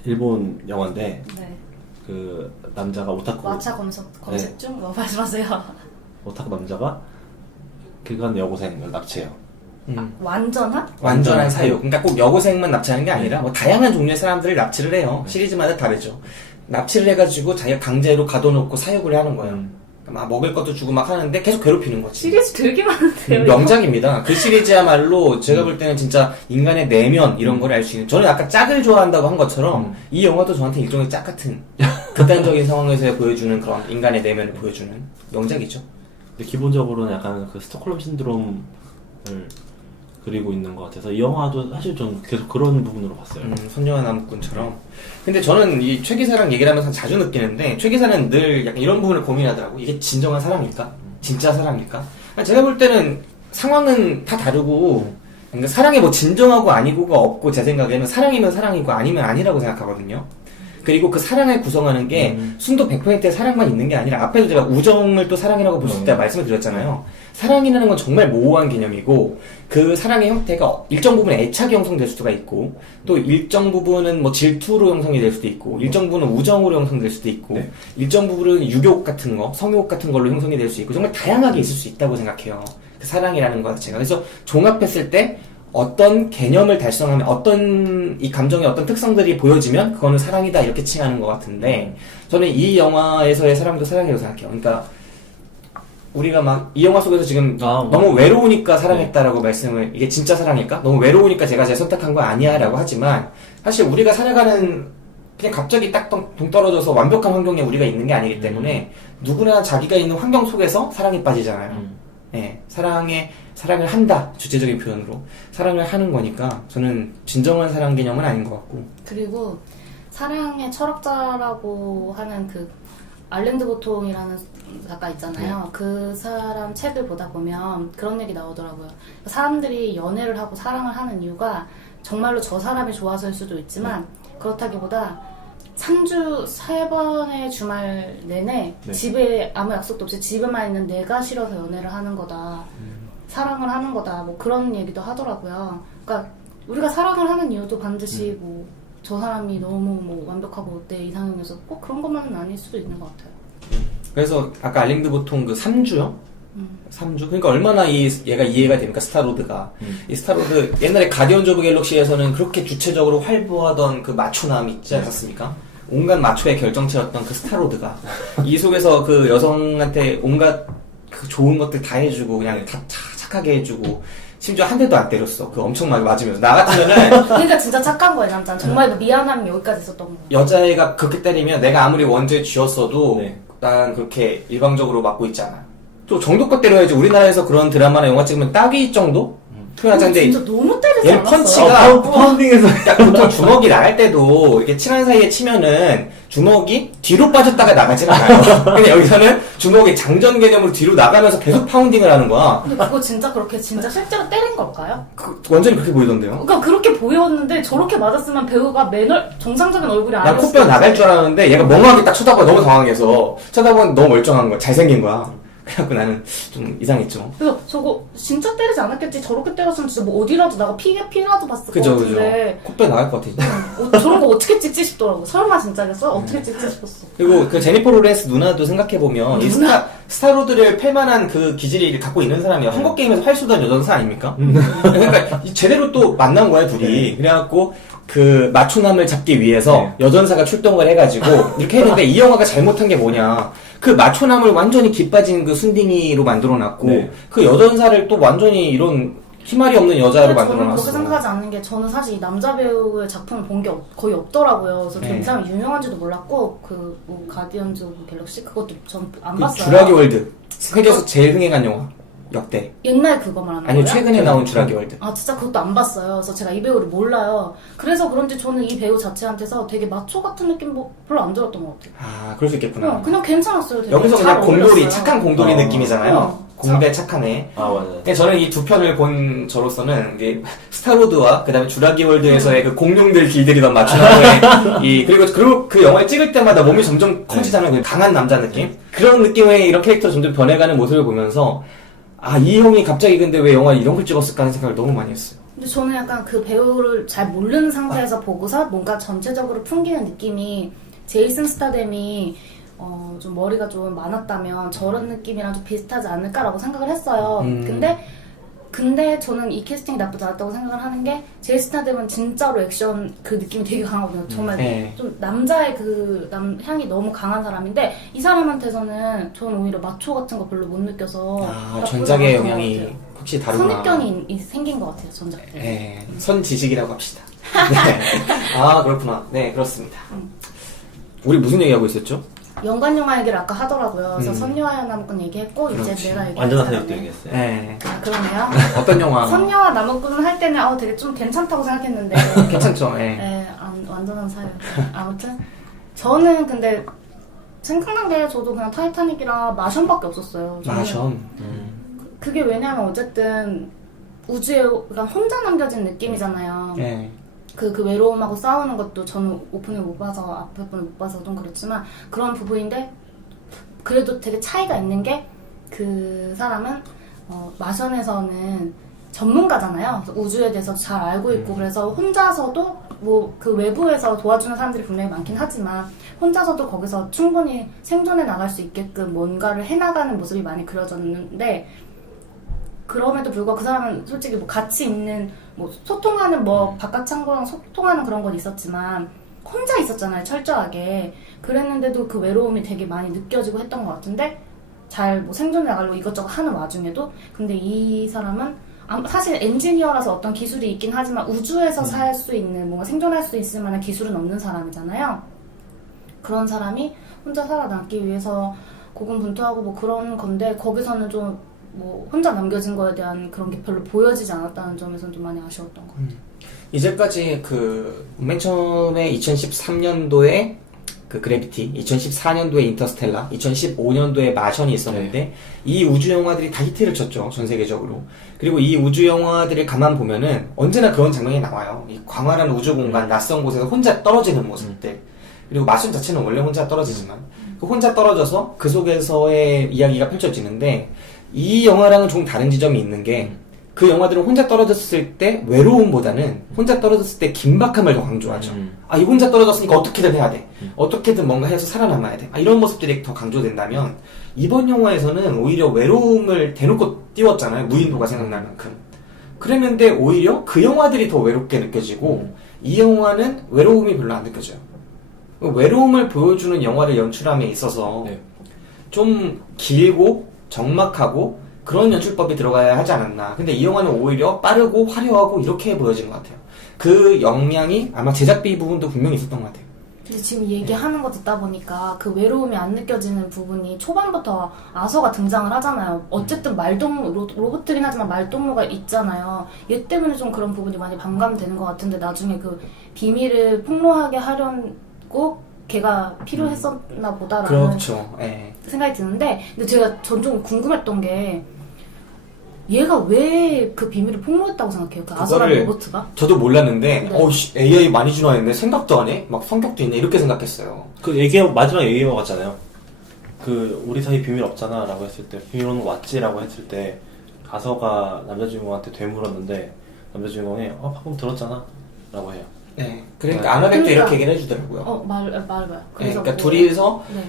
일본 영화인데 네. 그 남자가 오타쿠 마차 검색 중? 뭐 말씀하세요? 오타쿠 남자가 그간 여고생을 납치해요. 완전한? 완전한 사육. 그러니까 꼭 여고생만 납치하는 게 아니라 뭐 다양한 종류의 사람들을 납치를 해요. 시리즈마다 다르죠. 납치를 해가지고 자기가 강제로 가둬놓고 사육을 하는 거예요. 막 먹을 것도 주고 막 하는데 계속 괴롭히는 거지. 시리즈 되게 많은데요. 명작입니다. 그 시리즈야말로 제가 볼 때는 진짜 인간의 내면 이런 걸 알 수 있는. 저는 아까 짝을 좋아한다고 한 것처럼 이 영화도 저한테 일종의 짝 같은 극단적인 상황에서 보여주는 그런 인간의 내면을 보여주는 명작이죠. 근데 기본적으로는 약간 그 스톡홀름 신드롬을 그리고 있는 것 같아서 이 영화도 사실 좀 계속 그런 부분으로 봤어요. 선녀와 나무꾼처럼. 근데 저는 이 최 기사랑 얘기를 하면서 자주 느끼는데, 최 기사는 늘 약간 이런 부분을 고민하더라고. 이게 진정한 사랑일까? 진짜 사랑일까? 제가 볼 때는 상황은 다 다르고, 그러니까 사랑이 뭐 진정하고 아니고가 없고, 제 생각에는 사랑이면 사랑이고 아니면 아니라고 생각하거든요. 그리고 그 사랑을 구성하는 게 순도 100%의 사랑만 있는 게 아니라, 앞에도 제가 우정을 또 사랑이라고 볼 수 있다 말씀을 드렸잖아요. 사랑이라는 건 정말 모호한 개념이고, 그 사랑의 형태가 일정 부분 애착이 형성될 수가 있고, 또 일정 부분은 뭐 질투로 형성이 될 수도 있고, 일정 부분은 우정으로 형성될 수도 있고, 네. 일정 부분은 유욕 같은 거, 성욕 같은 걸로 형성이 될 수 있고, 정말 다양하게 있을 수 있다고 생각해요. 그 사랑이라는 것 자체가. 그래서 종합했을 때 어떤 개념을 달성하면, 어떤 이 감정의 어떤 특성들이 보여지면 그거는 사랑이다 이렇게 칭하는 것 같은데, 저는 이 영화에서의 사랑도 사랑이라고 생각해요. 그러니까 우리가 막 이 영화 속에서 지금 너무 외로우니까 사랑했다라고 말씀을, 이게 진짜 사랑일까? 너무 외로우니까 제가 선택한 거 아니야 라고 하지만, 사실 우리가 살아가는 그냥 갑자기 딱 동떨어져서 완벽한 환경에 우리가 있는 게 아니기 때문에 누구나 자기가 있는 환경 속에서 사랑에 빠지잖아요. 네, 사랑을 한다, 주체적인 표현으로 사랑을 하는 거니까 저는 진정한 사랑 개념은 아닌 것 같고. 그리고 사랑의 철학자라고 하는 그 알랭드 보통이라는 작가 있잖아요. 그 사람 책을 보다 보면 그런 얘기 나오더라고요. 사람들이 연애를 하고 사랑을 하는 이유가 정말로 저 사람이 좋아서일 수도 있지만, 그렇다기보다 3주 3번의 주말 내내 집에 아무 약속도 없이 집에만 있는 내가 싫어서 연애를 하는 거다. 사랑을 하는 거다 뭐 그런 얘기도 하더라고요. 그러니까 우리가 사랑을 하는 이유도 반드시 뭐 저 사람이 너무 뭐 완벽하고 내 이상형이어서 꼭 그런 것만은 아닐 수도 있는 것 같아요. 그래서 아까 알랭드 보통 그 3주요? 3주? 그러니까 얼마나 얘가 이해가 됩니까, 스타로드가. 이 스타로드, 옛날에 가디언즈 오브 갤럭시에서는 그렇게 주체적으로 활보하던 그 마초남 있지 않았습니까? 온갖 마초의 결정체였던 그 스타로드가 이 속에서 그 여성한테 온갖 그 좋은 것들 다 해주고 그냥 다 착하게 해주고 심지어 한 대도 안 때렸어. 그 엄청 많이 맞으면서. 나 같으면은 그러니까 진짜 착한 거예요, 남자는. 정말 뭐 미안함이 여기까지 있었던 거예요. 여자애가 그렇게 때리면 내가 아무리 원죄 쥐었어도 네. 난 그렇게 일방적으로 맞고 있지 않아. 또 정도껏 때려야지. 우리나라에서 그런 드라마나 영화 찍으면 딱이 정도? 표현하자는데 진짜 너무 때리지 얘는 않았어요? 펀치가 파운딩에서 그러니까 보통 주먹이 나갈 때도 이렇게 친한 사이에 치면은 주먹이 뒤로 빠졌다가 나가진 않아요. 근데 여기서는 주먹이 장전 개념으로 뒤로 나가면서 계속 파운딩을 하는 거야. 근데 그거 진짜 그렇게 진짜 실제로 때린 걸까요? 완전히 그렇게 보이던데요. 그러니까 그렇게 보였는데 저렇게 맞았으면 배우가 정상적인 얼굴이 난 아니었을 코뼈 나갈 줄 알았는데 얘가 멍하게 딱 쳐다보고 너무 당황해서 쳐다보니 너무 멀쩡한 거야. 잘생긴 거야. 그래갖고 나는 좀 이상했죠. 그래서 저거 진짜 때리지 않았겠지. 저렇게 때렸으면 진짜 뭐 어디라도 나가 피라도 봤을 그죠, 것 그죠. 같은데 코뼈 나갈 것 같아. 저런 거 어떻게 찍지 싶더라고. 설마 진짜겠어? 어떻게 찍지 싶었어. 그리고 그 제니퍼 로렌스 누나도 생각해보면 이 스타로드를 팰만한 그 기질을 갖고 있는 사람이 헝거게임에서 활 쏘던 여전사 아닙니까? 그러니까 제대로 또 만난 거야 둘이. 그래갖고 그 마초남을 잡기 위해서 여전사가 출동을 해가지고 이렇게 했는데 이 영화가 잘못한 게 뭐냐, 그 마초남을 완전히 기빠진 그 순딩이로 만들어놨고 그 여전사를 또 완전히 이런 희말이 없는 여자로 저는 만들어놨어. 그렇게 생각하지 않는 게 저는 사실 이 남자 배우의 작품을 본 게 거의 없더라고요. 그래서 굉장히 유명한지도 몰랐고 뭐 가디언즈 오브 갤럭시 그것도 전 안 봤어요. 주라기 월드 세계에서 제일 흥행한 영화 역대. 옛날 그거 말하는 아니 거예요? 최근에 나온 주라기 월드. 아 진짜 그것도 안 봤어요. 그래서 제가 이 배우를 몰라요. 그래서 그런지 저는 이 배우 자체한테서 되게 마초 같은 느낌 별로 안 들었던 것 같아요. 아 그럴 수 있겠구나. 그냥 괜찮았어요. 되게 여기서 잘 그냥 공돌이, 어울렸어요. 착한 공돌이 느낌이잖아요. 공대 착한 애. 아 맞아요. 근데 저는 이 두 편을 본 저로서는 이게 스타로드와 그다음에 주라기 월드에서의 그 공룡들 길들이던 맞추나무의 그리고 그 영화를 찍을 때마다 몸이 점점 커지잖아요. 그 강한 남자 느낌. 그런 느낌의 이런 캐릭터 점점 변해가는 모습을 보면서 아, 이 형이 갑자기 근데 왜 영화 이런 걸 찍었을까 하는 생각을 너무 많이 했어요. 근데 저는 약간 그 배우를 잘 모르는 상태에서 보고서 뭔가 전체적으로 풍기는 느낌이 제이슨 스타뎀이 좀 머리가 좀 많았다면 저런 느낌이랑 좀 비슷하지 않을까라고 생각을 했어요. 근데 저는 이 캐스팅이 나쁘지 않았다고 생각을 하는 게 제이슨 스타뎀은 진짜로 액션 그 느낌이 되게 강하거든요. 정말 좀 남자의 그 향이 너무 강한 사람인데 이 사람한테서는 저는 오히려 마초 같은 거 별로 못 느껴서 아, 전작의 영향이 혹시 다르구나. 선입견이 생긴 것 같아요, 전작. 네, 선지식이라고 합시다. 네. 아, 그렇구나. 네, 그렇습니다. 우리 무슨 얘기하고 있었죠? 연관 영화 얘기를 아까 하더라고요. 그래서 선녀와 나무꾼 얘기했고 그렇지. 이제 내가 얘기했잖아요. 완전한 사역도 얘기했어요. 네. 아, 그러네요. 어떤 영화? 선녀와 나무꾼 할 때는 되게 좀 괜찮다고 생각했는데 괜찮죠? 네. 네, 완전한 사연. 아무튼 저는 근데 생각난 게 저도 그냥 타이타닉이랑 마션밖에 없었어요. 저는 마션. 그게 왜냐면 어쨌든 우주에 그러니까 혼자 남겨진 느낌이잖아요. 네. 그 외로움하고 싸우는 것도 저는 오픈을 못 봐서 앞에 분을 못 봐서 좀 그렇지만 그런 부분인데 그래도 되게 차이가 있는 게 그 사람은 마션에서는 전문가잖아요. 그래서 우주에 대해서 잘 알고 있고 그래서 혼자서도 뭐 그 외부에서 도와주는 사람들이 분명히 많긴 하지만 혼자서도 거기서 충분히 생존해 나갈 수 있게끔 뭔가를 해나가는 모습이 많이 그려졌는데 그럼에도 불구하고 그 사람은 솔직히 뭐 같이 있는 뭐 소통하는 뭐 바깥 창고랑 소통하는 그런 건 있었지만 혼자 있었잖아요, 철저하게. 그랬는데도 그 외로움이 되게 많이 느껴지고 했던 것 같은데 잘 뭐 생존해 나가려고 이것저것 하는 와중에도 근데 이 사람은 사실 엔지니어라서 어떤 기술이 있긴 하지만 우주에서 살 수 있는 뭔가 생존할 수 있을 만한 기술은 없는 사람이잖아요. 그런 사람이 혼자 살아남기 위해서 고군분투하고 뭐 그런 건데 거기서는 좀 뭐 혼자 남겨진 거에 대한 그런 게 별로 보여지지 않았다는 점에서는 좀 많이 아쉬웠던 것 같아요. 이제까지 그 맨 처음에 2013년도에 그 그래비티, 2014년도에 인터스텔라, 2015년도에 마션이 있었는데 이 우주 영화들이 다 히트를 쳤죠, 전 세계적으로. 그리고 이 우주 영화들을 가만 보면은 언제나 그런 장면이 나와요. 이 광활한 우주 공간, 낯선 곳에서 혼자 떨어지는 모습들. 그리고 마션 자체는 원래 혼자 떨어지지만 그 혼자 떨어져서 그 속에서의 이야기가 펼쳐지는데 이 영화랑은 좀 다른 지점이 있는 게 그 영화들은 혼자 떨어졌을 때 외로움보다는 혼자 떨어졌을 때 긴박함을 더 강조하죠. 아, 이 혼자 떨어졌으니까 어떻게든 해야 돼. 어떻게든 뭔가 해서 살아남아야 돼. 아, 이런 모습들이 더 강조된다면 이번 영화에서는 오히려 외로움을 대놓고 띄웠잖아요. 무인도가 생각날 만큼. 그랬는데 오히려 그 영화들이 더 외롭게 느껴지고 이 영화는 외로움이 별로 안 느껴져요. 외로움을 보여주는 영화를 연출함에 있어서 네. 좀 길고 적막하고 그런 연출법이 들어가야 하지 않았나. 근데 이 영화는 오히려 빠르고 화려하고 이렇게 보여지는 것 같아요. 그 역량이 아마 제작비 부분도 분명히 있었던 것 같아요. 근데 지금 얘기하는 거 듣다 보니까 그 외로움이 안 느껴지는 부분이 초반부터 아서가 등장을 하잖아요. 어쨌든 로봇이긴 하지만 말동무가 있잖아요. 얘 때문에 좀 그런 부분이 많이 반감되는 것 같은데 나중에 그 비밀을 폭로하게 하려고 걔가 필요했었나 보다라는 그렇죠. 예. 생각이 드는데, 근데 전 좀 궁금했던 게 얘가 왜 그 비밀을 폭로했다고 생각해요? 그 아서라는 로봇가? 저도 몰랐는데 네. AI 많이 준화했네. 생각도 안 해? 막 성격도 있네. 이렇게 생각했어요. 그 마지막 얘기가 같잖아요. 그 우리 사이 비밀 없잖아 라고 했을 때 비밀은 왔지 라고 했을 때 가서가 남자 주인공한테 되물었는데 남자 주인공이 방금 들었잖아 라고 해요. 네. 그러니까 네. 아나백도 그러니까. 이렇게 얘기를 해주더라고요. 말해봐요. 네, 그래서 그러니까 뭐- 둘이서 네.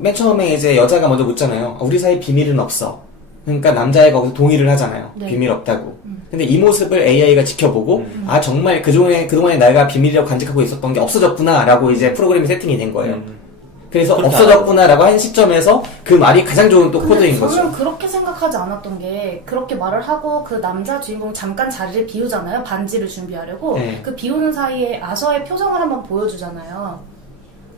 맨 처음에 이제 여자가 먼저 묻잖아요. 우리 사이 비밀은 없어. 그러니까 남자애가 거기서 동의를 하잖아요. 네. 비밀 없다고. 근데 이 모습을 AI가 지켜보고 아 정말 그동안에 내가 비밀이라고 간직하고 있었던 게 없어졌구나 라고 이제 프로그램이 세팅이 된 거예요. 그래서 그렇게 없어졌구나 라고 한 시점에서 그 말이 가장 좋은 또 근데 코드인 저는 거죠. 그렇게 생각하지 않았던 게 그렇게 말을 하고 그 남자 주인공 잠깐 자리를 비우잖아요. 반지를 준비하려고. 네. 그 비우는 사이에 아서의 표정을 한번 보여주잖아요.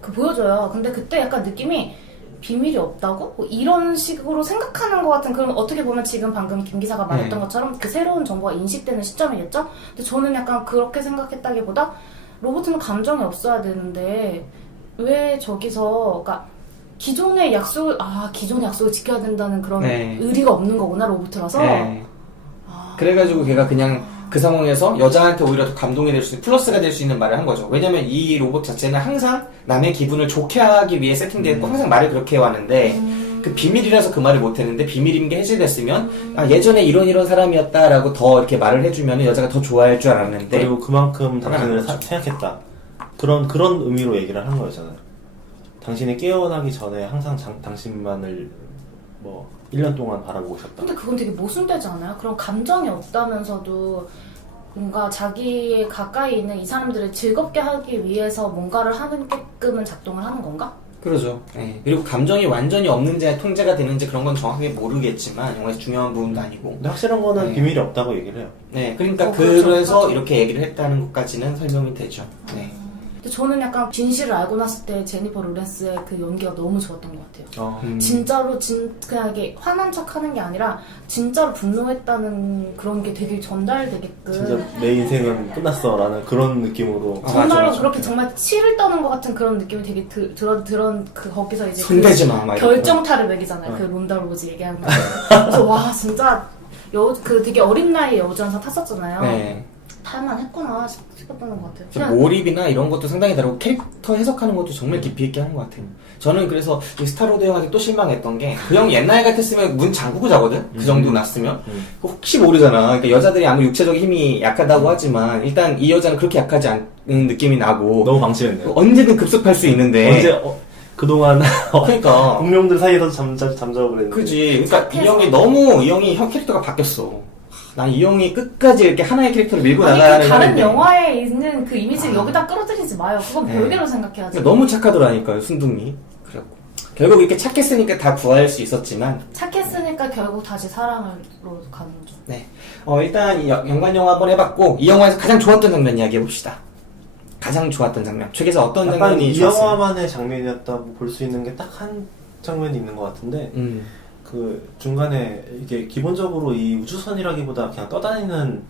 보여줘요. 근데 그때 약간 느낌이 비밀이 없다고? 뭐 이런 식으로 생각하는 것 같은 그런 어떻게 보면 지금 방금 김 기사가 말했던 네. 것처럼 그 새로운 정보가 인식되는 시점이겠죠? 근데 저는 약간 그렇게 생각했다기보다 로봇은 감정이 없어야 되는데 왜 저기서 그러니까 기존의 약속을 지켜야 된다는 그런 네. 의리가 없는 거구나 로봇이라서. 네. 그래가지고 걔가 그냥 그 상황에서 여자한테 오히려 더 감동이 될 수 있는 플러스가 될 수 있는 말을 한 거죠. 왜냐면 이 로봇 자체는 항상 남의 기분을 좋게 하기 위해 세팅되어 있고 항상 말을 그렇게 해왔는데 그 비밀이라서 그 말을 못했는데 비밀인 게 해제됐으면 예전에 이런 사람이었다라고 더 이렇게 말을 해주면 여자가 더 좋아할 줄 알았는데 그리고 그만큼 당신을 그렇죠. 생각했다. 그런 의미로 얘기를 하는 거잖아요. 당신이 깨어나기 전에 항상 당신만을 1년 동안 바라보고 있었다. 근데 그건 되게 모순되지 않아요? 그런 감정이 없다면서도 뭔가 자기 가까이 있는 이 사람들을 즐겁게 하기 위해서 뭔가를 하게끔은 작동을 하는 건가? 그러죠. 네. 그리고 감정이 완전히 없는지 통제가 되는지 그런 건 정확하게 모르겠지만 영화에서 중요한 부분도 아니고 근데 확실한 거는 네. 비밀이 없다고 얘기를 해요. 네, 그러니까 그렇죠. 그래서 그렇죠. 이렇게 얘기를 했다는 것까지는 설명이 되죠. 네. 근데 저는 약간 진실을 알고 났을 때 제니퍼 로렌스의 그 연기가 너무 좋았던 것 같아요. 진짜로 그냥 이게 화난 척 하는 게 아니라 진짜로 분노했다는 그런 게 되게 전달되게끔 진짜 내 인생은 끝났어라는 그런 느낌으로 정말로 맞아. 그렇게 정말 치를 떠는 것 같은 그런 느낌이 되게 들은 그 거기서 이제 손대지 마, 막 이러고. 결정타를 매기잖아요. 그 론다 로봇이 얘기하는 거. 그래서 와 진짜 그 되게 어린 나이에 여우주연상 탔었잖아요. 네. 탈만 했구나 싶었던 것 같아요. 그래서 몰입이나 이런 것도 상당히 다르고 캐릭터 해석하는 것도 정말 깊이 있게 하는 것 같아요. 저는 그래서 이 스타로드 형한테 또 실망했던 게 그 형 옛날 같았으면 문 잠그고 자거든? 그 정도 났으면. 혹시 모르잖아. 그러니까 여자들이 아무리 육체적인 힘이 약하다고 하지만 일단 이 여자는 그렇게 약하지 않은 느낌이 나고 너무 방치했네요. 언제든 급습할 수 있는데 언제 그동안 그러니까 공룡들 사이에서 잠자고 그랬는데 그지. 그러니까 이 형이 형 캐릭터가 바뀌었어. 난 이 형이 끝까지 이렇게 하나의 캐릭터를 밀고 아니 나가는 그 다른 형인데 영화에 있는 그 이미지를 여기다 끌어들이지 마요. 그건 네. 별개로 생각해야지. 그러니까 너무 착하더라니까요, 순둥이. 그래갖고 결국 이렇게 착했으니까 다 구할 수 있었지만 착했으니까 결국 다시 사랑으로 가는 거죠. 네. 일단 이 연관 영화 한번 해봤고 이 영화에서 가장 좋았던 장면 이야기해봅시다. 가장 좋았던 장면. 책에서 어떤 약간 장면이 이 좋았어요? 영화만의 장면이었다고 볼 수 있는 게 딱 한 장면이 있는 것 같은데 그 중간에 이게 기본적으로 이 우주선이라기보다 그냥 떠다니는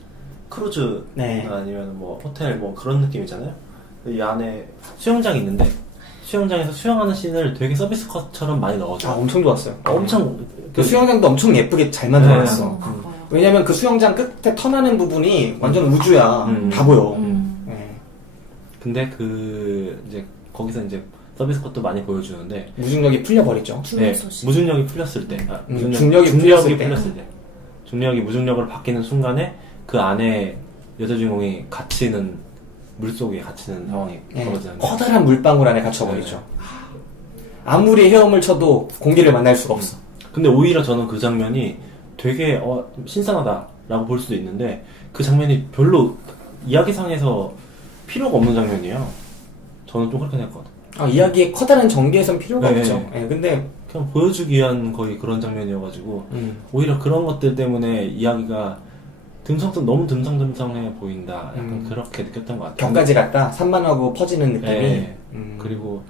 크루즈 네. 아니면 호텔 그런 느낌이잖아요. 이 안에 수영장이 있는데 수영장에서 수영하는 씬을 되게 서비스 컷처럼 많이 넣어줘. 엄청 좋았어요. 엄청 그 수영장도 엄청 예쁘게 잘 만들어놨어. 너무 바빠요. 왜냐면 그 수영장 끝에 턴하는 부분이 완전 우주야. 다 보여. 음. 네. 근데 그 이제 거기서 이제 서비스 컷도 많이 보여주는데 무중력이 풀려버리죠. 중력 소식. 무중력이 풀렸을 때, 중력이 풀렸을 때. 중력이 무중력으로 바뀌는 순간에 그 안에 여자 주인공이 갇히는 물속에 갇히는 상황이 벌어지는데 커다란 물방울 안에 갇혀버리죠. 아무리 헤엄을 쳐도 공기를 만날 수가 없어. 근데 오히려 저는 그 장면이 되게 신선하다라고 볼 수도 있는데 그 장면이 별로 이야기상에서 필요가 없는 장면이에요. 저는 좀 그렇게 생각하거든요. 이야기의 커다란 전개에선 필요가 네. 없죠. 근데 그냥 보여주기 위한 거의 그런 장면이어가지고 오히려 그런 것들 때문에 이야기가 너무 듬성듬성해 보인다. 약간 그렇게 느꼈던 것 같아요. 격까지 갔다 산만하고 퍼지는 느낌이. 네. 그리고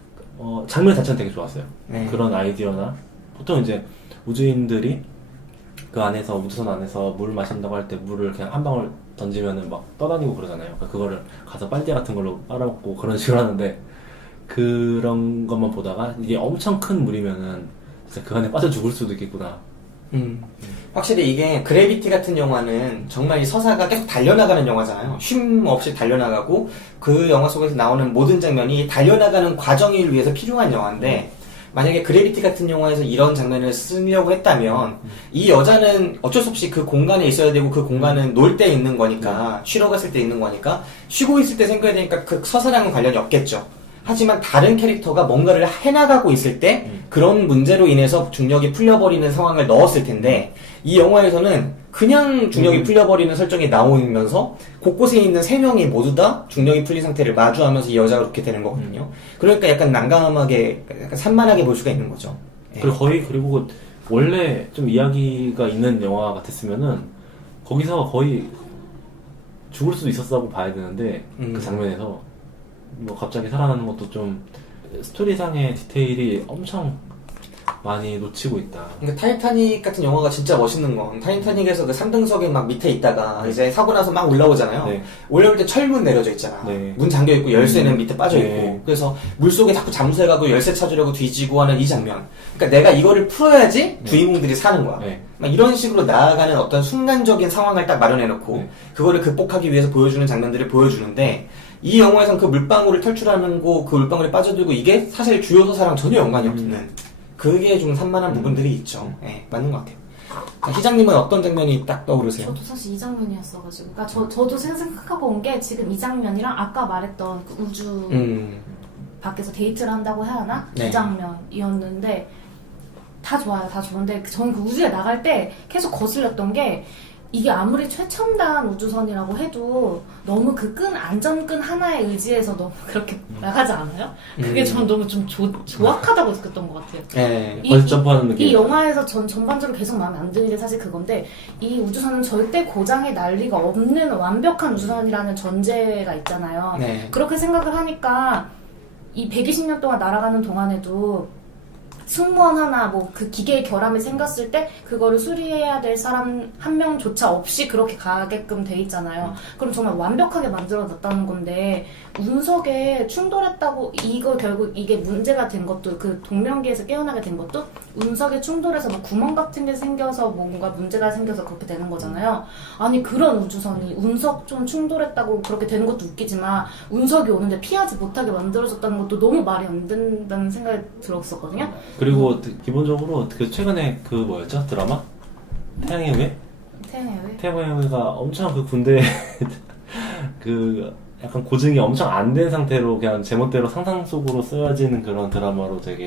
장면 자체는 되게 좋았어요. 네. 그런 아이디어나 보통 이제 우주인들이 그 안에서 우주선 안에서 물 마신다고 할 때 물을 그냥 한 방울 던지면은 막 떠다니고 그러잖아요. 그러니까 그거를 가서 빨대 같은 걸로 빨아먹고 그런 식으로 하는데 그런 것만 보다가 이게 엄청 큰 물이면은 진짜 그 안에 빠져 죽을 수도 있겠구나. 확실히 이게 그래비티 같은 영화는 정말 이 서사가 계속 달려나가는 영화잖아요. 쉼 없이 달려나가고 그 영화 속에서 나오는 모든 장면이 달려나가는 과정을 위해서 필요한 영화인데 만약에 그래비티 같은 영화에서 이런 장면을 쓰려고 했다면 이 여자는 어쩔 수 없이 그 공간에 있어야 되고 그 공간은 놀 때 있는 거니까 쉬러 갔을 때 있는 거니까 쉬고 있을 때 생겨야 되니까 그 서사랑은 관련이 없겠죠. 하지만 다른 캐릭터가 뭔가를 해나가고 있을 때 그런 문제로 인해서 중력이 풀려버리는 상황을 넣었을 텐데 이 영화에서는 그냥 중력이 풀려버리는 설정이 나오면서 곳곳에 있는 세 명이 모두 다 중력이 풀린 상태를 마주하면서 이 여자가 그렇게 되는 거거든요. 그러니까 약간 난감하게, 약간 산만하게 볼 수가 있는 거죠. 그리고 원래 좀 이야기가 있는 영화 같았으면은 거기서 거의 죽을 수도 있었다고 봐야 되는데 그 장면에서 뭐 갑자기 살아나는 것도 좀 스토리상의 디테일이 엄청 많이 놓치고 있다. 그러니까 타이타닉 같은 영화가 진짜 멋있는 건 타이타닉에서 그 3등석에 막 밑에 있다가 이제 사고 나서 막 올라오잖아요. 네. 올라올 때 철문 내려져 있잖아. 네. 문 잠겨 있고 열쇠는 밑에 빠져 있고. 네. 그래서 물속에 자꾸 잠수해가고 열쇠 찾으려고 뒤지고 하는 이 장면. 그러니까 내가 이거를 풀어야지 주인공들이 사는 거야. 네. 막 이런 식으로 나아가는 어떤 순간적인 상황을 딱 마련해놓고 네. 그거를 극복하기 위해서 보여주는 장면들을 보여주는데 이 영화에선 그 물방울을 탈출하는 거, 그 물방울에 빠져들고 이게 사실 주요 서사랑 전혀 연관이 없는 그게 좀 산만한 부분들이 있죠. 네, 맞는 것 같아요. 자, 희장님은 어떤 장면이 딱 떠오르세요? 저도 사실 이 장면이었어가지고, 그러니까 저도 생각하고 온 게 지금 이 장면이랑 아까 말했던 그 우주 밖에서 데이트를 한다고 해야 하나? 네. 이 장면이었는데 다 좋아요, 다 좋은데 저는 그 우주에 나갈 때 계속 거슬렸던 게 이게 아무리 최첨단 우주선이라고 해도 너무 그 안전끈 하나에 의지해서 너무 그렇게 나가지 않아요? 그게 저는 너무 좀 조악하다고 느꼈던 것 같아요. 네. 벌써 점프하는 느낌. 이 영화에서 전반적으로 계속 마음에 안 드는 게 사실 그건데 이 우주선은 절대 고장이 날 리가 없는 완벽한 우주선이라는 전제가 있잖아요. 네. 그렇게 생각을 하니까 이 120년 동안 날아가는 동안에도 승무원 하나 뭐 그 기계의 결함이 생겼을 때 그거를 수리해야 될 사람 한 명조차 없이 그렇게 가게끔 돼 있잖아요. 그럼 정말 완벽하게 만들어 놨다는 건데 운석에 충돌했다고 이거 결국 이게 문제가 된 것도 그 동명기에서 깨어나게 된 것도 운석에 충돌해서 뭐 구멍 같은 게 생겨서 뭔가 문제가 생겨서 그렇게 되는 거잖아요. 아니 그런 우주선이 운석 좀 충돌했다고 그렇게 되는 것도 웃기지만 운석이 오는데 피하지 못하게 만들어졌다는 것도 너무 말이 안 된다는 생각이 들었었거든요. 그리고 기본적으로 그 최근에 그 뭐였죠? 드라마? 태양의 후예? 태양의 후예가 엄청 그 군대 그 약간 고증이 엄청 안 된 상태로 그냥 제멋대로 상상 속으로 쓰여지는 그런 드라마로 되게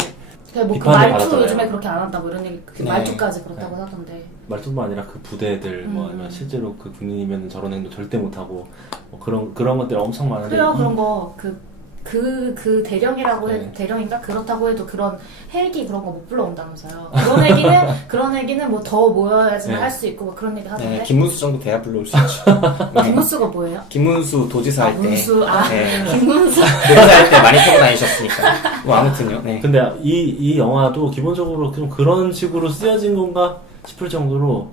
뭐 그 비판을 말투 받았잖아요. 요즘에 그렇게 안 한다 뭐 이런 얘기 그 네. 말투까지 그렇다고 하던데 말뿐만 아니라 그 부대들 뭐 아니면 실제로 그 군인이면 저런 행동 절대 못하고 뭐 그런 것들이 엄청 많은데 그래요 그런 거 그 대령이라고 네. 해 대령인가 그렇다고 해도 그런 헬기 그런 거 못 불러온다면서요. 그런 얘기는 뭐 더 모여야지만 네. 할 수 있고 뭐 그런 얘기 하던데. 네, 김문수 정도 돼야 불러올 수 있죠. 네. 김문수가 뭐예요? 김문수 도지사 할 때. 문수 네. 김문수. 도지사 할 때 많이 타고 다니셨으니까. 뭐 아무튼요. 네. 근데 이 영화도 기본적으로 좀 그런 식으로 쓰여진 건가 싶을 정도로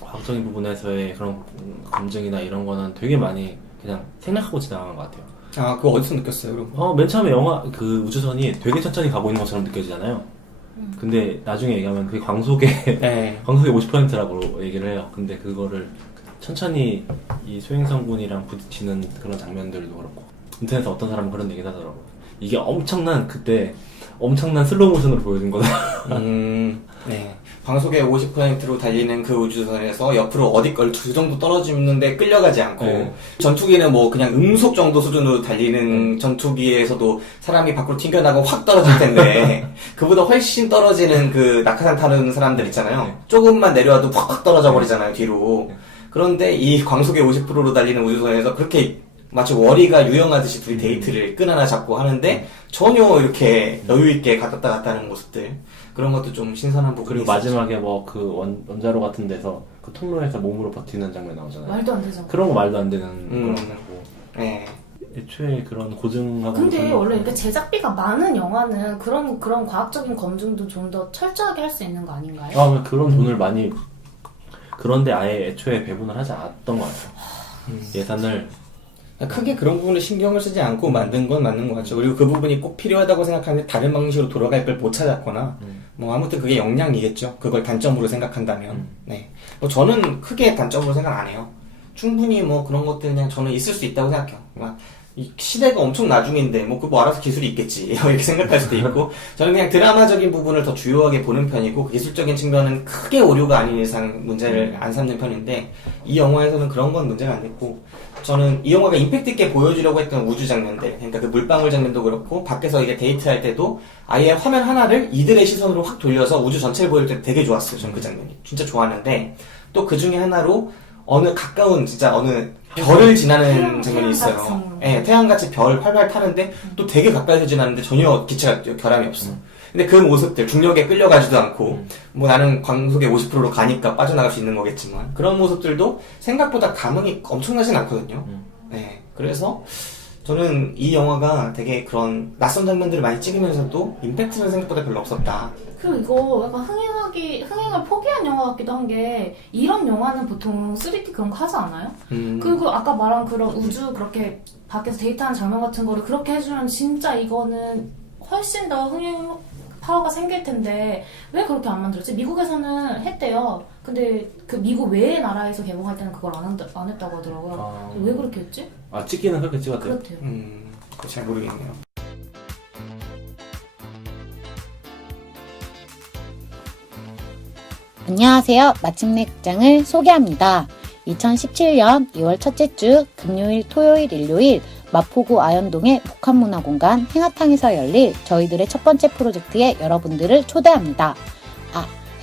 과학적인 부분에서의 그런 검증이나 이런 거는 되게 많이 그냥 생략하고 지나간 것 같아요. 아, 그거 어디서 느꼈어요, 그럼? 맨 처음에 영화 그 우주선이 되게 천천히 가고 있는 것처럼 느껴지잖아요. 근데 나중에 얘기하면 그게 광속의 네. 50%라고 얘기를 해요. 근데 그거를 천천히 이 소행성군이랑 부딪히는 그런 장면들도 그렇고 인터넷에 어떤 사람은 그런 얘기를 하더라고요. 이게 그때 엄청난 슬로우 모션으로 보여준 거다. 네. 방속의 50%로 달리는 그 우주선에서 옆으로 어디 걸 두 정도 떨어지는데 끌려가지 않고 네. 전투기는 뭐 그냥 음속 정도 수준으로 달리는 전투기에서도 사람이 밖으로 튕겨나고 확 떨어질 텐데 그보다 훨씬 떨어지는 그 낙하산 타는 사람들 있잖아요. 네. 조금만 내려와도 확 떨어져 버리잖아요, 뒤로. 그런데 이 광속의 50%로 달리는 우주선에서 그렇게 마치 워리가 유영하듯이 둘이 데이트를 끈 하나 잡고 하는데 전혀 이렇게 여유있게 갔다 갔다 하는 모습들, 그런 것도 좀 신선한 부분이 그리고 있었죠. 마지막에 뭐 그 원자로 같은 데서 그 통로에서 몸으로 버티는 장면 나오잖아요. 말도 안 되죠. 그런 거 말도 안 되는 그런 거고. 네. 애초에 그런 고증하고. 근데 원래 이렇게 제작비가 많은 영화는 그런 과학적인 검증도 좀 더 철저하게 할 수 있는 거 아닌가요? 그런 돈을 많이, 그런데 아예 애초에 배분을 하지 않았던 것 같아요. 예산을. 크게 그런 부분을 신경을 쓰지 않고 만든 건 맞는 것 같죠. 그리고 그 부분이 꼭 필요하다고 생각하는데 다른 방식으로 돌아갈 걸 못 찾았거나 뭐 아무튼 그게 역량이겠죠. 그걸 단점으로 생각한다면. 네. 뭐 저는 크게 단점으로 생각 안 해요. 충분히 뭐 그런 것들 그냥 저는 있을 수 있다고 생각해요. 이 시대가 엄청 나중인데 뭐 그 뭐 알아서 기술이 있겠지 이렇게 생각할 수도 있고, 저는 그냥 드라마적인 부분을 더 주요하게 보는 편이고 그 기술적인 측면은 크게 오류가 아닌 이상 문제를 안 삼는 편인데, 이 영화에서는 그런 건 문제가 안 됐고, 저는 이 영화가 임팩트 있게 보여주려고 했던 우주 장면들, 그러니까 그 물방울 장면도 그렇고 밖에서 이게 데이트할 때도 아예 화면 하나를 이들의 시선으로 확 돌려서 우주 전체를 보여줄 때 되게 좋았어요. 전 그 장면이 진짜 좋았는데, 또 그 중에 하나로 어느 가까운 진짜 어느 별을 지나는 장면이 있어요. 예, 태양같이 별 활발 타는데 또 되게 가까이서 지나는데 전혀 기체가 결함이 없어. 근데 그 모습들, 중력에 끌려가지도 않고 뭐 나는 광속의 50%로 가니까 빠져나갈 수 있는 거겠지만 그런 모습들도 생각보다 감흥이 엄청나진 않거든요. 네, 그래서 저는 이 영화가 되게 그런 낯선 장면들을 많이 찍으면서도 임팩트는 생각보다 별로 없었다. 그리고 이거 약간 흥행을 포기한 영화 같기도 한 게, 이런 영화는 보통 3D 그런 거 하지 않아요? 그리고 아까 말한 그런 우주 그렇게 밖에서 데이트하는 장면 같은 거를 그렇게 해주면 진짜 이거는 훨씬 더 흥행 파워가 생길 텐데 왜 그렇게 안 만들었지? 미국에서는 했대요. 근데 그 미국 외의 나라에서 개봉할 때는 그걸 안 했다고 하더라고요. 왜 그렇게 했지? 찍기는 그렇게 찍었대요. 그렇대요. 그거 잘 모르겠네요. 안녕하세요. 마침내 극장을 소개합니다. 2017년 2월 첫째 주 금요일, 토요일, 일요일 마포구 아현동의 복합문화공간 행하탕에서 열릴 저희들의 첫 번째 프로젝트에 여러분들을 초대합니다.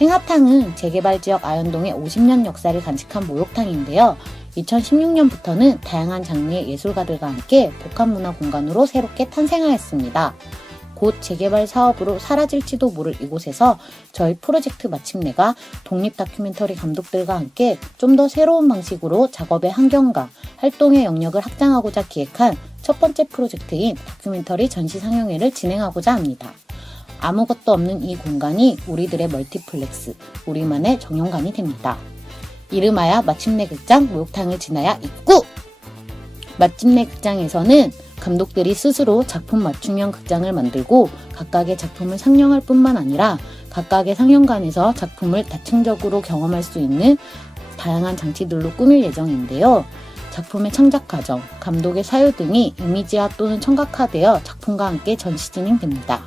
행하탕은 재개발 지역 아현동의 50년 역사를 간직한 목욕탕인데요. 2016년부터는 다양한 장르의 예술가들과 함께 복합문화공간으로 새롭게 탄생하였습니다. 곧 재개발 사업으로 사라질지도 모를 이곳에서 저희 프로젝트 마침내가 독립 다큐멘터리 감독들과 함께 좀 더 새로운 방식으로 작업의 환경과 활동의 영역을 확장하고자 기획한 첫 번째 프로젝트인 다큐멘터리 전시 상영회를 진행하고자 합니다. 아무것도 없는 이 공간이 우리들의 멀티플렉스, 우리만의 정연관이 됩니다. 이름하여 마침내 극장 목욕탕을 지나야 입구! 마침내 극장에서는 감독들이 스스로 작품 맞춤형 극장을 만들고 각각의 작품을 상영할 뿐만 아니라 각각의 상영관에서 작품을 다층적으로 경험할 수 있는 다양한 장치들로 꾸밀 예정인데요. 작품의 창작 과정, 감독의 사유 등이 이미지화 또는 청각화되어 작품과 함께 전시 진행됩니다.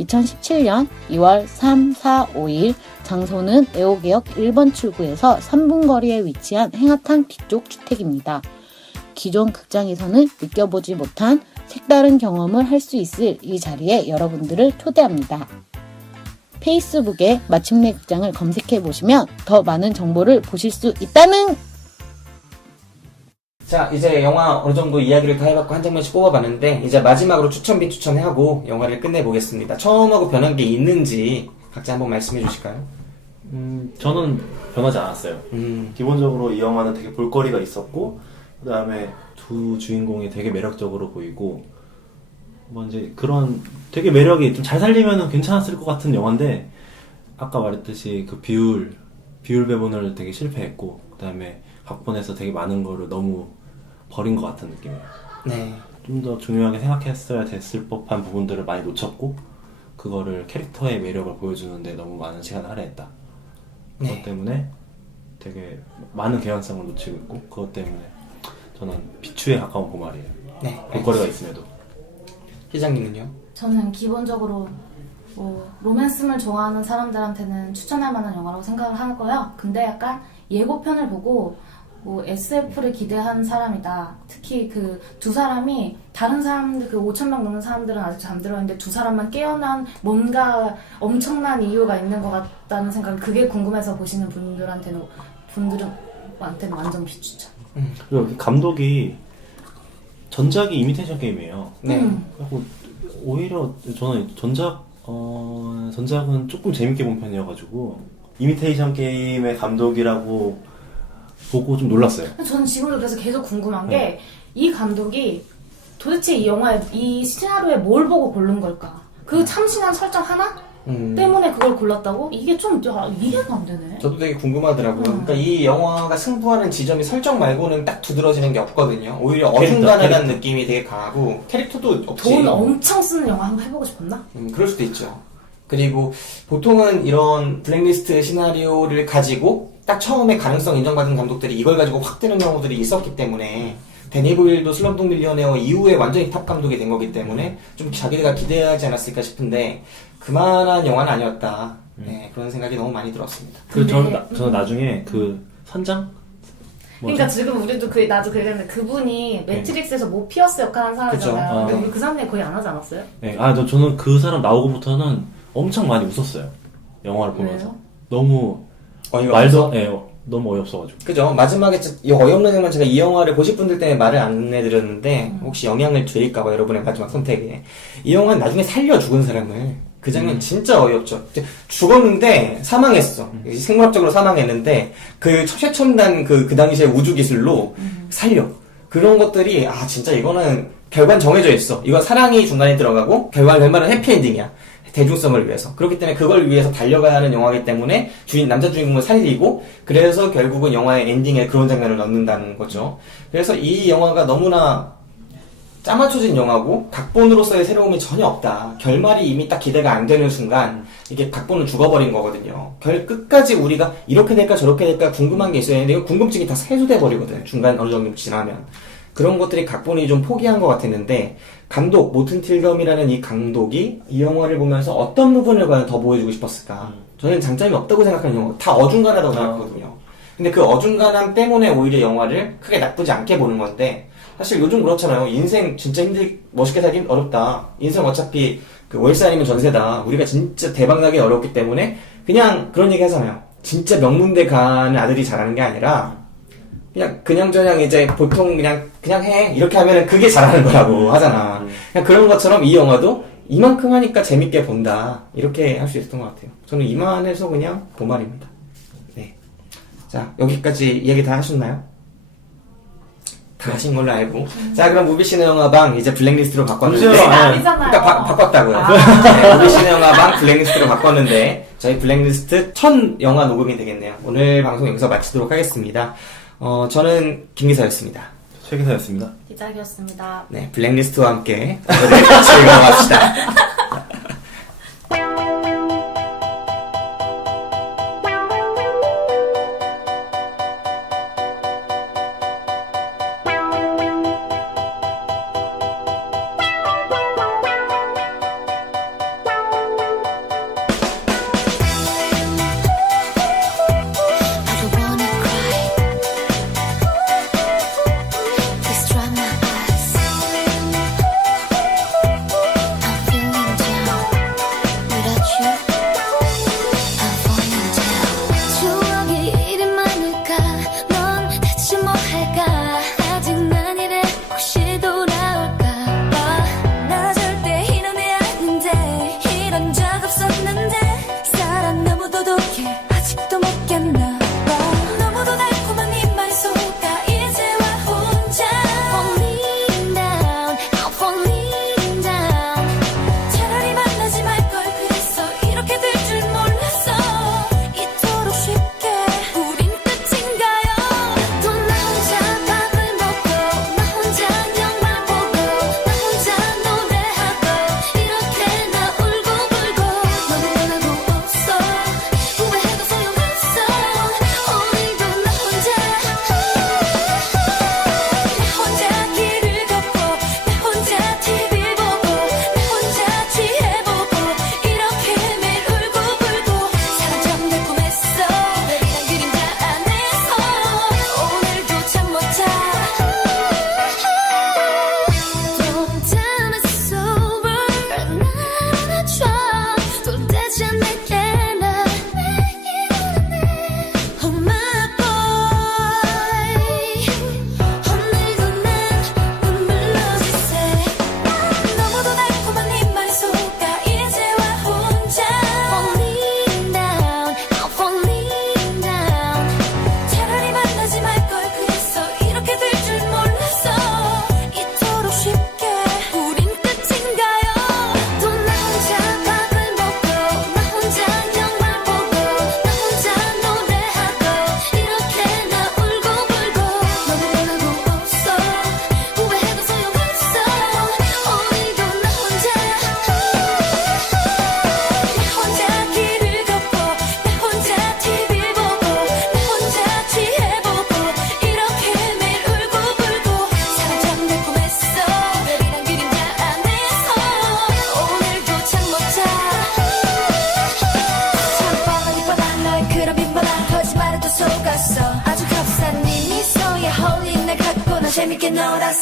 2017년 2월 3, 4, 5일 장소는 애호개역 1번 출구에서 3분 거리에 위치한 행하탕 뒤쪽 주택입니다. 기존 극장에서는 느껴보지 못한 색다른 경험을 할 수 있을 이 자리에 여러분들을 초대합니다. 페이스북에 마침내 극장을 검색해보시면 더 많은 정보를 보실 수 있다는! 자, 이제 영화 어느 정도 이야기를 다 해봤고 한 장면씩 뽑아봤는데 이제 마지막으로 추천 비추천하고 영화를 끝내보겠습니다. 처음하고 변한 게 있는지 각자 한번 말씀해 주실까요? 저는 변하지 않았어요. 기본적으로 이 영화는 되게 볼거리가 있었고, 그 다음에 두 주인공이 되게 매력적으로 보이고, 뭐 이제 그런 되게 매력이 좀 잘 살리면 괜찮았을 것 같은 영화인데, 아까 말했듯이 그 비율 배분을 되게 실패했고, 그 다음에 각본에서 되게 많은 거를 너무 버린 것 같은 느낌이에요. 네. 좀 더 중요하게 생각했어야 됐을 법한 부분들을 많이 놓쳤고, 그거를 캐릭터의 매력을 보여주는데 너무 많은 시간을 할애했다. 그것 네. 때문에 되게 많은 개연성을 놓치고 있고, 그것 때문에 저는 비추에 가까운 보말이에요. 네. 볼거리가 있음에도. 시장님은요? 저는 기본적으로 로맨스물 좋아하는 사람들한테는 추천할 만한 영화라고 생각을 하고요. 근데 약간 예고편을 보고 SF를 기대한 사람이다. 특히 그 두 사람이 다른 사람들, 그 5,000명 넘는 사람들은 아직 잠들어 있는데 두 사람만 깨어난 뭔가 엄청난 이유가 있는 것 같다는 생각, 그게 궁금해서 보시는 분들한테는 완전 비추천. 그리고 감독이 전작이 이미테이션 게임이에요. 네. 그리고 오히려 저는 전작은 조금 재밌게 본 편이어가지고 이미테이션 게임의 감독이라고 보고 좀 놀랐어요. 저는 지금도 그래서 계속 궁금한 게 이 감독이 도대체 이 영화에, 이 시나리오에 뭘 보고 고른 걸까? 그 참신한 설정 하나 때문에 그걸 골랐다고? 이게 좀 이해가 안 되네. 저도 되게 궁금하더라고요. 그러니까 이 영화가 승부하는 지점이 설정 말고는 딱 두드러지는 게 없거든요. 오히려 어중간하다는 느낌이 되게 강하고 캐릭터도 없이. 돈 엄청 쓰는 영화 한번 해보고 싶었나? 그럴 수도 있죠. 그리고 보통은 이런 블랙리스트 시나리오를 가지고 딱 처음에 가능성 인정받은 감독들이 이걸 가지고 확 뜨는 경우들이 있었기 때문에 데니 보일도 슬럼독 밀리어네어 이후에 완전히 탑 감독이 된 거기 때문에 좀 자기가 기대하지 않았을까 싶은데 그만한 영화는 아니었다. 네, 그런 생각이 너무 많이 들었습니다. 저는 나중에 그 선장? 그러니까 지금 우리도 나도 그랬는데 그분이 매트릭스에서 모피어스 역할 한 그쵸. 사람이잖아요. 근데 네. 우리 그 사람이 거의 안 하지 않았어요? 네. 저는 그 사람 나오고부터는 엄청 많이 웃었어요. 영화를 보면서. 왜요? 너무 어이가 없어. 너무 어이없어가지고. 그죠. 마지막에 이 어이없는 점은 제가 이 영화를 보실 분들 때문에 말을 안 해드렸는데 혹시 영향을 드릴까봐 여러분의 마지막 선택에 이 영화는 나중에 살려 죽은 사람을 그 장면 진짜 어이없죠. 죽었는데 사망했어. 생물학적으로 사망했는데 그 최첨단 그 당시에 우주 기술로 살려. 그런 것들이 진짜 이거는 결과는 정해져 있어. 이건 사랑이 중간에 들어가고 결말은 해피엔딩이야. 대중성을 위해서. 그렇기 때문에 그걸 위해서 달려가야 하는 영화이기 때문에 남자 주인공을 살리고 그래서 결국은 영화의 엔딩에 그런 장면을 넣는다는 거죠. 그래서 이 영화가 너무나 짜맞춰진 영화고 각본으로서의 새로움이 전혀 없다. 결말이 이미 딱 기대가 안 되는 순간 이게 각본은 죽어버린 거거든요. 끝까지 우리가 이렇게 될까 저렇게 될까 궁금한 게 있어야 되는데 이거 궁금증이 다 해소돼 버리거든. 중간 어느 정도 지나면. 그런 것들이 각본이 좀 포기한 것 같았는데 감독 모튼 틸덤이라는 이 감독이 이 영화를 보면서 어떤 부분을 과연 더 보여주고 싶었을까? 저는 장점이 없다고 생각하는 영화 다 어중간하다고 생각하거든요. 근데 그 어중간함 때문에 오히려 영화를 크게 나쁘지 않게 보는 건데 사실 요즘 그렇잖아요. 인생 진짜 멋있게 살긴 어렵다. 인생 어차피 그 월세 아니면 전세다. 우리가 진짜 대박 나기 어렵기 때문에 그냥 그런 얘기 하잖아요. 진짜 명문대 가는 아들이 잘하는 게 아니라 그냥 이제 보통 그냥 해. 이렇게 하면은 그게 잘하는 거라고 하잖아. 그냥 그런 것처럼 이 영화도 이만큼 하니까 재밌게 본다. 이렇게 할 수 있었던 것 같아요. 저는 이만해서 그냥 도말입니다. 네. 자, 여기까지 이야기 다 하셨나요? 다 하신 걸로 알고. 자, 그럼 무비시네 영화방 이제 블랙리스트로 바꿨는데. 아니잖아요. 그러니까 바꿨다고요. 네, 무비시네 영화방 블랙리스트로 바꿨는데 저희 블랙리스트 첫 영화 녹음이 되겠네요. 오늘 방송 여기서 마치도록 하겠습니다. 저는 김기사였습니다. 최기사였습니다. 기작이었습니다. 네, 블랙리스트와 함께 오늘 즐거워합시다. This dry my eyes. I'm feeling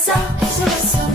속았어